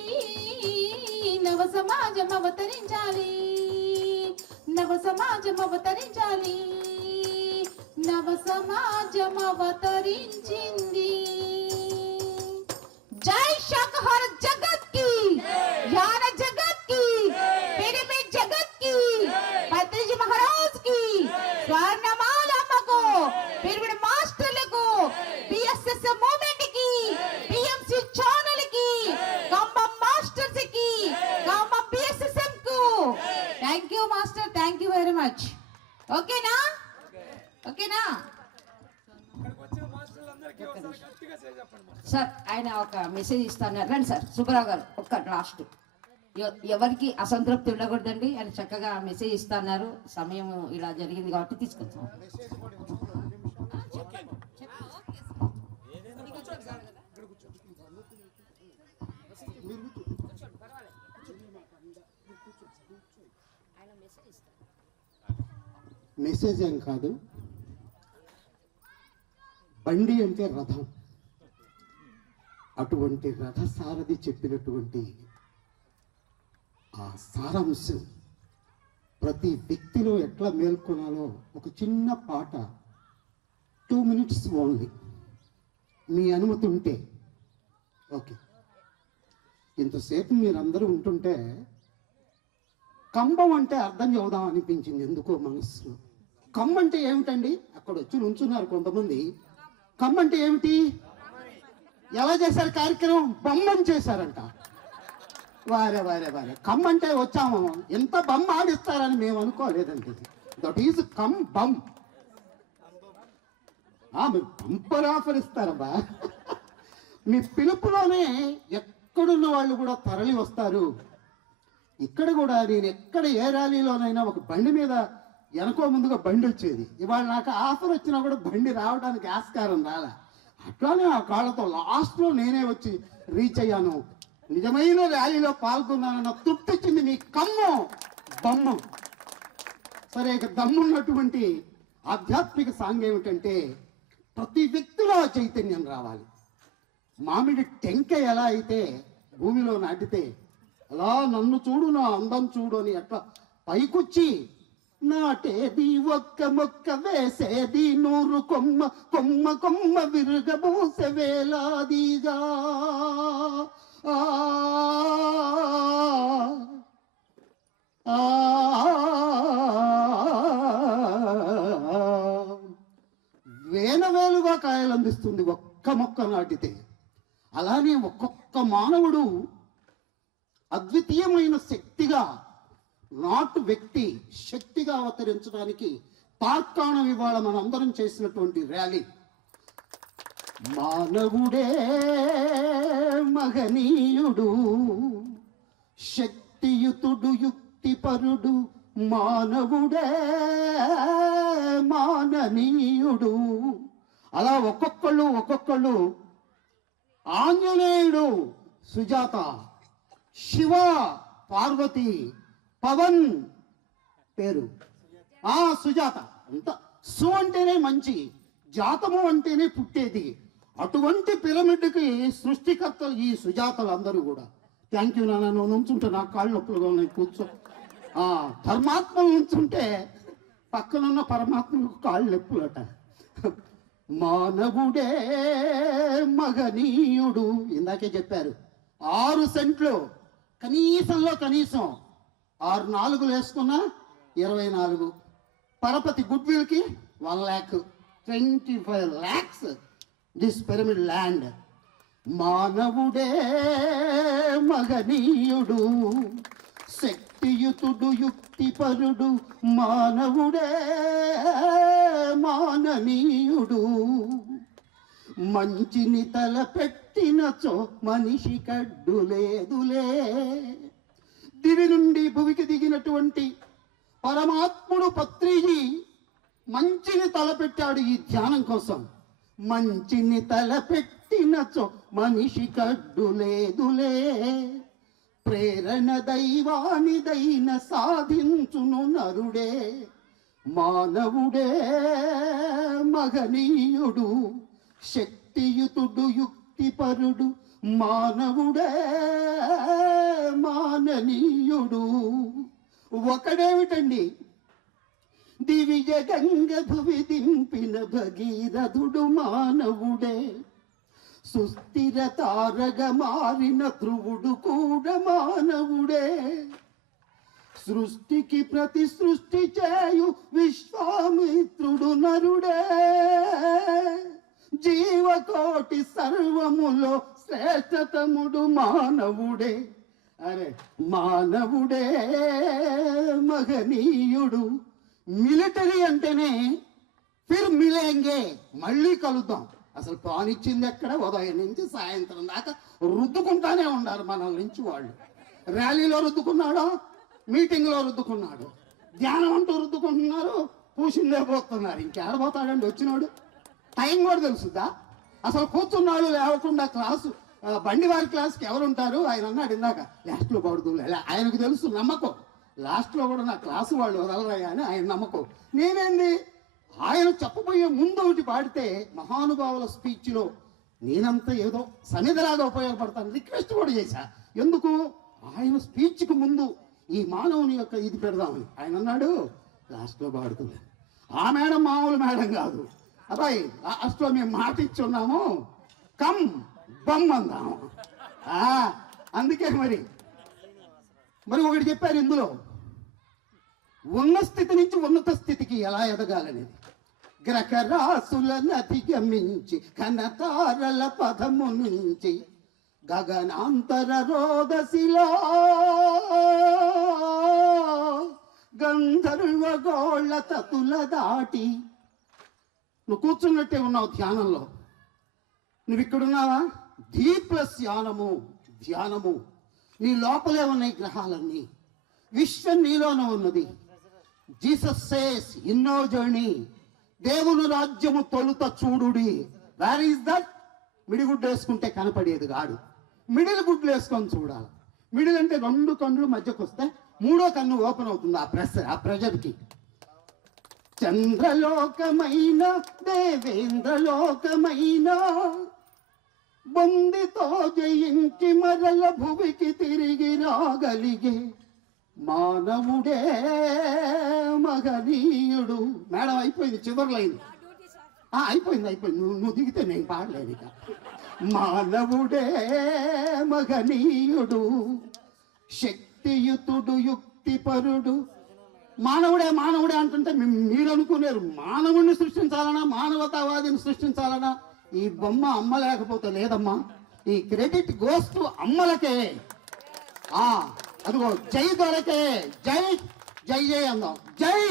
నవ సమాజం అవతరించాలి, నవ సమాజం అవతరించాలి, నవ సమాజం అవతరించింది. జై శాకాహార జగత్ కి, యాన జగత్ కి, పిరమిడ్ జగత్ కి, పత్రిజీ మహారాజ్ కి, స్వర్ణమాల అమ్మకు, పిరమిడ్ మాస్టర్లకు, పిఎస్ఎస్ మూవ్మెంట్ కి, పిఎంసి ఛానల్ కి, కంబం మాస్టర్స్ కి, కంబం పిఎస్ఎస్ఎం కు. Thank you master, thank you very much. ఓకేనా? ఓకేనా? సార్ ఆయన ఒక మెసేజ్ ఇస్తాను, రండి సార్. సుబ్బారావు గారు ఒక్క లాస్ట్, ఎవరికి అసంతృప్తి ఉండకూడదండి. ఆయన చక్కగా మెసేజ్ ఇస్తున్నారు. సమయం ఇలా జరిగింది కాబట్టి తీసుకొచ్చాం. మెసేజ్ ఏం కాదు, బండి అంటే రథం. అటువంటి రథ సారథి చెప్పినటువంటి ఆ సారాంశం ప్రతి వ్యక్తిలో ఎట్లా మేల్కొనాలో ఒక చిన్న పాట, 2 minutes ఓన్లీ, మీ అనుమతి ఉంటే. ఓకే, ఇంతసేపు మీరందరూ ఉంటుంటే కంబం అంటే అర్థం చెబుదాం అనిపించింది ఎందుకో మనసులో. కమ్మ అంటే ఏమిటండి? అక్కడ వచ్చి నుంచున్నారు కొంతమంది. కమ్మ అంటే ఏమిటి? ఎలా చేశారు కార్యక్రమం? బొమ్మని చేశారంట. వారే వారే వారే, కమ్ అంటే వచ్చాము, ఎంత బొమ్మ ఆడిస్తారని మేము అనుకోలేదండి. That is come bum. మీరు బంపర్ ఆఫర్ ఇస్తారబ్బా. మీ పిలుపులోనే ఎక్కడున్న వాళ్ళు కూడా తరలి వస్తారు. ఇక్కడ కూడా నేను ఎక్కడ ఏ ర్యాలీలోనైనా ఒక బండి మీద వెనకో ముందుగా బండి వచ్చేది. ఇవాళ నాకు ఆఫర్ వచ్చినా కూడా బండి రావడానికి ఆస్కారం రాలే. అట్లానే ఆ కాళ్ళతో లాస్ట్లో నేనే వచ్చి రీచ్ అయ్యాను. నిజమైన ర్యాలీలో పాల్గొన్నానన్న తృప్తి వచ్చింది. మీ కమ్ము బొమ్మ. సరే, ఇక దమ్మున్నటువంటి ఆధ్యాత్మిక సాంగ్ ఏమిటంటే ప్రతి వ్యక్తిలో చైతన్యం రావాలి. మామిడి టెంక ఎలా అయితే భూమిలో నాటితే అలా నన్ను చూడు, నా అందం చూడు అని అట్లా పైకొచ్చి నాటేది ఒక్క మొక్క, వేసేది 100 కొమ్మ, కొమ్మ కొమ్మ విరుగబూసె వేలాదిగా. వేలవేలుగా కాయలు అందిస్తుంది ఒక్క మొక్క నాటితే. అలానే ఒక్కొక్క మానవుడు అద్వితీయమైన శక్తిగా, నాటు వ్యక్తి శక్తిగా అవతరించడానికి తార్కాణం ఇవాళ మనందరం చేసినటువంటి ర్యాలీ. మానవుడే మహనీయుడు, శక్తియుతుడు, యుక్తిపరుడు, మానవుడే మాననీయుడు. అలా ఒక్కొక్కళ్ళు ఆంజనేయుడు సుజాత, శివ పార్వతి, పవన్ పేరు సుజాత. అంత సు అంటేనే మంచి, జాతము అంటేనే పుట్టేది. అటువంటి పిరమిడ్కి సృష్టికర్తలు ఈ సుజాతలు అందరూ కూడా. థ్యాంక్ యూ నాన్న. నువ్వు నుంచుంటే నాకు కాళ్ళు నొప్పులుగా ఉన్నాయి, కూర్చో. ధర్మాత్మ నుంచుంటే పక్కనున్న పరమాత్మకు కాళ్ళు నొప్పులట. మానవుడే మగనీయుడు. ఇందాకే చెప్పారు 6 సెంట్లు కనీసంలో కనీసం 6 4 వేసుకున్నా 24. పరపతి గుడ్ విల్ కి 1,25 lakhs దిస్ పిరమిడ్ ల్యాండ్. మానవుడే మగనీయుడు, శక్తియుతుడు, యుక్తిపరుడు, మానవుడే మాననీయుడు. మంచిని తలపెట్టినచో మనిషి కడ్డు లేదులే. దివి నుండి భువికి దిగినటువంటి పరమాత్ముడు పత్రిజీ మంచిని తలపెట్టాడు ఈ ధ్యానం కోసం. మంచిని తలపెట్టినచో మనిషి కడ్డు లేదులే. ప్రేరణ దైవానిదైన సాధించును నరుడే. మానవుడే మగనీయుడు, శక్తియుతుడు, యుక్తిపరుడు, మానవుడే మాననీయుడు. ఒకడేమిటండి, దివిజ గంగ భువి దింపిన భగీరథుడు మానవుడే, సుస్థిర తారగ మారిన ధ్రువుడు కూడా మానవుడే, సృష్టికి ప్రతి సృష్టి చేయు విశ్వామిత్రుడు నరుడే, జీవకోటి సర్వములో శ్రేష్టతముడు మానవుడే. అరే మానవుడే మహనీయుడు. మిలిటరీ అంటేనే ఫిర్ మిలేంగే, మళ్ళీ కలుద్దాం. అసలు పానిచ్చింది ఎక్కడ? ఉదయం నుంచి సాయంత్రం దాకా రుద్దుకుంటానే ఉన్నారు మన నుంచి వాళ్ళు. ర్యాలీలో రుద్దుకున్నాడు, మీటింగ్లో రుద్దుకున్నాడు, ధ్యానం అంటూ రుద్దుకుంటున్నారు, పూసిందే పోతున్నారు. ఇంకేడపోతాడండి వచ్చినాడు? టైం కూడా తెలుసుదా? అసలు కూర్చున్నాడు లేవకుండా క్లాసు, బండి వారి క్లాస్కి ఎవరు ఉంటారు? ఆయన అన్నాడు ఇందాక, లాస్ట్లో పడుతుంది. ఆయనకు తెలుసు నమ్మకం, లాస్ట్లో కూడా నా క్లాసు వాళ్ళు వదలరాయా అని ఆయన నమ్మకం. నేనేంది ఆయన చెప్పబోయే ముందు ఒకటి పాడితే మహానుభావుల స్పీచ్లో నేనంతా ఏదో సన్నిధిలాగా ఉపయోగపడతాను రిక్వెస్ట్ కూడా చేశా. ఎందుకు? ఆయన స్పీచ్కి ముందు ఈ మానవుని యొక్క ఇది పెడదామని. ఆయన అన్నాడు లాస్ట్లో పాడుతుంది. ఆ మేడం మామూలు మేడం కాదు అబ్బాయి, లాస్ట్లో మేము మాట ఇచ్చున్నాము, కమ్ బమ్ అందాము. అందుకే మరి ఒకటి చెప్పారు ఇందులో, ఉన్న స్థితి నుంచి ఉన్నత స్థితికి ఎలా ఎదగాలనేది. గ్రహరాసులను అధిగమించి ఘనతారల పదము నుంచి గగనాంతర రోదశిలో గంధర్వ గోళ్ళ తతుల దాటి. నువ్వు కూర్చున్నట్టే ఉన్నావు ధ్యానంలో. నువ్వు ఇక్కడున్నావా? ప్లస్ ధ్యానము. నీ లోపలే ఉన్నాయి గ్రహాలన్నీ, విశ్వం నీలోనే ఉన్నది. జీసస్ సేస్ ఇన్నో జర్నీ, దేవుని రాజ్యము తొలుత చూడుడి. Where is that? మిడిగుడ్డు వేసుకుంటే కనపడేది కాదు, మిడిల్ గుడ్లు వేసుకొని చూడాలి. మిడిల్ అంటే 2 కన్నులు మధ్యకు వస్తే 3వ కన్ను ఓపెన్ అవుతుంది ఆ ప్రెజర్కి. చంద్రలోకమైన దేవేంద్రలోకమైన బందితో జయించి మరల భువికి తిరిగి రాగలిగే మానవుడే మహనీయుడు. మేడం అయిపోయింది, చివరి లైన్ అయిపోయింది. నువ్వు దిగితే నేను పాడలేదు ఇక. మానవుడే మహనీయుడు, శక్తియుతుడు, యుక్తిపరుడు. మానవుడే అంటుంటే మీరు అనుకునేరు మానవుడిని సృష్టించాలనా, మానవతావాదిని సృష్టించాలనా? ఈ బొమ్మ అమ్మలేకపోతే లేదమ్మా. ఈ క్రెడిట్ గోస్ టు అమ్మలకే. అదిగో జై దొరకే, జై జై జై అందాం. జై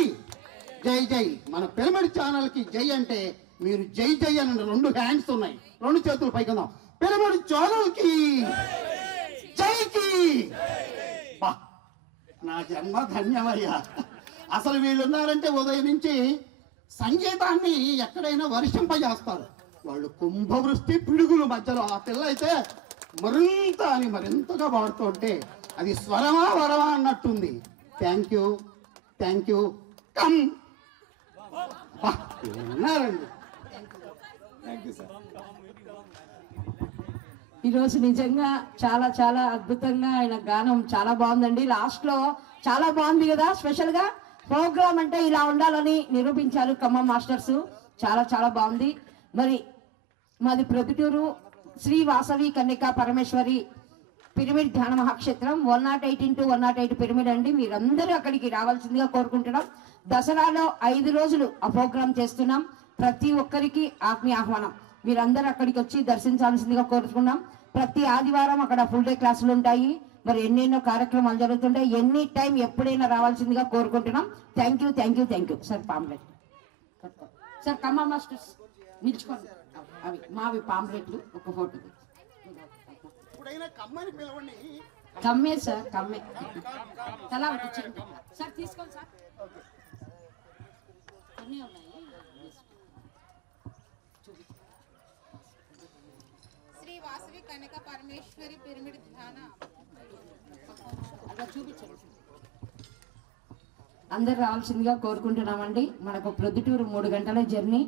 జై జై. మన పిరమిడ్ ఛానల్కి జై అంటే మీరు జై జై అని 2 హ్యాండ్స్ ఉన్నాయి, 2 చేతులు పైకి అందాం. పిరమిడ్ ఛానల్కి జైకి. నా జన్మ ధన్యమయ్యా. అసలు వీళ్ళు ఉన్నారంటే ఉదయం నుంచి సంగీతాన్ని ఎక్కడైనా వర్షింపజేస్తారు వాళ్ళు. కుంభవృష్టి పిడుగుల మధ్యలో ఆ పిల్ల అయితే మరింతగా పాడుతుంటే అది స్వరమా వరమా అన్నట్టుంది. Thank you. కమ్ ఉన్నారండి. ఈరోజు నిజంగా చాలా చాలా అద్భుతంగా ఆయన గానం చాలా బాగుందండి. లాస్ట్ లో చాలా బాగుంది కదా. స్పెషల్ గా ప్రోగ్రామ్ అంటే ఇలా ఉండాలని నిరూపించారు ఖమ్మం మాస్టర్స్. చాలా చాలా బాగుంది. మరి మాది ప్రొద్దుటూరు శ్రీ వాసవి కన్యకా పరమేశ్వరి పిరమిడ్ ధ్యాన మహాక్షేత్రం 108x108 పిరమిడ్ అండి. మీరందరూ అక్కడికి రావాల్సిందిగా కోరుకుంటున్నాం. దసరాలో 5 రోజులు ఆ ప్రోగ్రామ్ చేస్తున్నాం. ప్రతి ఒక్కరికి ఆత్మీయ ఆహ్వానం. మీరందరూ అక్కడికి వచ్చి దర్శించాల్సిందిగా కోరుకున్నాం. ప్రతి ఆదివారం అక్కడ ఫుల్ డే క్లాసులు ఉంటాయి. మరి ఎన్నెన్నో కార్యక్రమాలు జరుగుతుంటాయి. ఎనీ టైం ఎప్పుడైనా రావాల్సిందిగా కోరుకుంటున్నాం. Thank you. Sir pamphlet sir Khammam masters నిల్చుకోండి. అవి మావి పాంప్లెట్లు. ఒక ఫోటో కమ్మే సార్, కమ్మే తలా ఒకటి సార్ తీసుకోండి సార్. అన్నీ ఉన్నాయి. శ్రీ వాసవి కనక పరమేశ్వరి పిరమిడ్ ధ్యాన చూపించండి. అందరు రావాల్సిందిగా కోరుకుంటున్నామండి. మనకు ప్రొద్దుటూరు 3 గంటల జర్నీ.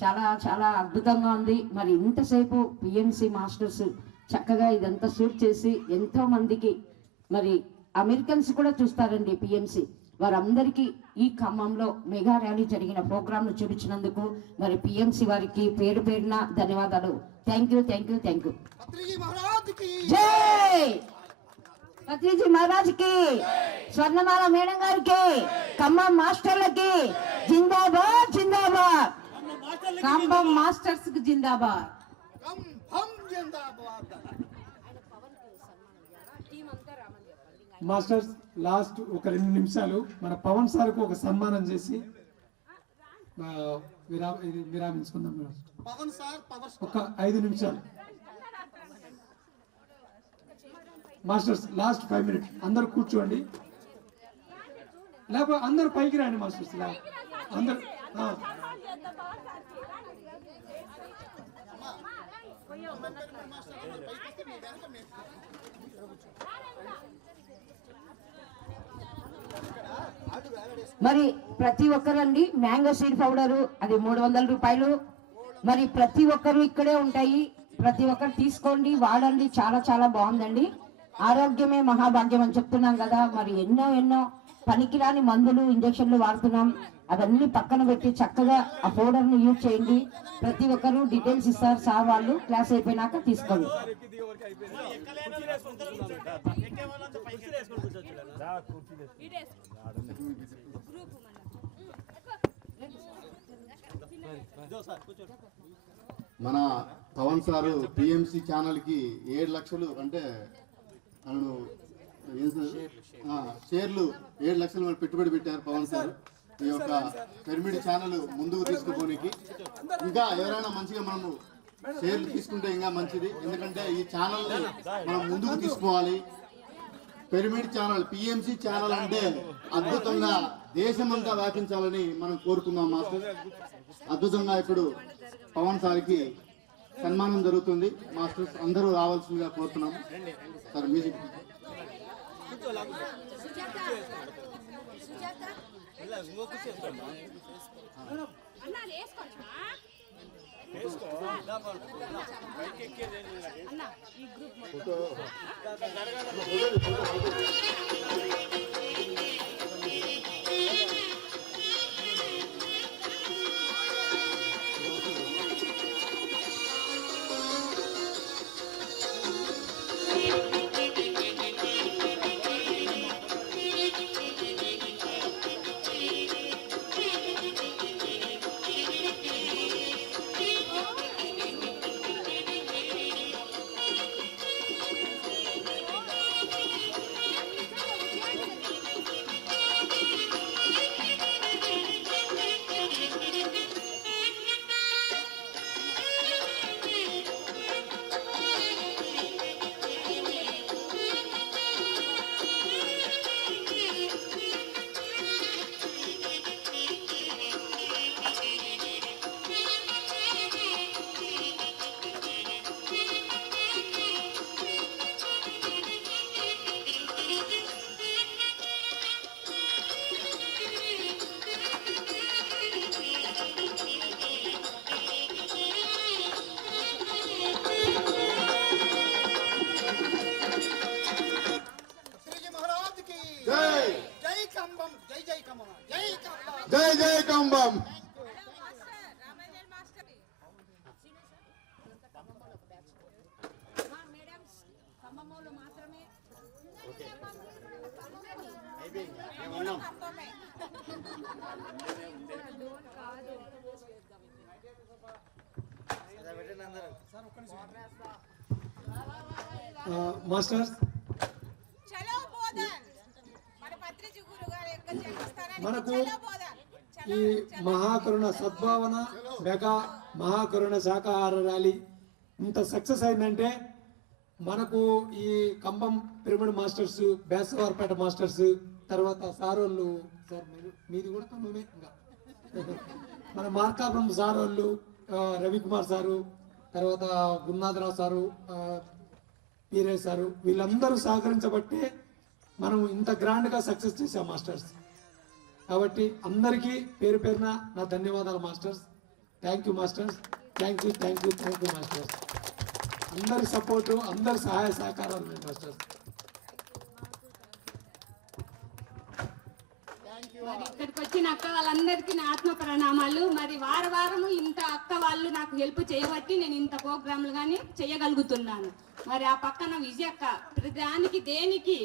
చాలా చాలా అద్భుతంగా ఉంది. మరి ఇంతసేపు పిఎంసి మాస్టర్స్ చక్కగా ఇదంతా షూట్ చేసి ఎంతో మందికి, మరి అమెరికన్స్ కూడా చూస్తారండి పిఎంసి. వారందరికీ ఈ ఖమ్మంలో మెగా ర్యాలీ జరిగిన ప్రోగ్రాంను చూపించినందుకు మరి పిఎంసి వారికి పేరు పేరున ధన్యవాదాలు. Thank you. జై పత్రిజీ మహారాజ్ కి, స్వర్ణమాల మేడం గారికి, ఖమ్మం మాస్టర్లకి జిందాబాద్ జిందాబాద్. ఖమ్మం మాస్టర్స్ కి జిందాబాద్. మాస్టర్స్ లాస్ట్ ఒక 2 నిమిషాలు మన పవన్ సార్కు ఒక సన్మానం చేసి విరామించుకుందాం. ఒక 5 నిమిషాలు మాస్టర్స్, లాస్ట్ 5 minutes. అందరు కూర్చోండి, లేకపోతే అందరు పైకి రండి మాస్టర్స్. అందరు మరి ప్రతి ఒక్కరండి మ్యాంగో సీడ్ పౌడరు అది 300 రూపాయలు. మరి ప్రతి ఒక్కరు ఇక్కడే ఉంటాయి, ప్రతి ఒక్కరు తీసుకోండి, వాడండి. చాలా చాలా బాగుందండి. ఆరోగ్యమే మహాభాగ్యం అని చెప్తున్నాం కదా. మరి ఎన్నో పనికిరాని మందులు, ఇంజక్షన్లు వాడుతున్నాం. అవన్నీ పక్కన పెట్టి చక్కగా ఆ పౌడర్ ని యూజ్ చేయండి. ప్రతి ఒక్కరు డీటెయిల్స్ ఇస్తారు సార్ వాళ్ళు, క్లాస్ అయిపోయినాక తీసుకోండి. మన పవన్ సారు పిఎంసి ఛానల్ కి 7 లక్షలు అంటే షేర్లు 7 లక్షలు మరి పెట్టుబడి పెట్టారు పవన్ సార్. ఈ యొక్క పిరమిడ్ ఛానల్ ముందుకు తీసుకుపోనికి ఇంకా ఎవరైనా మంచిగా మనము షేర్లు తీసుకుంటే ఇంకా మంచిది. ఎందుకంటే ఈ ఛానల్ ని మనం ముందుకు తీసుకోవాలి. పిరమిడ్ ఛానల్, పిఎంసి ఛానల్ అంటే అద్భుతంగా దేశమంతా వ్యాపించాలని మనం కోరుకుందాం మాస్టర్. అద్భుతంగా ఇప్పుడు పవన్ సార్కి సన్మానం జరుగుతుంది. మాస్టర్స్ అందరూ రావాల్సిందిగా కోరుతున్నాము. Sir music. జై జై కంబం. మాస్టర్స్ మనకు ఈ మహాకరుణ సద్భావన మెగా మహాకరుణ శాకాహార ర్యాలీ ఇంత సక్సెస్ అయిందంటే మనకు ఈ ఖమ్మం పిరమిడ్ మాస్టర్స్, బేసవారపేట మాస్టర్స్, తర్వాత సారోళ్ళు సార్ మీది కూడా ఖమ్మమే, ఇంకా మన మార్కాపురం సారోళ్ళు, రవికుమార్ సారు, తర్వాత గురునాథరావు సారు, పీరే సారు, వీళ్ళందరూ సహకరించబట్టే మనం ఇంత గ్రాండ్గా సక్సెస్ చేసాం మాస్టర్స్. కాబట్టి అందరికీ పేరు పేరున నా ధన్యవాదాలు masters. Thank you masters. Thank you masters. అందరి సపోర్టు, అందరి సహాయ సహకారాలు మాస్టర్స్. మరి ఇక్కడికి వచ్చిన అక్క వాళ్ళందరికీ నా ఆత్మ ప్రణామాలు. మరి వారము ఇంత అక్క వాళ్ళు నాకు హెల్ప్ చేయబట్టి నేను ఇంత ప్రోగ్రాంలు కానీ చేయగలుగుతున్నాను. మరి ఆ పక్కన విజయక్క ప్రతిదానికి దేనికి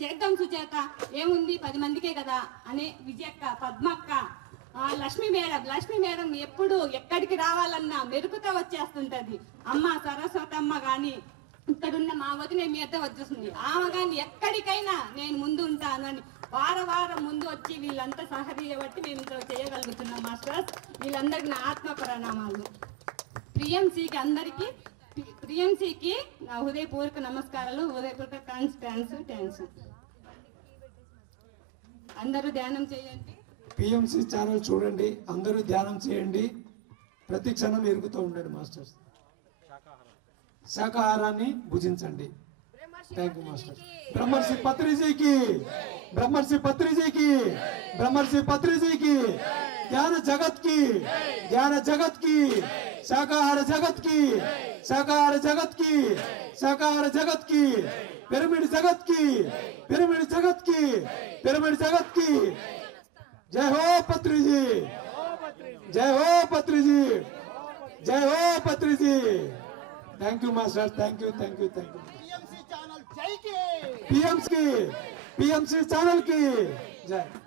చేద్దాం సుచేత ఏముంది 10 మందికే కదా అనే విజయక్క, పద్మక్క, లక్ష్మీ మేడం ఎప్పుడు ఎక్కడికి రావాలన్నా మెరుపుతో వచ్చేస్తుంటది. అమ్మ సరస్వతమ్మ గాని ఇక్కడున్న మా వదిన మీతో వచ్చేస్తుంది. ఆమె కానీ ఎక్కడికైనా నేను ముందు ఉంటాను అని వారం ముందు వచ్చి వీళ్ళంతా సహకరించబట్టి మేము ఇంత చేయగలుగుతున్నాం మాస్టర్స్. వీళ్ళందరికీ నా ఆత్మ ప్రణామాలు. ప్రియంసికి నా హృదయపూర్వక నమస్కారాలు, హృదయపూర్వక థ్యాంక్స్. అందరూ ధ్యానం చేయండి. పిఎంసి ఛానల్ చూడండి, అందరూ ధ్యానం చేయండి, ప్రతి క్షణం ఎరుగుతూ ఉండండి మాస్టర్స్. శాకాహారాన్ని భుజించండి. Thank you master. బ్రహ్మర్షి పత్రిజీకి జ్ఞాన జగత్ కి శాకాహార జగత్ కి పిరమిడ్ జగత్ కి జై హో పత్రిజీ, జై హో Patriji. Thank you master, thank you. PMC channel కి జై.